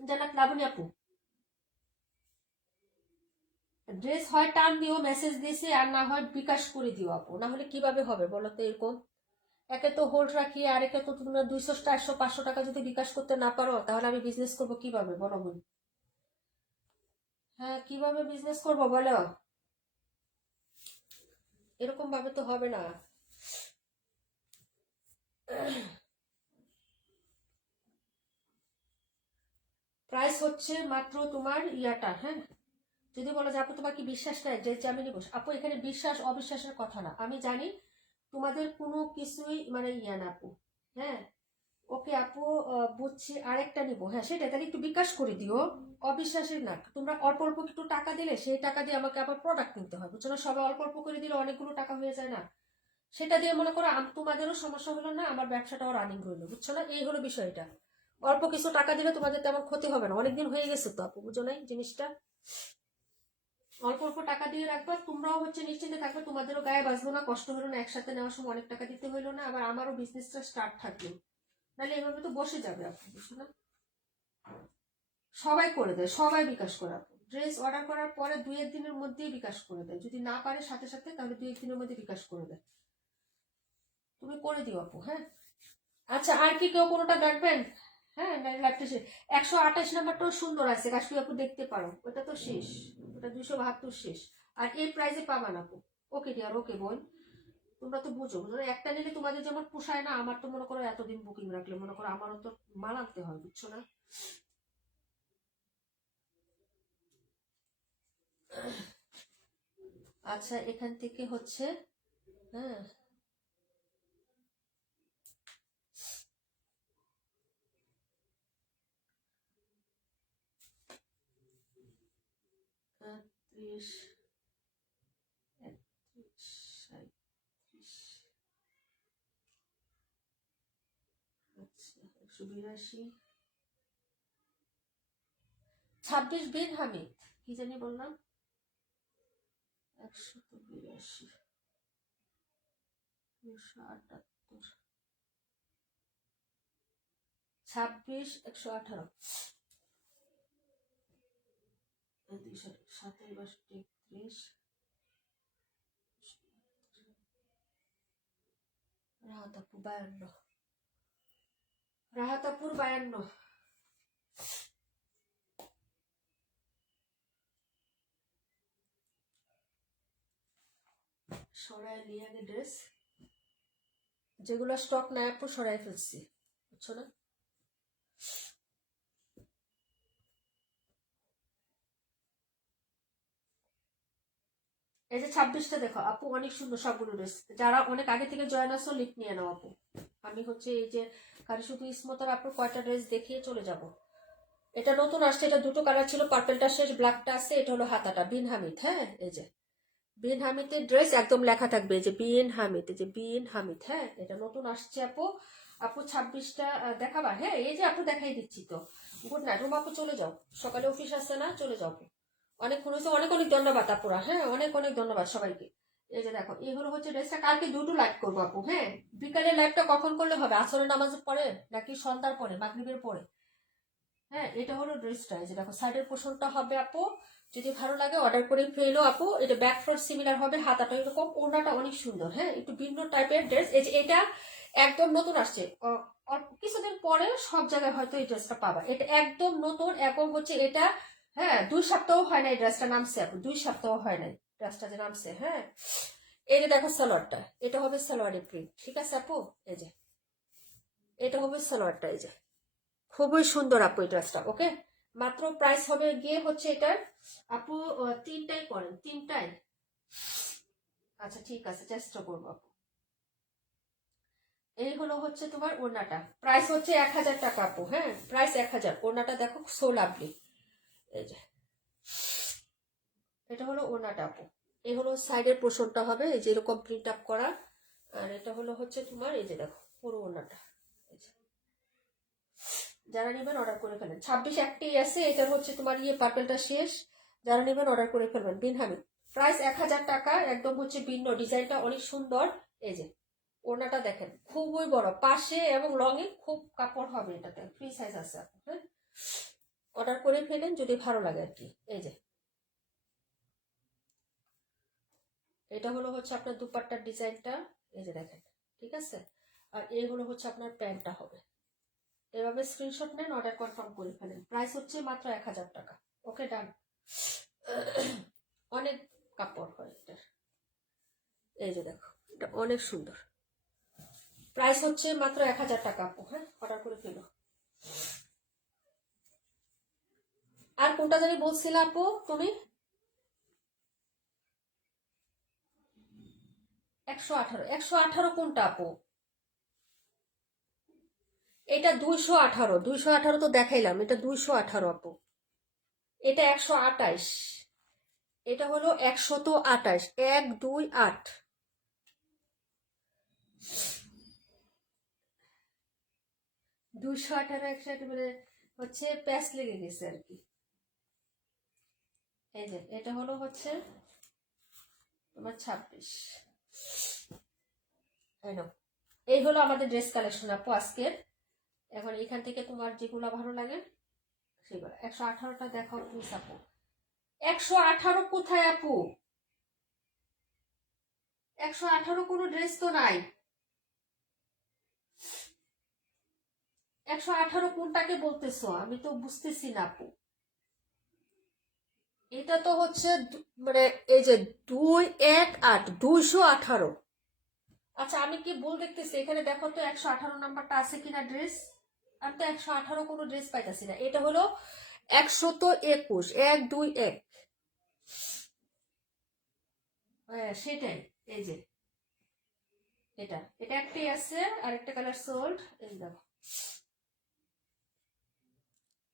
জানাত লাবণী আপু, ড্রেস হয় টান দিও, মেসেজ দিছি, আর না হয় বিকাশ করে দিও আপু, না হলে কিভাবে হবে বলো তো এরকম। একে তো হোল্ড রাখি, আর একে তো তোমরা 200 400 500 টাকা যদি বিকাশ করতে না পারো, তাহলে আমি বিজনেস করবো কিভাবে বলো বোন। হ্যাঁ, কিভাবে বিজনেস করবো বলো, এরকম ভাবে তো হবে না। প্রাইস হচ্ছে মাত্র তোমার ইয়াটা। হ্যাঁ, যদি বলো যে আপু তোমার কি বিশ্বাস নাই যে আমি নিবো, আপু এখানে বিশ্বাস অবিশ্বাসের কথা না, আমি জানি তোমাদের কোনো কিছুই মানে ইয়া না আপু। হ্যাঁ, ওকে আপু, বুঝছি, আরেকটা নিবো। হ্যাঁ সেটা, তাহলে একটু বিকাশ করে দিও, অবিশ্বাসের না। তোমরা অল্প অল্প একটু টাকা দিলে, সেই টাকা দিয়ে আমাকে আবার প্রোডাক্ট কিনতে হয়, বুঝছো না। সবাই অল্প অল্প করে দিলে অনেকগুলো টাকা হয়ে যায় না, সেটা দিয়ে মনে করো তোমাদেরও সমস্যা হলো না, আমার ব্যবসাটাও রানিং হইলো, বুঝছো না। এই হলো বিষয়টা, অল্প কিছু টাকা দিলে তোমাদের তেমন ক্ষতি হবে না, অনেকদিন হয়ে গেছে তো আপু, বুঝো নাই জিনিসটা। অল্প অল্প টাকা দিয়ে রাখবা, তোমরাও হচ্ছে নিশ্চিন্তে থাকবে, তোমাদেরও গায়ে বাঁচবো না, কষ্ট হলো না, একসাথে নেওয়ার সময় অনেক টাকা দিতে হইলো না, আবার আমারও বিজনেসটা স্টার্ট থাকলো। নাহলে এভাবে তো বসে যাবে আপু, বুঝছো না। সবাই করে দেয়, সবাই বিকাশ করে আপু, ড্রেস অর্ডার করার পরে 2-1 দিনের মধ্যেই বিকাশ করে দেয়, যদি না পারে সাথে সাথে, তাহলে 2-1 দিনের মধ্যে বিকাশ করে দেয়। তুমি করে দিও আপু। হ্যাঁ, আচ্ছা আর কি কেউ কোনোটা দেখবেন। হ্যাঁ, 128 নাম্বারটাও সুন্দর আছে, কাশ্মীর আপু দেখতে পারো, ওটা তো শেষ, ওটা 272 শেষ, আর এই প্রাইসে পাবান আপু। ওকে ডিয়ার, ওকে বোন, তোমরা তো বুঝো, একটা নিলে তোমাদের যেমন পোষায় না, আমার তো মনে করো এতদিন বুকিং রাখলে মনে করো আমারও তো মানাতে হয়, বুঝছো না। আচ্ছা এখান থেকে হচ্ছে, হ্যাঁ 30, 31, 37, আচ্ছা 182, 26 বিন হামিদ, কি জানি বললাম, 182, 278, 26, 118, 27, 33, রাহাতাপুর 52, রাহাতাপুর 52, সরাই লিয়াগে ড্রেস, যেগুলো স্টক নাই আপু সরাই ফেলছি, বুঝছো না। এই যে 26টা দেখো আপু, অনেক সুন্দর সবগুলো ড্রেস, যারা অনেক আগে থেকে জয়েন আসো লিখ নিয়ে নাও আপু। আমি হচ্ছে এই যে খালি শুধু ইসমতার আপুর কয়টা ড্রেস দেখিয়ে চলে যাব। এটা নতুন আসছে, এটা দুটো কালার ছিল, পার্পেলটা শেষ, ব্ল্যাকটা আছে, এটা হলো হাতাটা, বিন হামিদ। হ্যাঁ, এই যে বিন হামিদের ড্রেস একদম লেখা থাকবে, যে বিন হামিদ, এই যে বিন হামিদ। হ্যাঁ, এটা নতুন আসছে আপু। আপু 26টা দেখাবা। হ্যাঁ, এই যে আপু দেখাই দিচ্ছি তো। গুড নাইট, রুম আপু চলে যাও, সকালে অফিস আসছে না, চলে যাও আপু। অনেকক্ষণ হয়েছে, অনেক অনেক ধন্যবাদ আপুরা। হ্যাঁ, অনেক অনেক ধন্যবাদ সবাইকে। এই যে দেখো, এই হলো হচ্ছে ড্রেসটা। কালকে দুটো লাইভ করবো আপু, হ্যাঁ। বিকালে লাইভটা কখন করলে হবে? আসরের নামাজের পরে নাকি সন্ধ্যার পরে, মাগরিবের পরে? হ্যাঁ, এটা হলো ড্রেসটা। এই যে দেখো, সাইডের পোর্শনটা হবে আপু, যদি ভালো লাগে অর্ডার করে ফেলো আপু। এটা ব্যাক ফ্রন্ট সিমিলার হবে, হাতাটা এরকম, ওড়নাটা অনেক সুন্দর, হ্যাঁ, একটু ভিন্ন টাইপের ড্রেস। এই যে এটা একদম নতুন আসছে, কিছুদিন পরে সব জায়গায় হয়তো এই ড্রেসটা পাবা। এটা একদম নতুন, এবং হচ্ছে এটা, হ্যাঁ, 2 সপ্তাহ হয় না এই ড্রেসটা নামছে আপু, 2 সপ্তাহ হয় নাই ড্রেসটা যে নামছে, হ্যাঁ। এই যে দেখো সালোয়ারটা, এটা হবে সালোয়ারের প্রিন্ট, ঠিক আছে আপু। এই যে এটা হবে সালোয়ারটা, এই যে খুবই সুন্দর আপু এই ড্রেসটা, ওকে। মাত্র প্রাইস হবে গিয়ে হচ্ছে এটার আপু, 3টাই করেন, 3টাই। আচ্ছা ঠিক আছে, চেষ্টা করবো আপু। এই হলো হচ্ছে তোমার ওড়নাটা, প্রাইস হচ্ছে 1000 টাকা আপু, হ্যাঁ, প্রাইস 1000। ওড়নাটা দেখো সো লাভলি। এই যে এটা হলো ওড়নাটা আপু। এই হলো সাইডের পোর্শনটা হবে, এই যে এরকম প্রিন্ট আপ করা। আর এটা হলো হচ্ছে তোমার, এই যে দেখো পুরো ওড়নাটা। যারা নেবেন অর্ডার করে ফেলেন। 26 একটাই আছে, এটার হচ্ছে তোমার পার্পেলটা শেষ। যারা নেবেন অর্ডার করে ফেলবেন। বিন হামিদ, প্রাইস 1000 টাকা, একদম হচ্ছে ভিন্ন, ডিজাইনটা অনেক সুন্দর। এই যে ওড়নাটা দেখেন, খুবই বড়, পাশে এবং লঙে খুব কাপড় হবে, এটাতে ফ্রি সাইজ আছে, হ্যাঁ। অর্ডার করে ফেলেন যদি ভালো লাগে আর কি। এই যে এটা হলো হচ্ছে আপনার দুপাট্টার ডিজাইনটা, এই যে দেখেন, ঠিক আছে। আর এই হলো হচ্ছে আপনার প্যান্টটা হবে। এভাবে স্ক্রিনশট নেন, অর্ডার কনফার্ম করে ফেলেন। প্রাইস হচ্ছে মাত্র 1000 টাকা, ওকে ডান। অনেক কাপড় হয় এটার। এই যে দেখো, এটা অনেক সুন্দর। প্রাইস হচ্ছে মাত্র 1000 টাকা আপু, হ্যাঁ, অর্ডার করে ফেলো। আর কোনটা জানি বলছিলে আপু তুমি? 118, 118 কোনটা আপু? এটা 218, 218 তো দেখাইলাম, এটা 218 আপু। এটা 128, এটা হলো 128, 128। 218, 160 মানে হচ্ছে প্যাচ লেগে গেছে আর কি। এই যে এটা হলো হচ্ছে তোমার 26। এই হলো আমাদের ড্রেস কালেকশন আপু আজকের। এখন এখান থেকে তোমার যেগুলো ভালো লাগে সেগুলো। 118টা দেখাও প্লিজ আপু। 118 কোথায় আপু? 118 কোনো ড্রেস তো নাই। 118 কোনটাকে বলতেছো? আমি তো বুঝতেছি না আপু। এটা তো হচ্ছে মানে এই যে 218, 218। আচ্ছা আমি কি ভুল দেখতেছি? এখানে দেখো তো 118 নাম্বারটা আছে কিনা ড্রেস। আমি তো 118 কোনো ড্রেস পাইতেছি না। এটা হলো 121, 121। হ্যাঁ সেটাই। এই যে এটা এটা একটাই আছে, আরেকটা কালার সোল্ড। এই দেখো,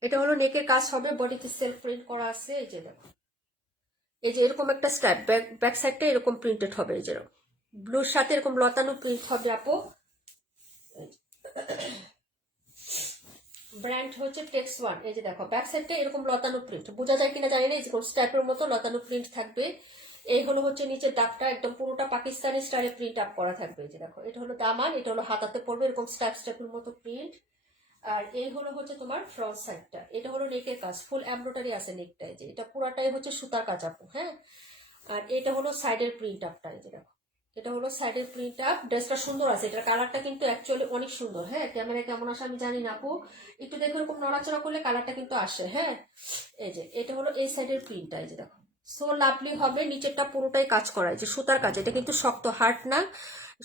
এটা হলো নেকের কাজ হবে, বডিতে সেলফ প্রিন্ট করা আছে। এই যে দেখো, এই যে এরকম একটা স্ট্র্যাপ, ব্যাক সাইডটা এরকম প্রিন্টেড হবে, এই যে ব্লুর সাথে এরকম লতানো প্রিন্ট হবে আপু। ব্র্যান্ড হচ্ছে টেক্স ওয়ান। এই যে দেখো ব্যাক সাইডটা এরকম লতানো প্রিন্ট, বোঝা যায় কিনা জানি না, এই যে স্ট্র্যাপের মতো লতানো প্রিন্ট থাকবে। এই হলো হচ্ছে নিচের ডাকটা, একদম পুরোটা পাকিস্তানি স্টাইলে প্রিন্ট আপ করা থাকবে। এই যে দেখো, এটা হলো দামান, এটা হলো হাতাতে পড়বে এরকম স্ট্র্যাপের মতো প্রিন্ট। আর এই হলো হচ্ছে তোমার ফ্রন্ট সাইডটা, এটা হলো নেকের কাজ, ফুল এমব্রয়ডারি আছে নেকটাই, যে এটা পুরাটাই হচ্ছে সুতার কাজ আপু, হ্যাঁ। আর এটা হলো সাইডের প্রিন্ট আপটা, এই যে দেখো, এটা হলো সাইডের প্রিন্ট আপ। ড্রেসটা সুন্দর আছে, এটার কালারটা কিন্তু অ্যাকচুয়ালি অনেক সুন্দর, হ্যাঁ। ক্যামেরায় কেমন আসে আমি জানি না আপু, একটু দেখো এরকম নড়াচড়া করলে কালারটা কিন্তু আসে, হ্যাঁ। এই যে এটা হলো এই সাইডের প্রিন্টটা, এই যে দেখো সো লাভলি হবে। নিচেরটা পুরোটাই কাজ করা, এই যে সুতার কাজ, এটা কিন্তু শক্ত হার্ড না,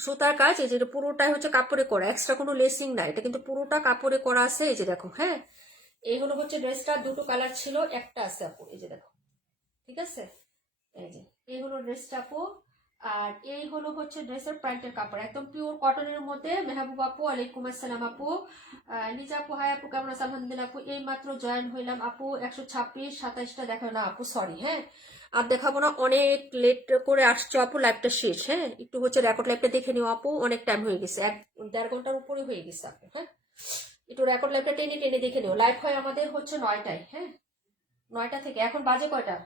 সুতার কাজ। এই যে পুরোটাই হচ্ছে কাপড়ে করা, এক্সট্রা কোনো লেসিং না, এটা কিন্তু পুরোটা কাপড়ে করা আছে। এই যে দেখো, হ্যাঁ। এই হলো হচ্ছে ড্রেসটা, দুটো কালার ছিল, একটা আছে আপু, এই যে দেখো, ঠিক আছে। এই যে এই হলো ড্রেসটা আপু। আর এই হলো হচ্ছে ড্রেসের প্যান্টের কাপড়, একদম পিওর কটনের মধ্যে। মেহবুব আপু, ওয়ালাইকুম আসসালাম আপু। নিজা আপু, হাই আপু, কেমন আছে? আলহামদুলিল্লাহ আপু, এই মাত্র জয়েন হইলাম আপু। 126, 27টা দেখো না আপু, সরি, হ্যাঁ। আর দেখাবো না, অনেক লেট করে আসছো আপু, লাইভটা শেষ, হ্যাঁ। একটু হচ্ছে রেকর্ড লাইভটা দেখে নিও আপু, অনেক টাইম হয়ে গেছে, 1-1.5 ঘন্টার উপরে হয়ে গেছে আপু, হ্যাঁ। একটু রেকর্ড লাইভটা টেনে টেনে দেখে নিও। লাইভ হয় আমাদের হচ্ছে 9টায়, হ্যাঁ, 9টা থেকে। এখন বাজে কয়টা?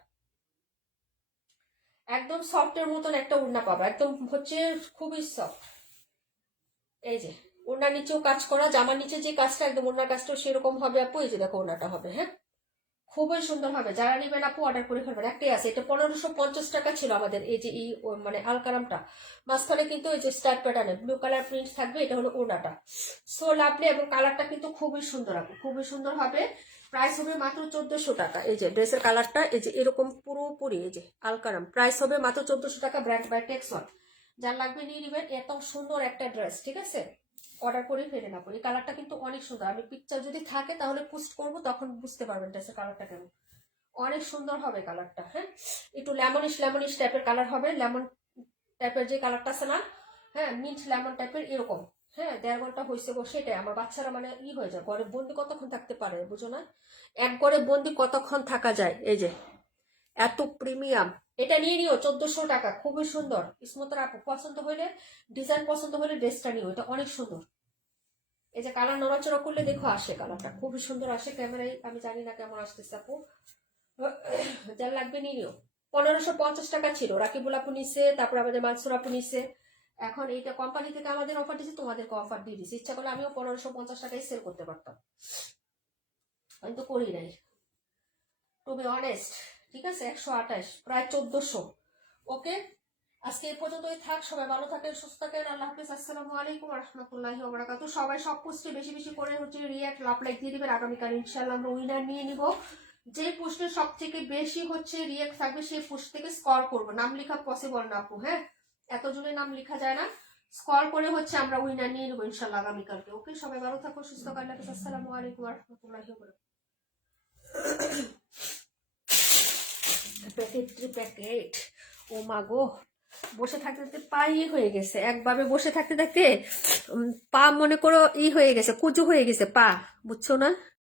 একদম সফটের মতন একটা ওড়না পাবা, একদম হচ্ছে খুবই সফট। এই যে ওড়নার নিচেও কাজ করা, জামার নিচে যে কাজটা একদম ওড়নার কাজটাও সেরকম হবে আপু। এই যে দেখো ওড়নাটা হবে, হ্যাঁ খুবই সুন্দর হবে। যারা নেবেন আপু অর্ডার করে ফেলবেন। একটাই আছে, এটা 1550 টাকা ছিল আমাদের এই যে মানে আলকারামটা। মাঝখানে কিন্তু এই যে স্টার প্যাটার্নের ব্লু কালার প্রিন্ট থাকবে, এটা হলো ওড়নাটা। সো লাভলি, এবং কালারটা কিন্তু খুবই সুন্দর আপু, খুবই সুন্দর হবে। প্রাইস হবে মাত্র 1400 টাকা। এই যে ড্রেসের কালারটা এই যে এরকম পুরোপুরি এই যে আলকারাম, প্রাইস হবে মাত্র 1400 টাকা, ব্র্যান্ড বাই টেক্সওয়ান। যার লাগবে নিয়ে নেবেন, এত সুন্দর একটা ড্রেস, ঠিক আছে অর্ডার করে ফেলে না। এই কালারটা কিন্তু অনেক সুন্দর, আমি পিকচার যদি থাকে তাহলে পোস্ট করব, তখন বুঝতে পারবেন ড্রেসের কালারটা কেমন। অনেক সুন্দর হবে কালারটা, হ্যাঁ একটু লেমনিশ লেমনিশ টাইপের কালার হবে, লেমন টাইপের যে কালারটা আছে না, হ্যাঁ মিন্ট লেমন টাইপের এরকম। হ্যাঁ 1.5 ঘন্টা হয়েছে গো, সেটাই আমার বাচ্চারা মানে হয়ে যায়, ঘরে বন্দি কতক্ষণ থাকতে পারে বুঝো না, এক ঘরে বন্দি কতক্ষণ থাকা যায়। এই যে এত প্রিমিয়াম, এটা নিয়ে নিও 1400 টাকা, খুবই সুন্দর। স্মুথের আপু পছন্দ হইলে, ডিজাইন পছন্দ হলে ড্রেসটা নিও, এটা অনেক সুন্দর। এই যে কালার নড়াচড়া করলে দেখো আসে, কালারটা খুবই সুন্দর আসে। ক্যামেরায় আমি জানি না কেমন আসতেছে আপু, যার লাগবে নিয়ে নিও। 1550 টাকা ছিল, রাকিবুল আপু নিছে, তারপর আমাদের মানসুর আপু নিছে। এখন এইটা কোম্পানি থেকে আমাদের অফার দিচ্ছে, তোমাদেরকে অফার দিয়ে দিচ্ছে। ইচ্ছা করলে আমিও 1550 টাকায় সেল করতে পারতাম, আমি তো করি নাই, টু বি অনেস্ট। ঠিক আছে 128, প্রায় 1400। ওকে, আজকে এই পর্যন্তই থাক। সবাই ভালো থাকেন, সুস্থ থাকেন। আল্লাহ হাফিজ, আসসালামু আলাইকুম রহমতুল্লাহি ওয়া বারাকাতুহু। সবাই সব পোস্টে বেশি বেশি করে হচ্ছে রিয়াক্ট, লাভ, লাইক দিয়ে দিবেন। আগামীকাল ইনশাআল্লাহ আমরা উইনার নিয়ে নিব। যে পোস্টে সব থেকে বেশি হচ্ছে রিয়াক্ট থাকবে সেই পোস্ট থেকে স্কল করব। নাম লেখা পসিবল না আপু, হ্যাঁ এত জনের নাম লেখা যায় না। স্কল করে হচ্ছে আমরা উইনার নিয়ে নেবো ইনশাআল্লাহ আগামীকালকে। ওকে, সবাই ভালো থাকো, সুস্থ থাকো। আল্লাহ হাফিজ, আসসালামু আলাইকুম রহমতুল্লাহি ওয়া বারাকাতুহু। প্যাকেট প্যাকেট, ও মা গো, বসে থাকতে থাকতে পাই হয়ে গেছে, একভাবে বসে থাকতে থাকতে পা মনে করো হয়ে গেছে, কুচু হয়ে গেছে পা, বুঝছো না।